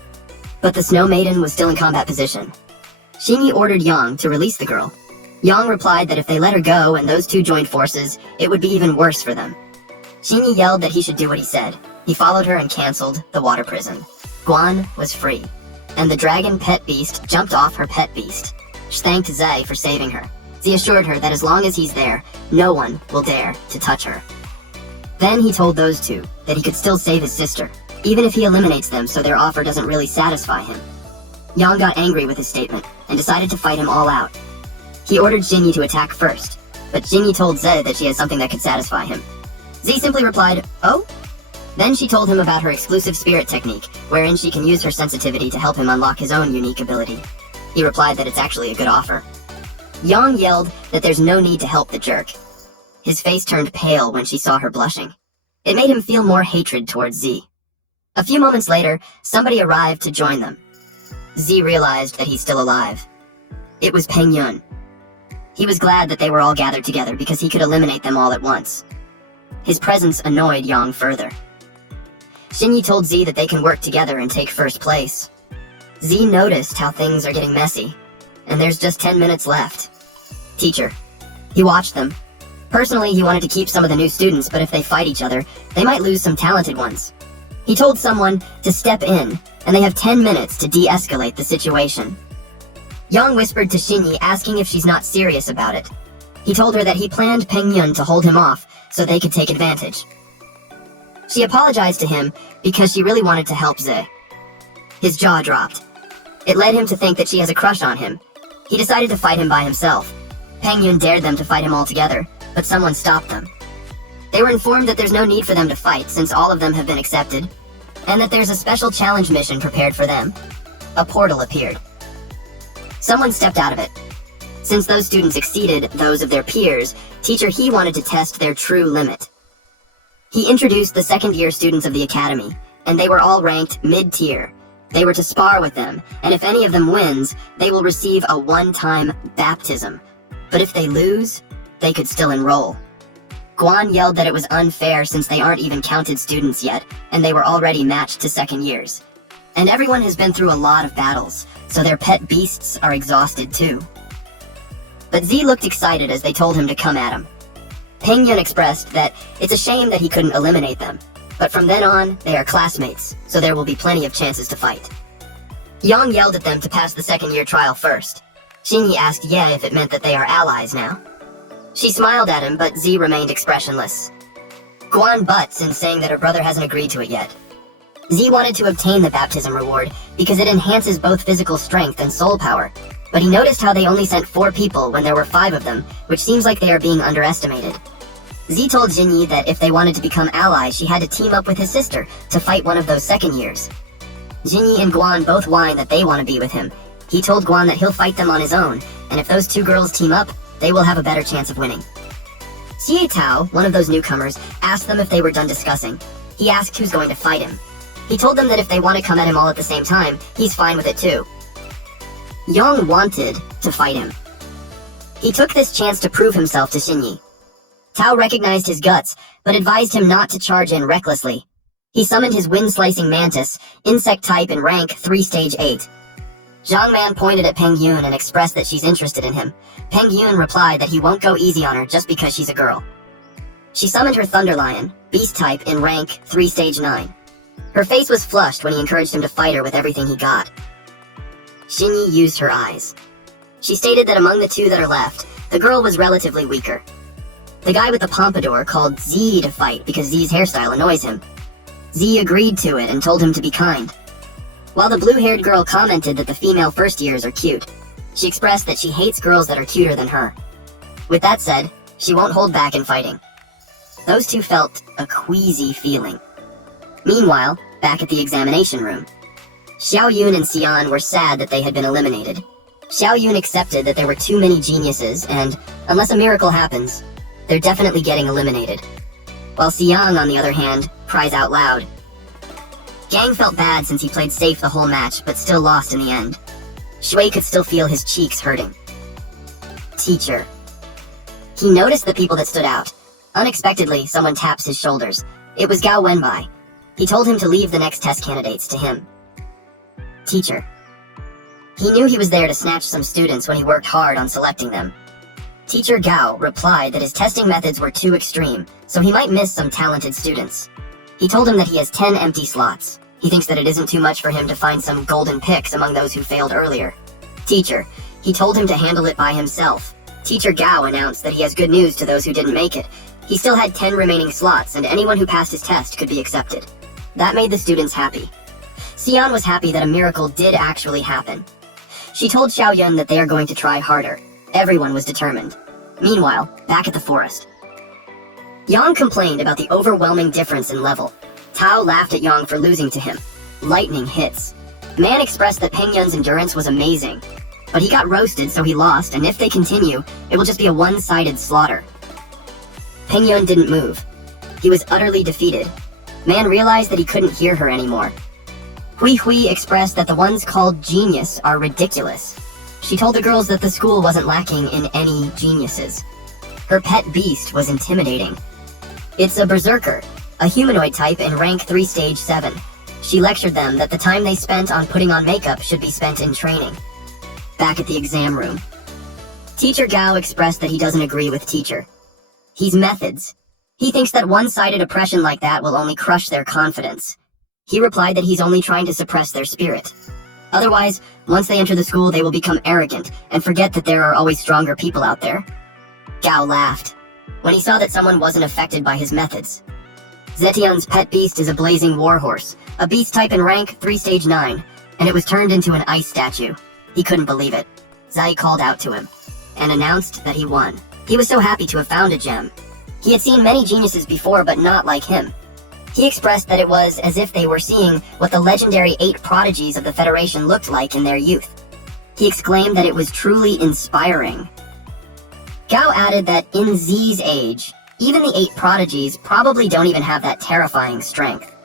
But the Snow Maiden was still in combat position. Jinyi ordered Yang to release the girl. Yang replied that if they let her go and those two joined forces, it would be even worse for them. Jinyi yelled that he should do what he said. He followed her and cancelled the water prison. Guan was free, and the dragon pet beast jumped off her pet beast. She thanked Zai for saving her. Z assured her that as long as he's there, no one will dare to touch her. Then he told those two that he could still save his sister, even if he eliminates them, so their offer doesn't really satisfy him. Yang got angry with his statement and decided to fight him all out. He ordered Jinyi to attack first, but Jinyi told Zed that she has something that could satisfy him. Z simply replied, "Oh?" Then she told him about her exclusive spirit technique, wherein she can use her sensitivity to help him unlock his own unique ability. He replied that it's actually a good offer. Yang yelled that there's no need to help the jerk. His face turned pale when she saw her blushing. It made him feel more hatred towards Z. A few moments later, somebody arrived to join them. Z realized that he's still alive. It was Peng Yun. He was glad that they were all gathered together because he could eliminate them all at once. His presence annoyed Yang further. Shinyi told Z that they can work together and take first place. Z noticed how things are getting messy, and there's just 10 minutes left. Teacher. He watched them. Personally, he wanted to keep some of the new students, but if they fight each other, they might lose some talented ones. He told someone to step in, and they have 10 minutes to de-escalate the situation. Yang whispered to Shinyi, asking if she's not serious about it. He told her that he planned Pengyun to hold him off, so they could take advantage. She apologized to him because she really wanted to help Ze. His jaw dropped. It led him to think that she has a crush on him. He decided to fight him by himself. Pengyun dared them to fight him all together, but someone stopped them. They were informed that there's no need for them to fight since all of them have been accepted, and that there's a special challenge mission prepared for them. A portal appeared. Someone stepped out of it. Since those students exceeded those of their peers, Teacher He wanted to test their true limit. He introduced the second-year students of the academy, and they were all ranked mid-tier. They were to spar with them, and if any of them wins, they will receive a one-time baptism. But if they lose, they could still enroll. Guan yelled that it was unfair since they aren't even counted students yet, and they were already matched to second years. And everyone has been through a lot of battles, so their pet beasts are exhausted too. But Z looked excited as they told him to come at him. Pengyun expressed that it's a shame that he couldn't eliminate them, but from then on, they are classmates, so there will be plenty of chances to fight. Yang yelled at them to pass the second-year trial first. Shinyi asked Ye if it meant that they are allies now. She smiled at him, but Z remained expressionless. Guan butts in saying that her brother hasn't agreed to it yet. Z wanted to obtain the baptism reward because it enhances both physical strength and soul power, but he noticed how they only sent 4 people when there were 5 of them, which seems like they are being underestimated. Z told Jinyi that if they wanted to become allies, she had to team up with his sister to fight one of those second years. Jinyi and Guan both whine that they want to be with him. He told Guan that he'll fight them on his own, and if those 2 girls team up, they will have a better chance of winning. Xie Tao, one of those newcomers, asked them if they were done discussing. He asked who's going to fight him. He told them that if they want to come at him all at the same time, he's fine with it too. Yang wanted to fight him. He took this chance to prove himself to Shinyi. Tao recognized his guts, but advised him not to charge in recklessly. He summoned his wind-slicing mantis, insect type and rank 3 stage 8. Zhang Man pointed at Peng Yun and expressed that she's interested in him. Peng Yun replied that he won't go easy on her just because she's a girl. She summoned her Thunder Lion, beast type in rank 3 stage 9. Her face was flushed when he encouraged him to fight her with everything he got. Shinyi used her eyes. She stated that among the 2 that are left, the girl was relatively weaker. The guy with the pompadour called Z to fight because Z's hairstyle annoys him. Z agreed to it and told him to be kind. While the blue-haired girl commented that the female first years are cute, she expressed that she hates girls that are cuter than her. With that said, she won't hold back in fighting. Those 2 felt a queasy feeling. Meanwhile, back at the examination room, Xiao Yun and Xian were sad that they had been eliminated. Xiao Yun accepted that there were too many geniuses and, unless a miracle happens, they're definitely getting eliminated. While Xiang, on the other hand, cries out loud. Gang felt bad since he played safe the whole match, but still lost in the end. Shui could still feel his cheeks hurting. Teacher. He noticed the people that stood out. Unexpectedly, someone taps his shoulders. It was Gao Wenbai. He told him to leave the next test candidates to him. Teacher. He knew he was there to snatch some students when he worked hard on selecting them. Teacher Gao replied that his testing methods were too extreme, so he might miss some talented students. He told him that he has 10 empty slots. He thinks that it isn't too much for him to find some golden picks among those who failed earlier. Teacher. He told him to handle it by himself. Teacher Gao announced that he has good news to those who didn't make it. He still had 10 remaining slots, and anyone who passed his test could be accepted. That made the students happy. Xian was happy that a miracle did actually happen. She told Xiao Yun that they are going to try harder. Everyone was determined. Meanwhile, back at the forest. Yang complained about the overwhelming difference in level. Tao laughed at Yang for losing to him. Lightning hits. Man expressed that Peng Yun's endurance was amazing. But he got roasted, so he lost, and if they continue, it will just be a one-sided slaughter. Peng Yun didn't move. He was utterly defeated. Man realized that he couldn't hear her anymore. Hui Hui expressed that the ones called genius are ridiculous. She told the girls that the school wasn't lacking in any geniuses. Her pet beast was intimidating. It's a berserker, a humanoid type in rank 3 stage 7. She lectured them that the time they spent on putting on makeup should be spent in training. Back at the exam room, Teacher Gao expressed that he doesn't agree with Teacher. He's methods. He thinks that one-sided oppression like that will only crush their confidence. He replied that he's only trying to suppress their spirit. Otherwise, once they enter the school, they will become arrogant and forget that there are always stronger people out there. Gao laughed when he saw that someone wasn't affected by his methods. Zetian's pet beast is a blazing warhorse, a beast type in rank 3 stage 9, and it was turned into an ice statue. He couldn't believe it. Zai called out to him and announced that he won. He was so happy to have found a gem. He had seen many geniuses before, but not like him. He expressed that it was as if they were seeing what the legendary 8 prodigies of the Federation looked like in their youth. He exclaimed that it was truly inspiring. Gao added that in Z's age, even the 8 prodigies probably don't even have that terrifying strength.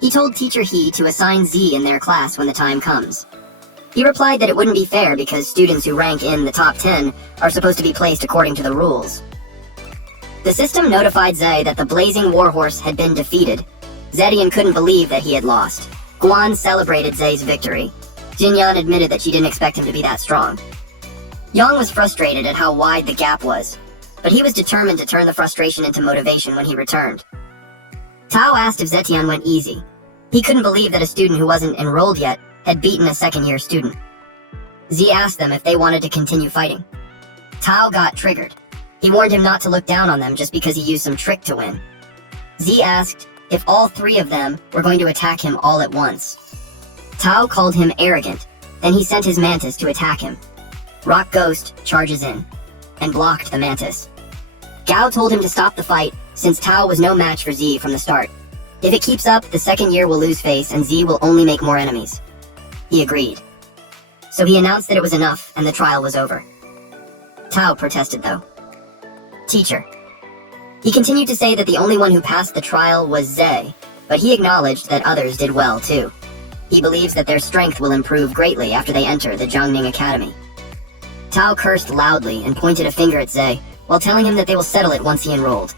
He told Teacher He to assign Z in their class when the time comes. He replied that it wouldn't be fair because students who rank in the top 10 are supposed to be placed according to the rules. The system notified Zai that the blazing warhorse had been defeated. Zetian couldn't believe that he had lost. Guan celebrated Zai's victory. Jinyan admitted that she didn't expect him to be that strong. Yang was frustrated at how wide the gap was, but he was determined to turn the frustration into motivation when he returned. Tao asked if Zetian went easy. He couldn't believe that a student who wasn't enrolled yet had beaten a second-year student. Z asked them if they wanted to continue fighting. Tao got triggered. He warned him not to look down on them just because he used some trick to win. Z asked if all 3 of them were going to attack him all at once. Tao called him arrogant, then he sent his mantis to attack him. Rock Ghost charges in and blocked the mantis. Gao told him to stop the fight since Tao was no match for Z from the start. If it keeps up, the second year will lose face and Z will only make more enemies. He agreed. So he announced that it was enough and the trial was over. Tao protested though. Teacher. He continued to say that the only one who passed the trial was Zai, but he acknowledged that others did well too. He believes that their strength will improve greatly after they enter the Jiangning Academy. Tao cursed loudly and pointed a finger at Zai, while telling him that they will settle it once he enrolled.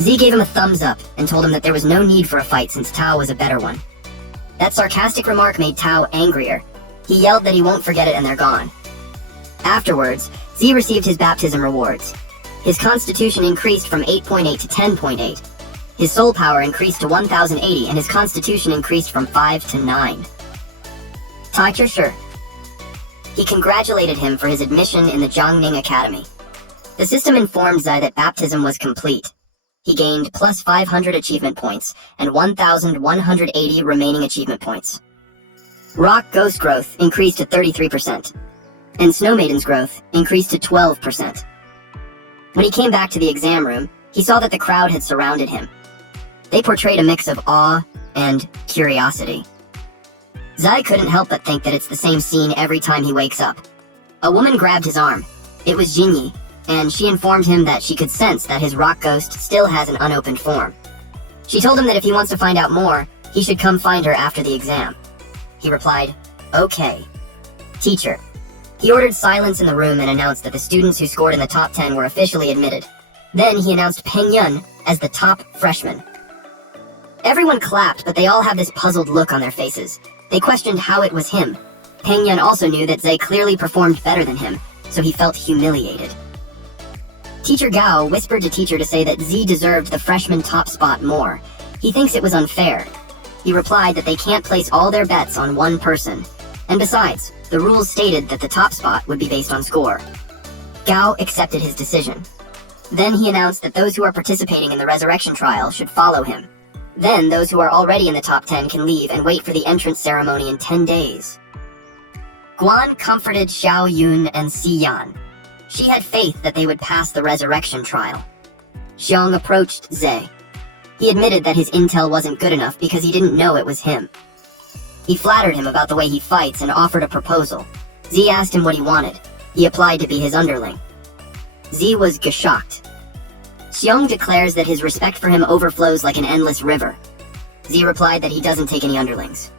Z gave him a thumbs up and told him that there was no need for a fight since Tao was a better one. That sarcastic remark made Tao angrier. He yelled that he won't forget it and they're gone. Afterwards, Z received his baptism rewards. His constitution increased from 8.8 to 10.8. His soul power increased to 1080 and his constitution increased from 5 to 9. Teacher Shi. He congratulated him for his admission in the Jiangning Academy. The system informed Zai that baptism was complete. He gained plus 500 achievement points and 1,180 remaining achievement points. Rock Ghost growth increased to 33%, and Snow Maiden's growth increased to 12%. When he came back to the exam room, he saw that the crowd had surrounded him. They portrayed a mix of awe and curiosity. Zai couldn't help but think that it's the same scene every time he wakes up. A woman grabbed his arm. It was Jinyi, and she informed him that she could sense that his rock ghost still has an unopened form. She told him that if he wants to find out more, he should come find her after the exam. He replied, "Okay." Teacher. He ordered silence in the room and announced that the students who scored in the top 10 were officially admitted. Then he announced Peng Yun as the top freshman. Everyone clapped, but they all had this puzzled look on their faces. They questioned how it was him. Peng Yun also knew that Zai clearly performed better than him, so he felt humiliated. Teacher Gao whispered to Teacher to say that Z deserved the freshman top spot more. He thinks it was unfair. He replied that they can't place all their bets on one person. And besides, the rules stated that the top spot would be based on score. Gao accepted his decision. Then he announced that those who are participating in the resurrection trial should follow him. Then those who are already in the top 10 can leave and wait for the entrance ceremony in 10 days. Guan comforted Xiao Yun and Si Yan. She had faith that they would pass the resurrection trial. Xiong approached Zai. He admitted that his intel wasn't good enough because he didn't know it was him. He flattered him about the way he fights and offered a proposal. Z asked him what he wanted. He applied to be his underling. Z was shocked. Xiong declares that his respect for him overflows like an endless river. Z replied that he doesn't take any underlings.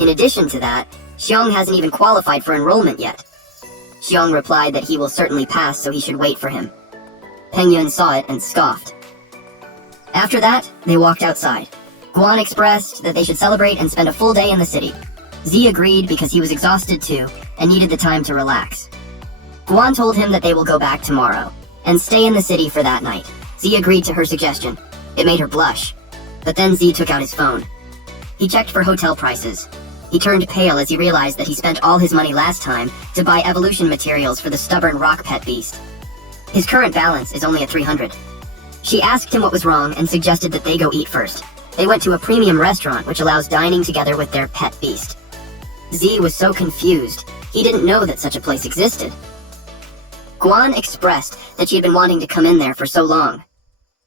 In addition to that, Xiong hasn't even qualified for enrollment yet. Xiong replied that he will certainly pass, so he should wait for him. Peng Yun saw it and scoffed. After that, they walked outside. Guan expressed that they should celebrate and spend a full day in the city. Z agreed because he was exhausted too and needed the time to relax. Guan told him that they will go back tomorrow and stay in the city for that night. Z agreed to her suggestion. It made her blush. But then Z took out his phone. He checked for hotel prices. He turned pale as he realized that he spent all his money last time to buy evolution materials for the stubborn rock pet beast. His current balance is only at 300. She asked him what was wrong and suggested that they go eat first. They went to a premium restaurant which allows dining together with their pet beast. Z was so confused, he didn't know that such a place existed. Guan expressed that she had been wanting to come in there for so long.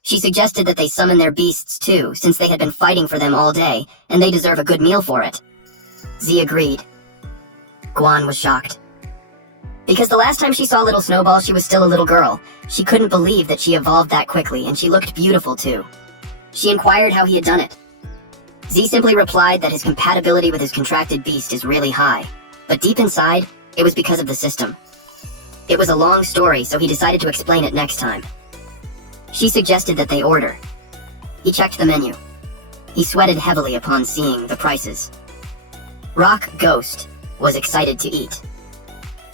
She suggested that they summon their beasts too, since they had been fighting for them all day, and they deserve a good meal for it. Z agreed. Guan was shocked. Because the last time she saw little Snowball, she was still a little girl. She couldn't believe that she evolved that quickly, and she looked beautiful too. She inquired how he had done it. Z simply replied that his compatibility with his contracted beast is really high, but deep inside, it was because of the system. It was a long story, so he decided to explain it next time. She suggested that they order. He checked the menu. He sweated heavily upon seeing the prices. Rock Ghost was excited to eat,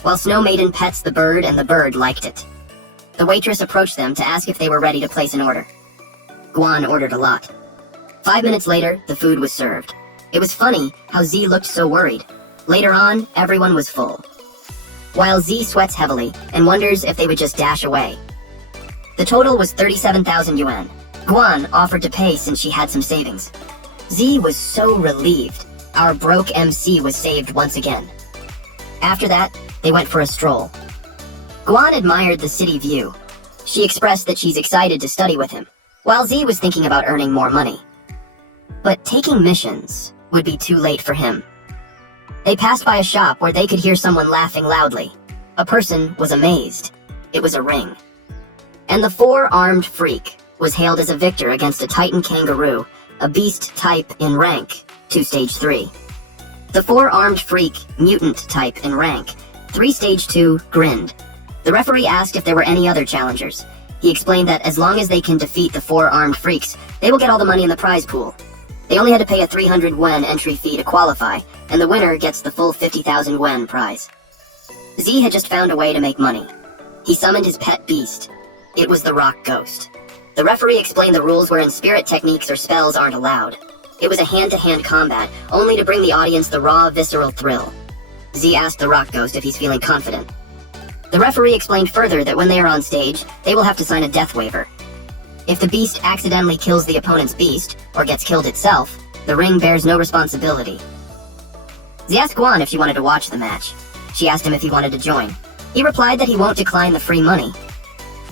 while Snow Maiden pets the bird and the bird liked it. The waitress approached them to ask if they were ready to place an order. Guan ordered a lot. 5 minutes later, the food was served. It was funny how Z looked so worried. Later on, everyone was full, while Z sweats heavily and wonders if they would just dash away. The total was 37,000 yuan. Guan offered to pay since she had some savings. Z was so relieved. Our broke MC was saved once again. After that, they went for a stroll. Guan admired the city view. She expressed that she's excited to study with him, while Z was thinking about earning more money. But taking missions would be too late for him. They passed by a shop where they could hear someone laughing loudly. A person was amazed. It was a ring. And the four-armed freak was hailed as a victor against a Titan kangaroo, a beast type in rank, to stage 3. The four-armed freak, mutant type in rank, 3 stage 2, grinned. The referee asked if there were any other challengers. He explained that as long as they can defeat the four-armed freaks, they will get all the money in the prize pool. They only had to pay a 300 wen entry fee to qualify, and the winner gets the full 50,000 wen prize. Z had just found a way to make money. He summoned his pet beast. It was the Rock Ghost. The referee explained the rules wherein spirit techniques or spells aren't allowed. It was a hand-to-hand combat, only to bring the audience the raw, visceral thrill. Z asked the Rock Ghost if he's feeling confident. The referee explained further that when they are on stage, they will have to sign a death waiver. If the beast accidentally kills the opponent's beast, or gets killed itself, the ring bears no responsibility. Z asked Guan if she wanted to watch the match. She asked him if he wanted to join. He replied that he won't decline the free money.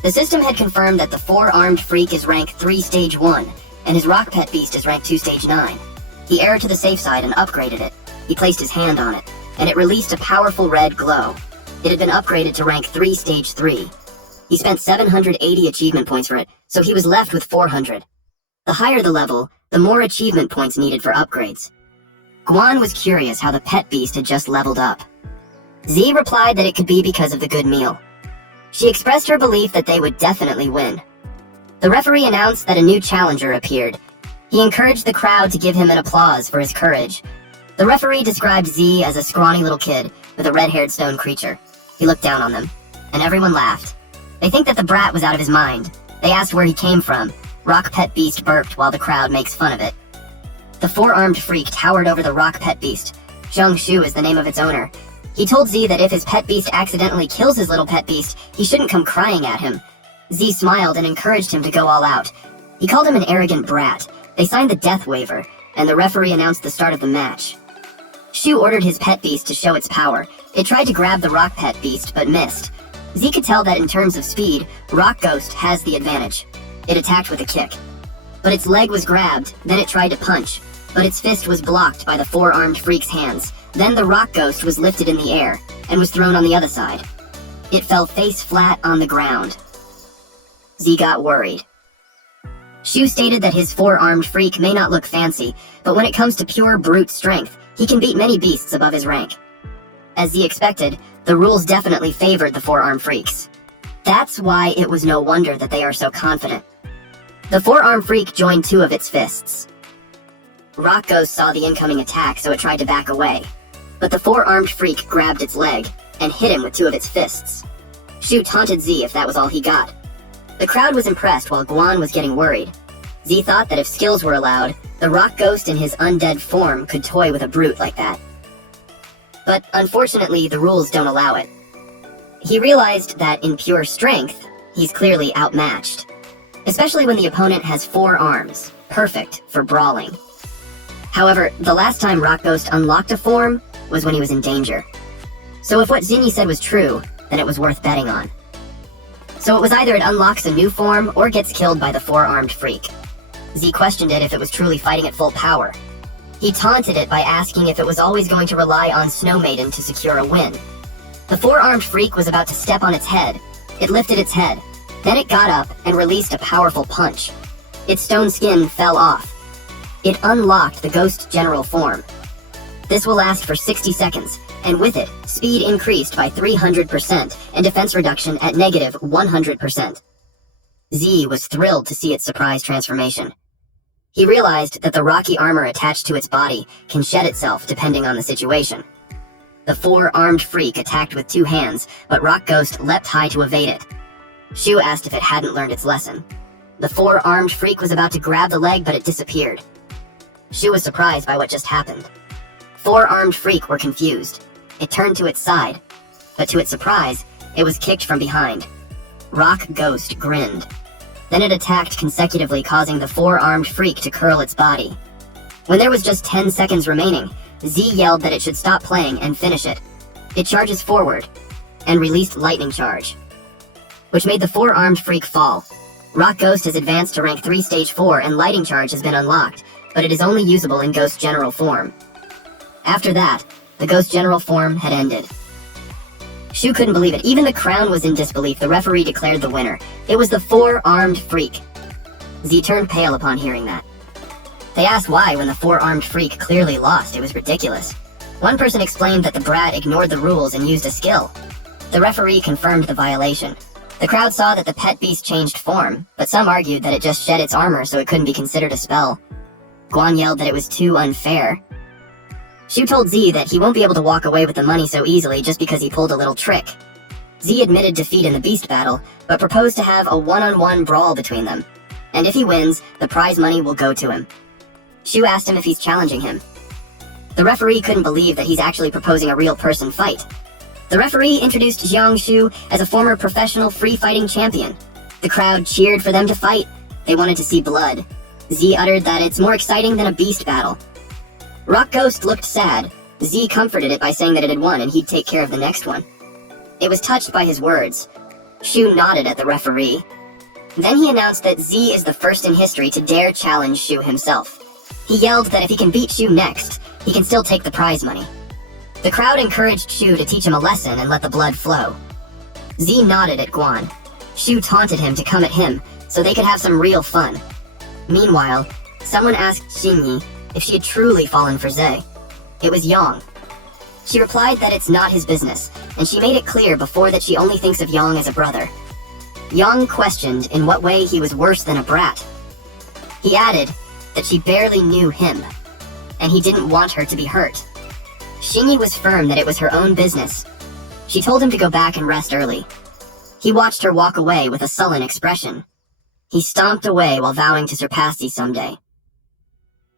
The system had confirmed that the four-armed freak is rank 3 stage 1, and his rock pet beast is rank 2 stage 9. He erred to the safe side and upgraded it. He placed his hand on it, and it released a powerful red glow. It had been upgraded to rank 3 stage 3. He spent 780 achievement points for it, so he was left with 400. The higher the level, the more achievement points needed for upgrades. Guan was curious how the pet beast had just leveled up. Z replied that it could be because of the good meal. She expressed her belief that they would definitely win. The referee announced that a new challenger appeared. He encouraged the crowd to give him an applause for his courage. The referee described Z as a scrawny little kid with a red-haired stone creature. He looked down on them, and everyone laughed. They think that the brat was out of his mind. They asked where he came from. Rock Pet Beast burped while the crowd makes fun of it. The four-armed freak towered over the Rock Pet Beast. Zheng Shu is the name of its owner. He told Z that if his pet beast accidentally kills his little pet beast, he shouldn't come crying at him. Z smiled and encouraged him to go all out. He called him an arrogant brat. They signed the death waiver, and the referee announced the start of the match. Shu ordered his pet beast to show its power. It tried to grab the Rock Pet Beast, but missed. Z could tell that in terms of speed, Rock Ghost has the advantage. It attacked with a kick. But its leg was grabbed, then it tried to punch, but its fist was blocked by the four-armed freak's hands. Then the Rock Ghost was lifted in the air, and was thrown on the other side. It fell face flat on the ground. Z got worried. Shu stated that his four-armed freak may not look fancy, but when it comes to pure brute strength, he can beat many beasts above his rank. As Z expected, the rules definitely favored the four-armed freaks. That's why it was no wonder that they are so confident. The four-armed freak joined two of its fists. Rock Ghost saw the incoming attack, so it tried to back away. But the four-armed freak grabbed its leg and hit him with two of its fists. Shu taunted Z if that was all he got. The crowd was impressed while Guan was getting worried. Z thought that if skills were allowed, the Rock Ghost in his undead form could toy with a brute like that. But unfortunately, the rules don't allow it. He realized that in pure strength, he's clearly outmatched. Especially when the opponent has four arms, perfect for brawling. However, the last time Rock Ghost unlocked a form was when he was in danger. So if what Zinni said was true, then it was worth betting on. So it was either it unlocks a new form or gets killed by the four-armed freak. Z questioned it if it was truly fighting at full power. He taunted it by asking if it was always going to rely on Snow Maiden to secure a win. The four-armed freak was about to step on its head. It lifted its head. Then it got up and released a powerful punch. Its stone skin fell off. It unlocked the Ghost General form. This will last for 60 seconds, and with it, speed increased by 300% and defense reduction at negative 100%. Z was thrilled to see its surprise transformation. He realized that the rocky armor attached to its body can shed itself depending on the situation. The four-armed freak attacked with two hands, but Rock Ghost leapt high to evade it. Shu asked if it hadn't learned its lesson. The four-armed freak was about to grab the leg, but it disappeared. Shu was surprised by what just happened. Four-armed freak were confused. It turned to its side, but to its surprise, it was kicked from behind. Rock Ghost grinned. Then it attacked consecutively, causing the four-armed freak to curl its body. When there was just 10 seconds remaining, Z yelled that it should stop playing and finish it. It charges forward, and released Lightning Charge, which made the four-armed freak fall. Rock Ghost has advanced to rank 3 stage 4 and Lightning Charge has been unlocked, but it is only usable in Ghost General form. After that, the Ghost General form had ended. Shu couldn't believe it. Even the crown was in disbelief. The referee declared the winner. It was the four-armed freak. Z turned pale upon hearing that. They asked why when the four-armed freak clearly lost. It was ridiculous. One person explained that the brat ignored the rules and used a skill. The referee confirmed the violation. The crowd saw that the pet beast changed form, but some argued that it just shed its armor so it couldn't be considered a spell. Guan yelled that it was too unfair. Shu told Z that he won't be able to walk away with the money so easily just because he pulled a little trick. Z admitted defeat in the beast battle, but proposed to have a one-on-one brawl between them. And if he wins, the prize money will go to him. Shu asked him if he's challenging him. The referee couldn't believe that he's actually proposing a real person fight. The referee introduced Jiang Shu as a former professional free-fighting champion. The crowd cheered for them to fight. They wanted to see blood. Z uttered that it's more exciting than a beast battle. Rock Ghost looked sad. Z comforted it by saying that it had won and he'd take care of the next one. It was touched by his words. Shu nodded at the referee. Then he announced that Z is the first in history to dare challenge Shu himself. He yelled that if he can beat Shu next, he can still take the prize money. The crowd encouraged Shu to teach him a lesson and let the blood flow. Z nodded at Guan. Shu taunted him to come at him, so they could have some real fun. Meanwhile, someone asked Xingyi if she had truly fallen for Zhe. It was Yang. She replied that it's not his business, and she made it clear before that she only thinks of Yang as a brother. Yang questioned in what way he was worse than a brat. He added that she barely knew him, and he didn't want her to be hurt. Xingyi was firm that it was her own business. She told him to go back and rest early. He watched her walk away with a sullen expression. He stomped away while vowing to surpass Z someday.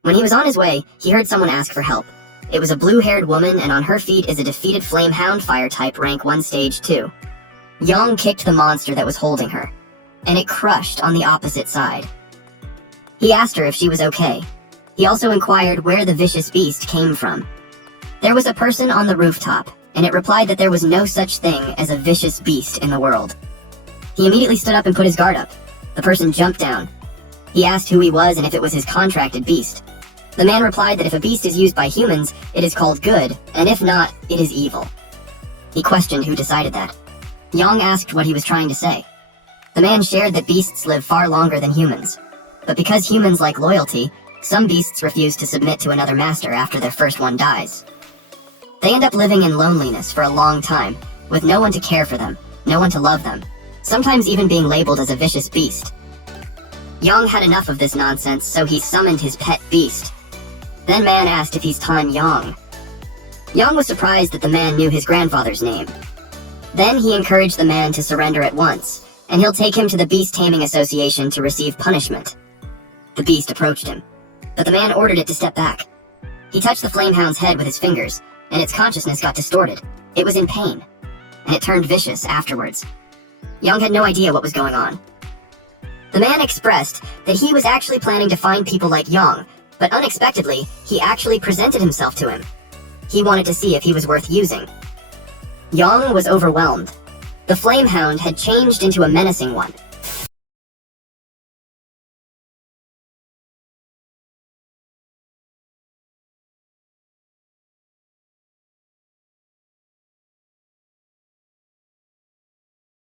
When he was on his way, he heard someone ask for help. It was a blue-haired woman, and on her feet is a defeated Flame Hound fire type rank 1 stage 2. Yang kicked the monster that was holding her, and it crushed on the opposite side. He asked her if she was okay. He also inquired where the vicious beast came from. There was a person on the rooftop, and it replied that there was no such thing as a vicious beast in the world. He immediately stood up and put his guard up. The person jumped down. He asked who he was and if it was his contracted beast. The man replied that if a beast is used by humans, it is called good, and if not, it is evil. He questioned who decided that. Yang asked what he was trying to say. The man shared that beasts live far longer than humans. But because humans like loyalty, some beasts refuse to submit to another master after their first one dies. They end up living in loneliness for a long time, with no one to care for them, no one to love them, sometimes even being labeled as a vicious beast. Young had enough of this nonsense, so he summoned his pet beast. Then Man asked if he's time Young. Young was surprised that the man knew his grandfather's name. Then he encouraged the man to surrender at once, and he'll take him to the Beast Taming Association to receive punishment. The beast approached him, but the man ordered it to step back. He touched the flamehound's head with his fingers, and its consciousness got distorted. It was in pain, and it turned vicious afterwards. Young had no idea what was going on. The man expressed that he was actually planning to find people like Young, but unexpectedly, he actually presented himself to him. He wanted to see if he was worth using. Young was overwhelmed. The flamehound had changed into a menacing one,